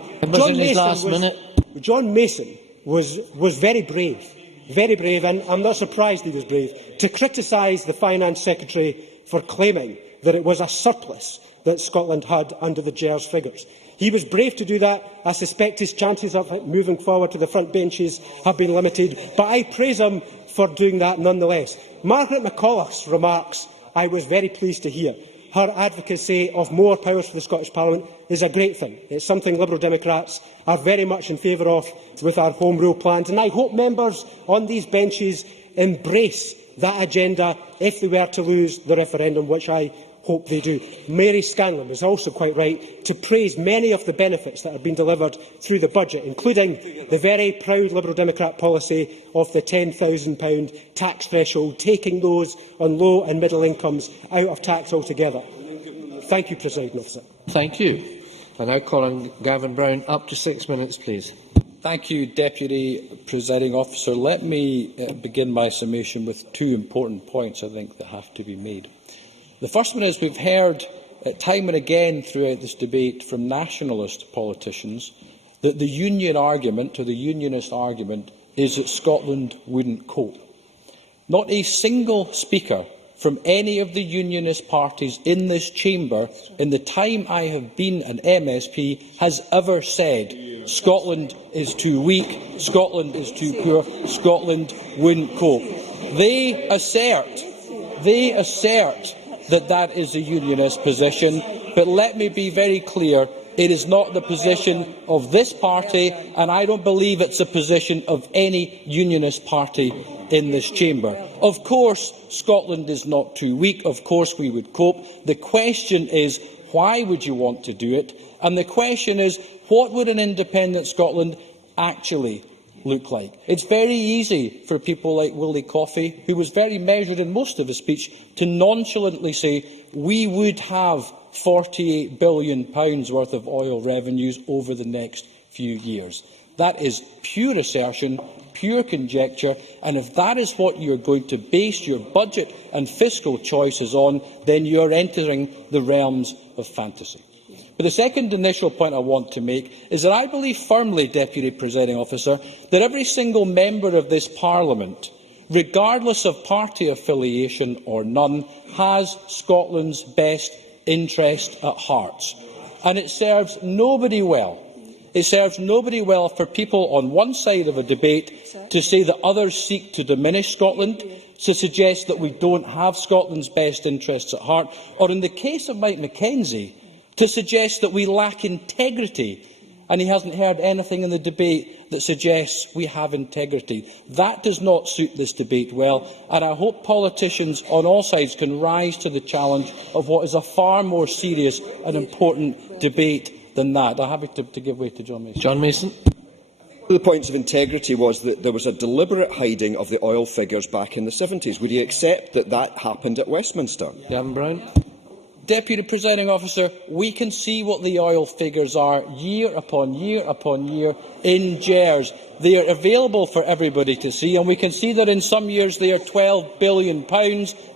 John Mason was very brave, and I'm not surprised he was brave, to criticise the Finance Secretary for claiming that it was a surplus that Scotland had under the GERS figures. He was brave to do that. I suspect his chances of moving forward to the front benches have been limited, but I praise him for doing that nonetheless. Margaret McAuliffe's remarks I was very pleased to hear. Her advocacy of more powers for the Scottish Parliament is a great thing. It's something Liberal Democrats are very much in favour of with our Home Rule plans, and I hope members on these benches embrace that agenda if they were to lose the referendum, which I hope they do. Mary Scanlon was also quite right to praise many of the benefits that have been delivered through the budget, including the very proud Liberal Democrat policy of the £10,000 tax threshold, taking those on low and middle incomes out of tax altogether. Thank you, Presiding Officer. Thank you. I now call on Gavin Brown. Up to 6 minutes, please. Thank you, Deputy Presiding Officer. Let me begin my summation with two important points I think that have to be made. The first one is we've heard time and again throughout this debate from nationalist politicians that the union argument, or the unionist argument, is that Scotland wouldn't cope. Not a single speaker from any of the unionist parties in this chamber in the time I have been an MSP has ever said Scotland is too weak, Scotland is too poor, Scotland wouldn't cope. They assert that is a unionist position, but let me be very clear, it is not the position of this party, and I don't believe it's the position of any unionist party in this chamber. Of course, Scotland is not too weak. Of course, we would cope. The question is, why would you want to do it? And the question is, what would an independent Scotland actually look like? It's very easy for people like Willie Coffey, who was very measured in most of his speech, to nonchalantly say we would have £48 billion worth of oil revenues over the next few years. That is pure assertion, pure conjecture, and if that is what you are going to base your budget and fiscal choices on, then you are entering the realms of fantasy. But the second initial point I want to make is that I believe firmly, Deputy Presiding Officer, that every single member of this Parliament, regardless of party affiliation or none, has Scotland's best interest at heart. And it serves nobody well. It serves nobody well for people on one side of a debate to say that others seek to diminish Scotland, to suggest that we don't have Scotland's best interests at heart, or in the case of Mike Mackenzie, to suggest that we lack integrity, and he hasn't heard anything in the debate that suggests we have integrity. That does not suit this debate well, and I hope politicians on all sides can rise to the challenge of what is a far more serious and important debate than that. I'm happy to give way to John Mason. John Mason. One of the points of integrity was that there was a deliberate hiding of the oil figures back in the 70s. Would you accept that that happened at Westminster? Gavin Brown. Deputy Presiding Officer, we can see what the oil figures are year upon year upon year in GERS. They are available for everybody to see, and we can see that in some years they are £12 billion,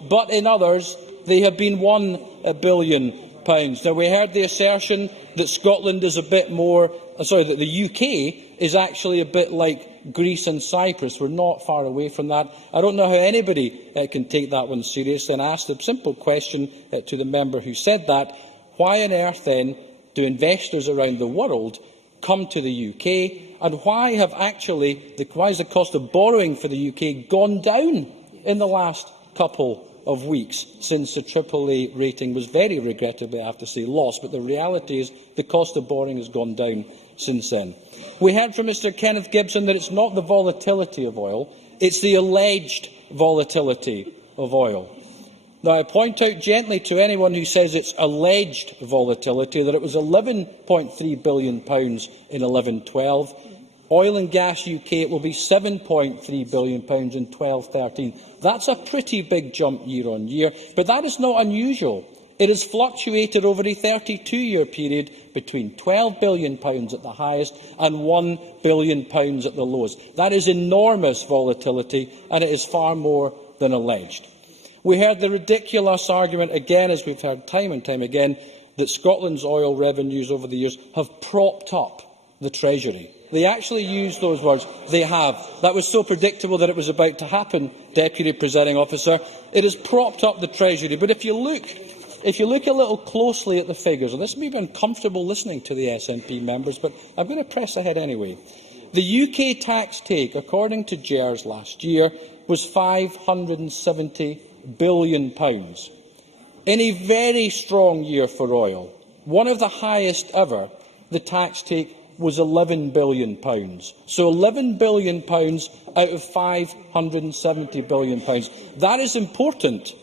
but in others they have been £1 billion. Now, we heard the assertion that Scotland is a bit more, that the UK is actually a bit like Greece and Cyprus. We're not far away from that. I don't know how anybody can take that one seriously, and I asked a simple question to the member who said that. Why on earth, then, do investors around the world come to the UK, and why has the cost of borrowing for the UK gone down in the last couple of weeks since the AAA rating was very regrettably, I have to say, lost? But the reality is the cost of borrowing has gone down since then. We heard from Mr Kenneth Gibson that it's not the volatility of oil, it's the alleged volatility of oil. Now, I point out gently to anyone who says it's alleged volatility that it was £11.3 billion in 11-12. Oil and Gas UK will be £7.3 billion in 12-13. That's a pretty big jump year on year, but that is not unusual. It has fluctuated over a 32-year period between £12 billion at the highest and £1 billion at the lowest. That is enormous volatility, and it is far more than alleged. We heard the ridiculous argument again, as we've heard time and time again, that Scotland's oil revenues over the years have propped up the Treasury. They actually used those words. They have. That was so predictable that it was about to happen, Deputy Presiding Officer. It has propped up the Treasury. But if you look a little closely at the figures, and this may be uncomfortable listening to the SNP members, but I'm going to press ahead anyway. The UK tax take, according to GERS last year, was £570 billion. In a very strong year for oil, one of the highest ever, the tax take was £11 billion. So £11 billion out of £570 billion. That is important,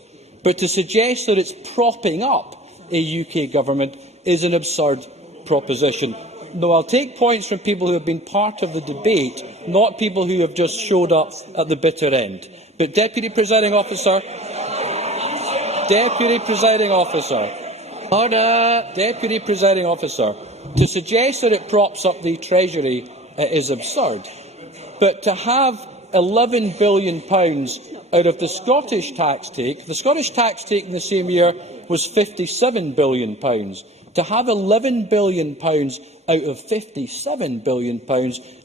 but to suggest that it's propping up a UK government is an absurd proposition. No, I'll take points from people who have been part of the debate, not people who have just showed up at the bitter end. But Deputy Presiding Officer, to suggest that it props up the Treasury is absurd. But to have £11 billion out of the Scottish tax take in the same year was £57 billion. To have £11 billion out of £57 billion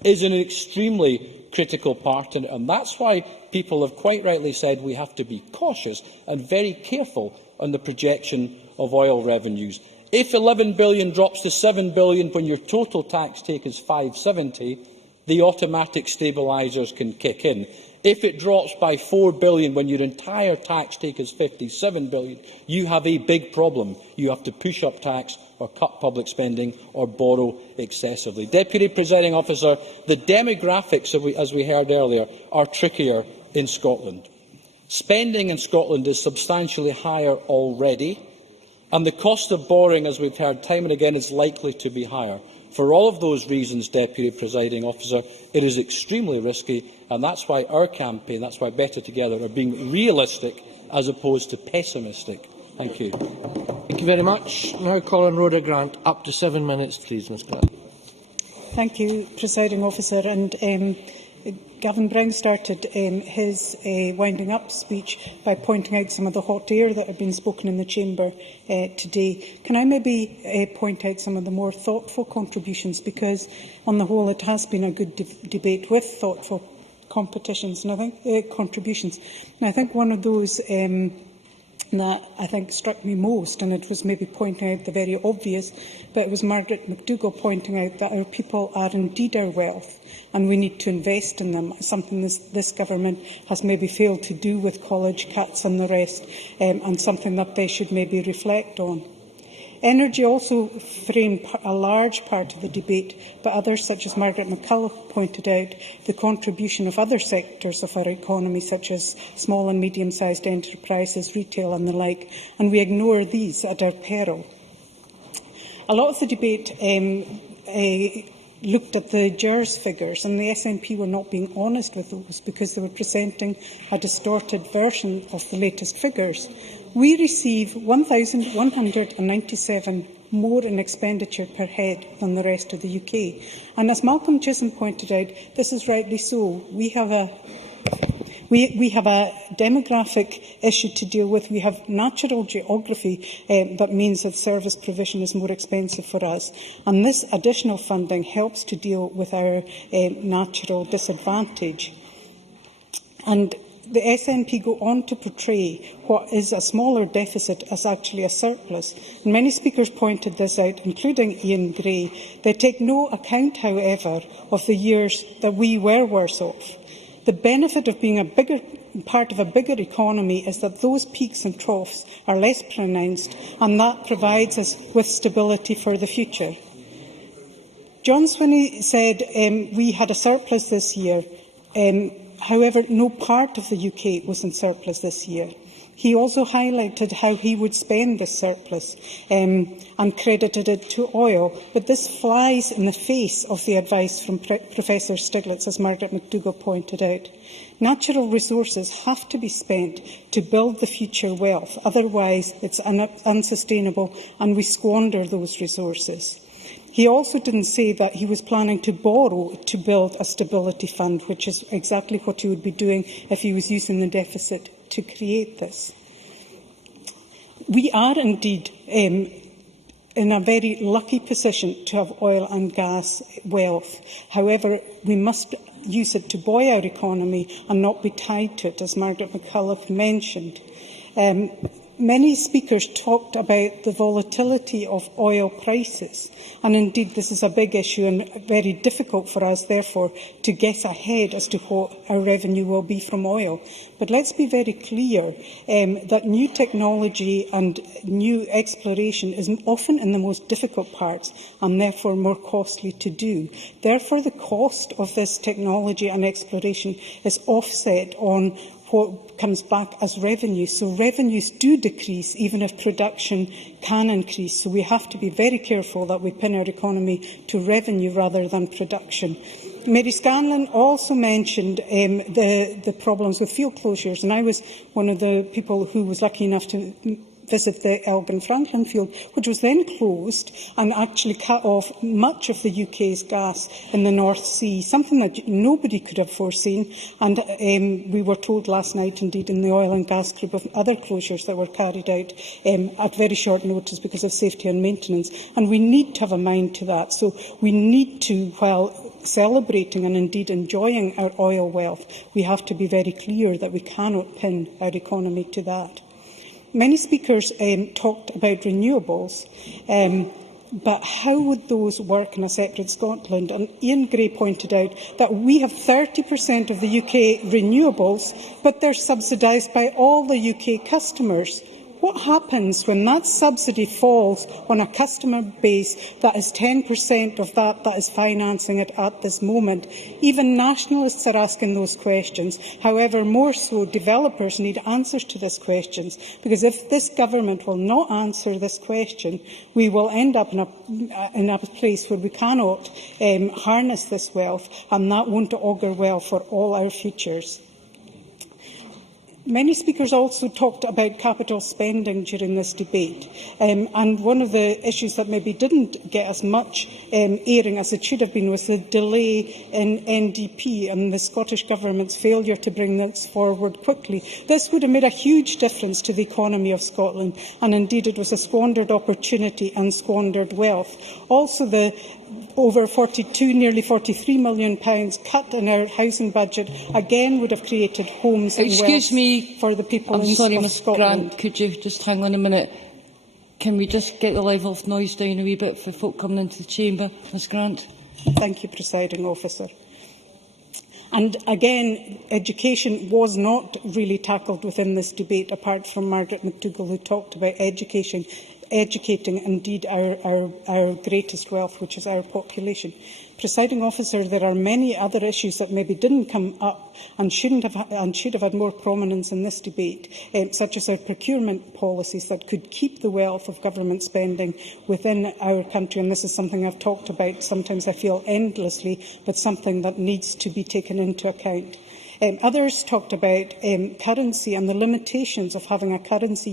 is an extremely critical part in it, and that's why people have quite rightly said we have to be cautious and very careful on the projection of oil revenues. If £11 billion drops to £7 billion when your total tax take is £570, the automatic stabilisers can kick in. If it drops by £4 billion when your entire tax take is £57 billion, you have a big problem. You have to push up tax or cut public spending or borrow excessively. Deputy Presiding Officer, the demographics, as we heard earlier, are trickier in Scotland. Spending in Scotland is substantially higher already, and the cost of borrowing, as we've heard time and again, is likely to be higher. For all of those reasons, Deputy Presiding Officer, it is extremely risky, and that's why our campaign, that's why Better Together, are being realistic as opposed to pessimistic. Thank you. Thank you very much. Now call on Rhoda Grant. Up to 7 minutes, please, Ms Grant. Thank you, Presiding Officer. And Gavin Brown started his winding up speech by pointing out some of the hot air that had been spoken in the chamber today. Can I maybe point out some of the more thoughtful contributions? Because on the whole it has been a good debate with thoughtful contributions. And I think one of those that I think struck me most, and it was maybe pointing out the very obvious, but it was Margaret McDougall pointing out that our people are indeed our wealth, and we need to invest in them, something this government has maybe failed to do with college cuts and the rest, and something that they should maybe reflect on. Energy also framed a large part of the debate, but others, such as Margaret McCulloch, pointed out the contribution of other sectors of our economy, such as small and medium-sized enterprises, retail and the like, and we ignore these at our peril. A lot of the debate looked at the GERS figures, and the SNP were not being honest with those because they were presenting a distorted version of the latest figures. We receive 1,197 more in expenditure per head than the rest of the UK. And as Malcolm Chisholm pointed out, this is rightly so. We have a demographic issue to deal with. We have natural geography that means that service provision is more expensive for us. And this additional funding helps to deal with our natural disadvantage. And the SNP go on to portray what is a smaller deficit as actually a surplus. And many speakers pointed this out, including Ian Gray. They take no account, however, of the years that we were worse off. The benefit of being a bigger part of a bigger economy is that those peaks and troughs are less pronounced, and that provides us with stability for the future. John Swinney said we had a surplus this year. However, no part of the UK was in surplus this year. He also highlighted how he would spend this surplus and credited it to oil. But this flies in the face of the advice from Professor Stiglitz, as Margaret McDougall pointed out. Natural resources have to be spent to build the future wealth. Otherwise, it's unsustainable and we squander those resources. He also didn't say that he was planning to borrow to build a stability fund, which is exactly what he would be doing if he was using the deficit to create this. We are indeed in a very lucky position to have oil and gas wealth. However, we must use it to buoy our economy and not be tied to it, as Margaret McCulloch mentioned. Many speakers talked about the volatility of oil prices, and indeed this is a big issue and very difficult for us, therefore, to guess ahead as to what our revenue will be from oil. But let's be very clear that new technology and new exploration is often in the most difficult parts and therefore more costly to do. Therefore, the cost of this technology and exploration is offset on what comes back as revenue. So revenues do decrease even if production can increase. So we have to be very careful that we pin our economy to revenue rather than production. Mary Scanlon also mentioned the problems with field closures, and I was one of the people who was lucky enough to visit the Elgin Franklin field, which was then closed and actually cut off much of the UK's gas in the North Sea, something that nobody could have foreseen. And we were told last night, indeed, in the oil and gas group, of other closures that were carried out at very short notice because of safety and maintenance. And we need to have a mind to that. So we need to, while celebrating and indeed enjoying our oil wealth, we have to be very clear that we cannot pin our economy to that. Many speakers talked about renewables, but how would those work in a separate Scotland? And Ian Gray pointed out that we have 30% of the UK renewables, but they're subsidised by all the UK customers. What happens when that subsidy falls on a customer base that is 10% of that is financing it at this moment? Even nationalists are asking those questions. However, more so, developers need answers to these questions, because if this government will not answer this question, we will end up in a place where we cannot harness this wealth, and that won't augur well for all our futures. Many speakers also talked about capital spending during this debate, and one of the issues that maybe didn't get as much airing as it should have been was the delay in NDP and the Scottish Government's failure to bring this forward quickly. This would have made a huge difference to the economy of Scotland, and indeed it was a squandered opportunity and squandered wealth. Also, the over nearly £43 million cut in our housing budget again would have created homes and wealth for the people of Scotland. Ms Grant, could you just hang on a minute? Can we just get the level of noise down a wee bit for folk coming into the chamber, Ms Grant? Thank you, Presiding Officer. And again, education was not really tackled within this debate, apart from Margaret McDougall, who talked about education educating indeed our greatest wealth, which is our population. Presiding Officer, there are many other issues that maybe didn't come up and should have had more prominence in this debate, such as our procurement policies that could keep the wealth of government spending within our country. And this is something I've talked about, sometimes I feel endlessly, but something that needs to be taken into account. Others talked about currency and the limitations of having a currency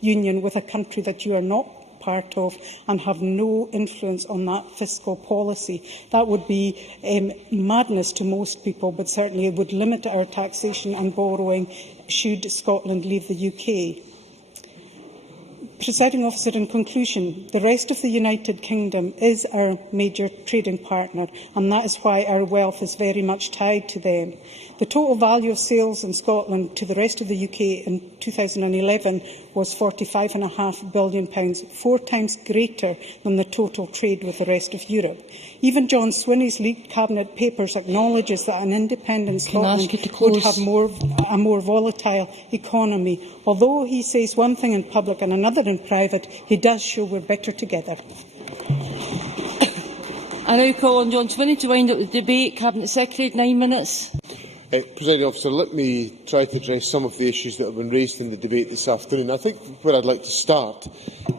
union with a country that you are not part of and have no influence on that fiscal policy. That would be madness to most people, but certainly it would limit our taxation and borrowing should Scotland leave the UK. Presiding Officer, in conclusion, the rest of the United Kingdom is our major trading partner, and that is why our wealth is very much tied to them. The total value of sales in Scotland to the rest of the UK in 2011 was £45.5 billion, 4 times greater than the total trade with the rest of Europe. Even John Swinney's leaked Cabinet papers acknowledges that an independent Scotland would have a more volatile economy. Although he says one thing in public and another in private, he does show we're better together. I now call on John Swinney to wind up the debate. Cabinet Secretary, 9 minutes. Presiding Officer, let me try to address some of the issues that have been raised in the debate this afternoon. I think where I'd like to start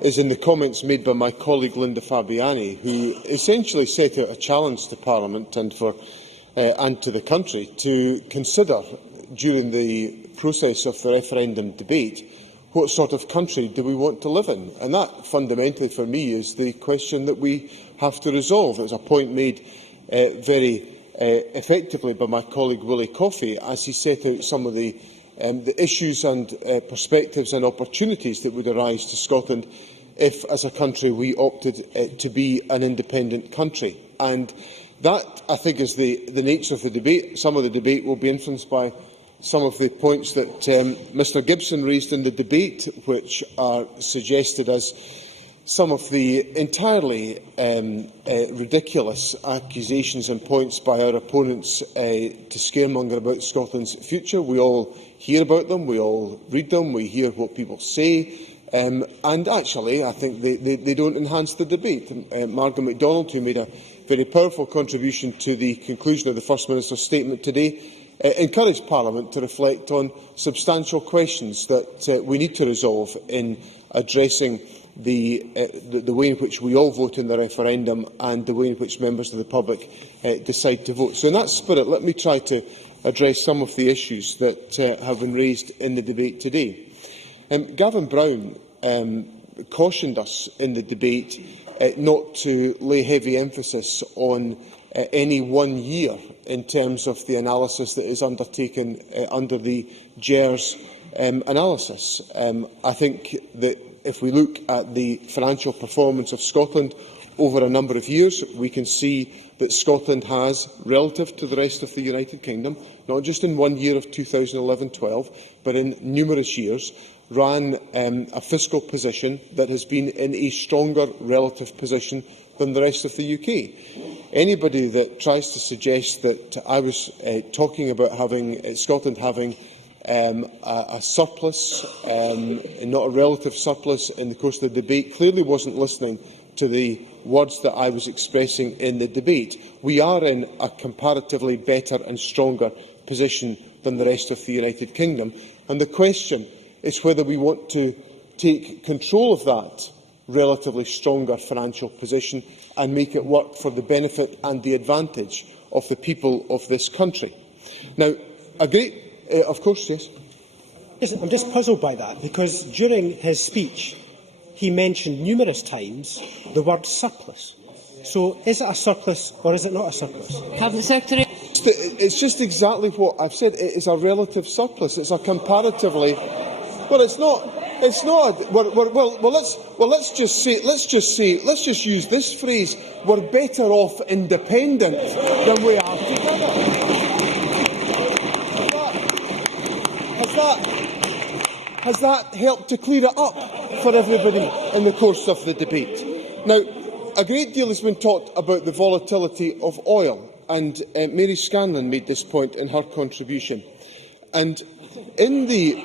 is in the comments made by my colleague Linda Fabiani, who essentially set out a challenge to Parliament and to the country to consider, during the process of the referendum debate, what sort of country do we want to live in? And that, fundamentally, for me, is the question that we have to resolve. It was a point made very effectively by my colleague Willie Coffey as he set out some of the issues and perspectives and opportunities that would arise to Scotland if, as a country, we opted to be an independent country. And that, I think, is the nature of the debate. Some of the debate will be influenced by some of the points that Mr Gibson raised in the debate, which are suggested as some of the entirely ridiculous accusations and points by our opponents to scaremonger about Scotland's future. We all hear about them, we all read them, we hear what people say, and actually I think they don't enhance the debate. Margaret MacDonald, who made a very powerful contribution to the conclusion of the First Minister's statement today, encouraged Parliament to reflect on substantial questions that we need to resolve in addressing the way in which we all vote in the referendum and the way in which members of the public decide to vote. So in that spirit, let me try to address some of the issues that have been raised in the debate today. Gavin Brown cautioned us in the debate not to lay heavy emphasis on any 1 year in terms of the analysis that is undertaken under the GERS analysis. I think that if we look at the financial performance of Scotland over a number of years, we can see that Scotland has, relative to the rest of the United Kingdom, not just in 1 year of 2011-12, but in numerous years, ran a fiscal position that has been in a stronger relative position than the rest of the UK. Anybody that tries to suggest that I was talking about Scotland having a surplus, not a relative surplus, in the course of the debate, clearly wasn't listening to the words that I was expressing in the debate. We are in a comparatively better and stronger position than the rest of the United Kingdom, and the question is whether we want to take control of that relatively stronger financial position and make it work for the benefit and the advantage of the people of this country. Now, of course, yes. I'm just puzzled by that, because during his speech he mentioned numerous times the word surplus. So is it a surplus or is it not a surplus? Cabinet Secretary. It's just exactly what I've said. It is a relative surplus. It's a comparatively. Well, it's not. It's not. Let's just use this phrase. We're better off independent than we are together. Has that helped to clear it up for everybody in the course of the debate? Now, a great deal has been talked about the volatility of oil, and Mary Scanlon made this point in her contribution. And in the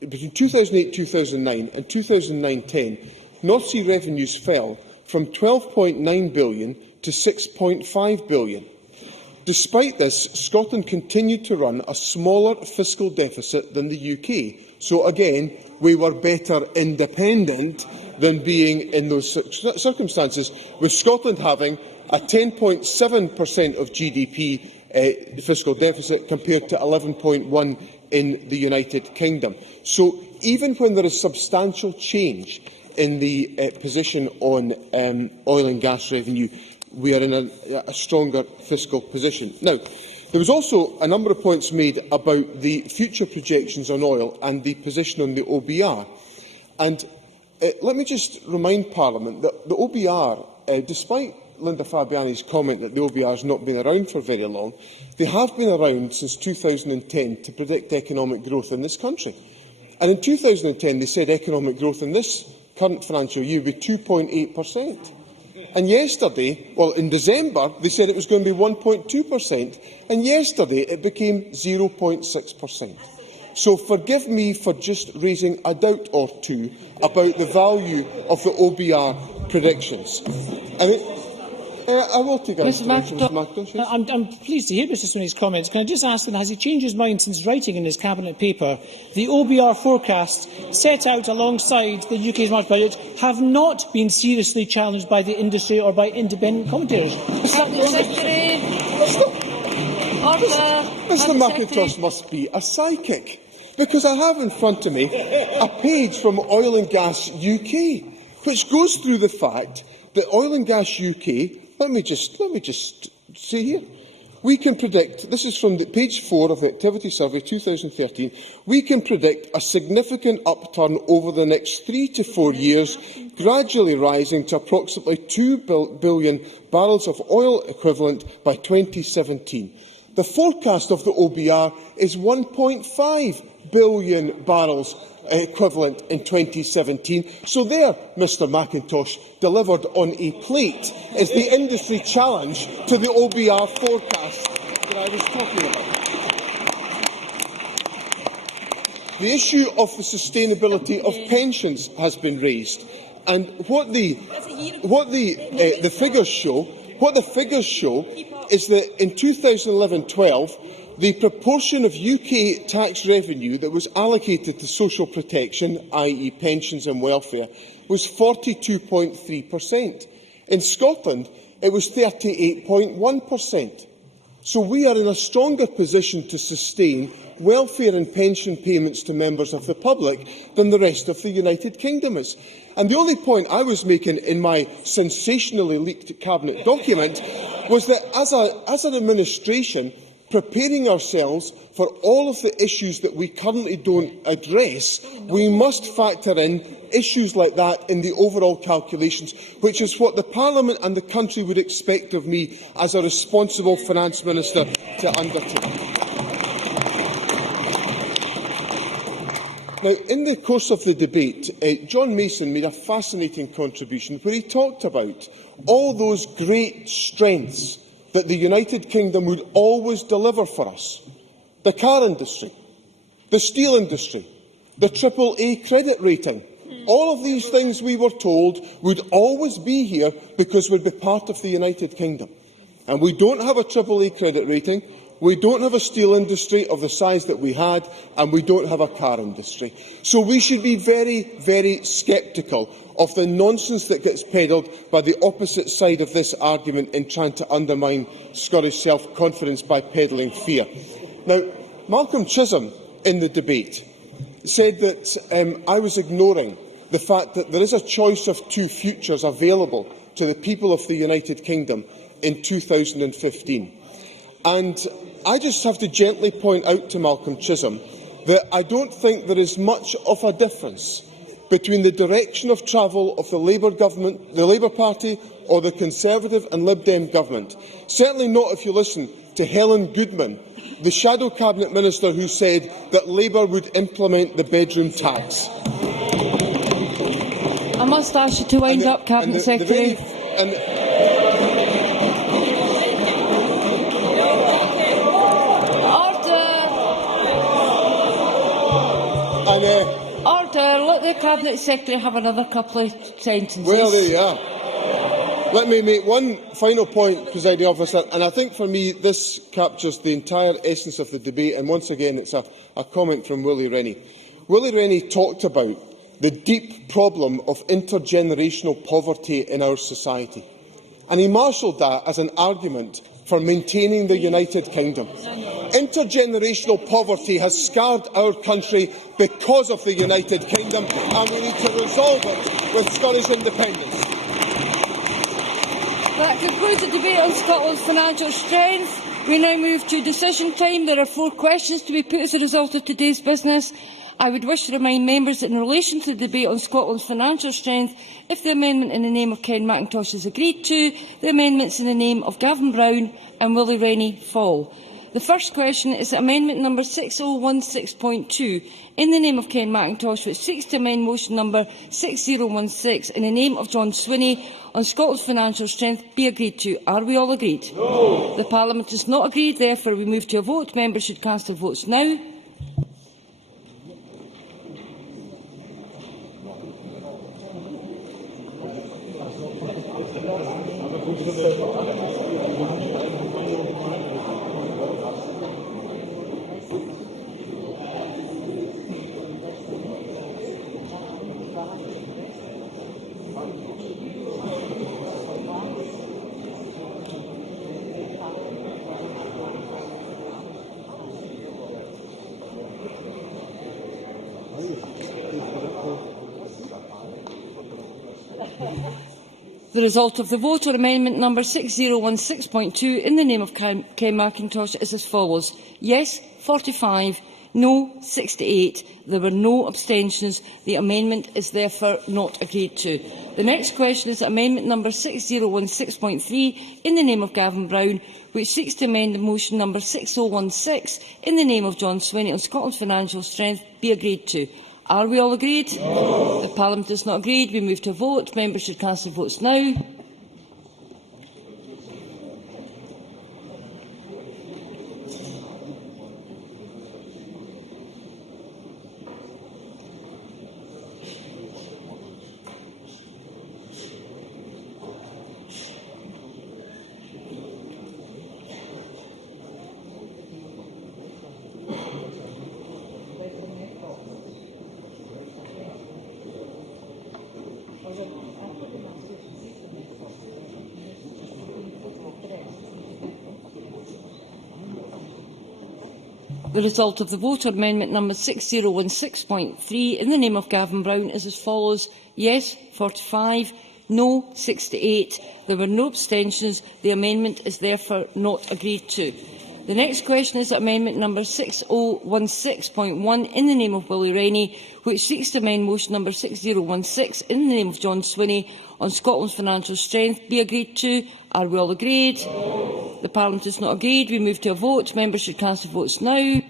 between 2008-2009 and 2009-10, North Sea revenues fell from £12.9 billion to £6.5 billion. Despite this, Scotland continued to run a smaller fiscal deficit than the UK. So again, we were better independent than being in those circumstances, with Scotland having a 10.7% of GDP fiscal deficit compared to 11.1% in the United Kingdom. So even when there is substantial change in the position on oil and gas revenue, we are in a stronger fiscal position. Now, there was also a number of points made about the future projections on oil and the position on the OBR. And let me just remind Parliament that the OBR, despite Linda Fabiani's comment that the OBR has not been around for very long, they have been around since 2010 to predict economic growth in this country. And in 2010, they said economic growth in this current financial year would be 2.8%. And yesterday, well, in December, they said it was going to be 1.2%, and yesterday it became 0.6%. So forgive me for just raising a doubt or two about the value of the OBR predictions. I will take that. I'm pleased to hear Mr Swinney's comments. Can I just ask him, has he changed his mind since writing in his Cabinet paper the OBR forecasts set out alongside the UK's March budget have not been seriously challenged by the industry or by independent commentators? Mr McIntosh must be a psychic, because I have in front of me a page from Oil and Gas UK, which goes through the fact that Oil and Gas UK, let me just say here, we can predict, this is from page 4 of the Activity Survey 2013, we can predict a significant upturn over the next 3 to 4 years, gradually rising to approximately 2 billion barrels of oil equivalent by 2017. The forecast of the OBR is 1.5 billion barrels equivalent in 2017. So there, Mr McIntosh, delivered on a plate, is the industry challenge to the OBR forecast that I was talking about. The issue of the sustainability of pensions has been raised, and what the figures show is that in 2011-12, the proportion of UK tax revenue that was allocated to social protection, i.e. pensions and welfare, was 42.3%. In Scotland, it was 38.1%. So we are in a stronger position to sustain welfare and pension payments to members of the public than the rest of the United Kingdom is. And the only point I was making in my sensationally leaked Cabinet document was that as an administration, preparing ourselves for all of the issues that we currently don't address, we must factor in issues like that in the overall calculations, which is what the Parliament and the country would expect of me as a responsible Finance Minister to undertake. Now, in the course of the debate, John Mason made a fascinating contribution where he talked about all those great strengths that the United Kingdom would always deliver for us. The car industry, the steel industry, the AAA credit rating. All of these things, we were told, would always be here because we'd be part of the United Kingdom. And we don't have a AAA credit rating, we don't have a steel industry of the size that we had, and we don't have a car industry. So we should be very, very sceptical of the nonsense that gets peddled by the opposite side of this argument in trying to undermine Scottish self-confidence by peddling fear. Now, Malcolm Chisholm, in the debate, said that I was ignoring the fact that there is a choice of two futures available to the people of the United Kingdom in 2015. And I just have to gently point out to Malcolm Chisholm that I don't think there is much of a difference between the direction of travel of the Labour government, the Labour Party, or the Conservative and Lib Dem government. Certainly not if you listen to Helen Goodman, the Shadow Cabinet Minister who said that Labour would implement the bedroom tax. I must ask you to wind up, Cabinet Secretary. And the Cabinet Secretary have another couple of sentences? Well, there you are. Let me make one final point, Presiding Officer, and I think for me this captures the entire essence of the debate, and once again it's a comment from Willie Rennie. Willie Rennie talked about the deep problem of intergenerational poverty in our society, and he marshalled that as an argument for maintaining the United Kingdom. Intergenerational poverty has scarred our country because of the United Kingdom, and we need to resolve it with Scottish independence. That concludes the debate on Scotland's financial strength. We now move to decision time. There are 4 questions to be put as a result of today's business. I would wish to remind members that in relation to the debate on Scotland's financial strength, if the amendment in the name of Ken Macintosh is agreed to, the amendments in the name of Gavin Brown and Willie Rennie fall. The first question is that amendment number 6016.2 in the name of Ken Macintosh, which seeks to amend motion number 6016 in the name of John Swinney on Scotland's financial strength be agreed to. Are we all agreed? No. The Parliament is not agreed, therefore we move to a vote. Members should cast their votes now. The result of the vote on amendment number 6016.2 in the name of Ken Macintosh is as follows. Yes, 45. No, 68. There were no abstentions. The amendment is therefore not agreed to. The next question is that amendment number 6016.3 in the name of Gavin Brown, which seeks to amend the motion number 6016 in the name of John Swinney on Scotland's financial strength, be agreed to. Are we all agreed? No. The Parliament is not agreed. We move to a vote. Members should cast their votes now. The result of the vote on amendment number 6016.3 in the name of Gavin Brown is as follows. Yes, 45. No, 68. There were no abstentions. The amendment is therefore not agreed to. The next question is that amendment number 6016.1 in the name of Willie Rennie, which seeks to amend motion number 6016 in the name of John Swinney on Scotland's financial strength, be agreed to. Are we all agreed? No. The Parliament is not agreed. We move to a vote. Members should cast their votes now.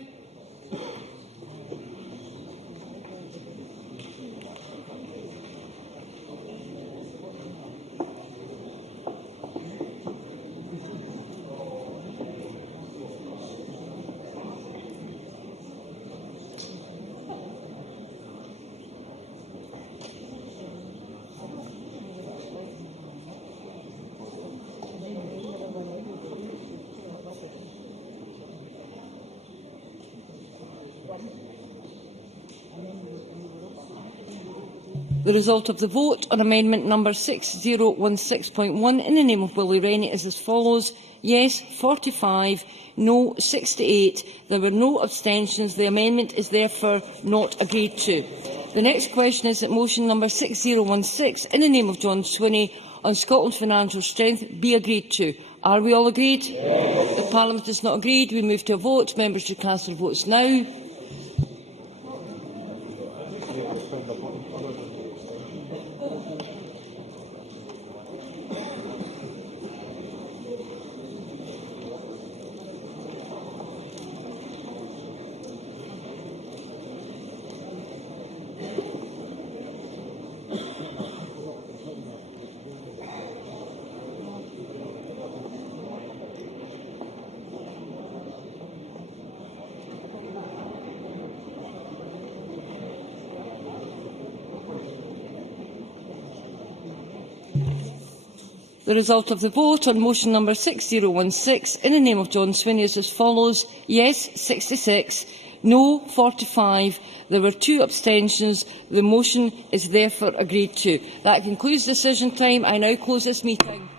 The result of the vote on amendment number 6016.1 in the name of Willie Rennie is as follows. Yes, 45. No, 68. There were no abstentions. The amendment is therefore not agreed to. The next question is that motion number 6016 in the name of John Swinney on Scotland's financial strength be agreed to. Are we all agreed? Yes. The Parliament is not agreed. We move to a vote. Members should cast their votes now. The result of the vote on motion number 6016 in the name of John Swinney is as follows: yes 66, no 45. There were 2 abstentions. The motion is therefore agreed to. That concludes decision time. I now close this meeting.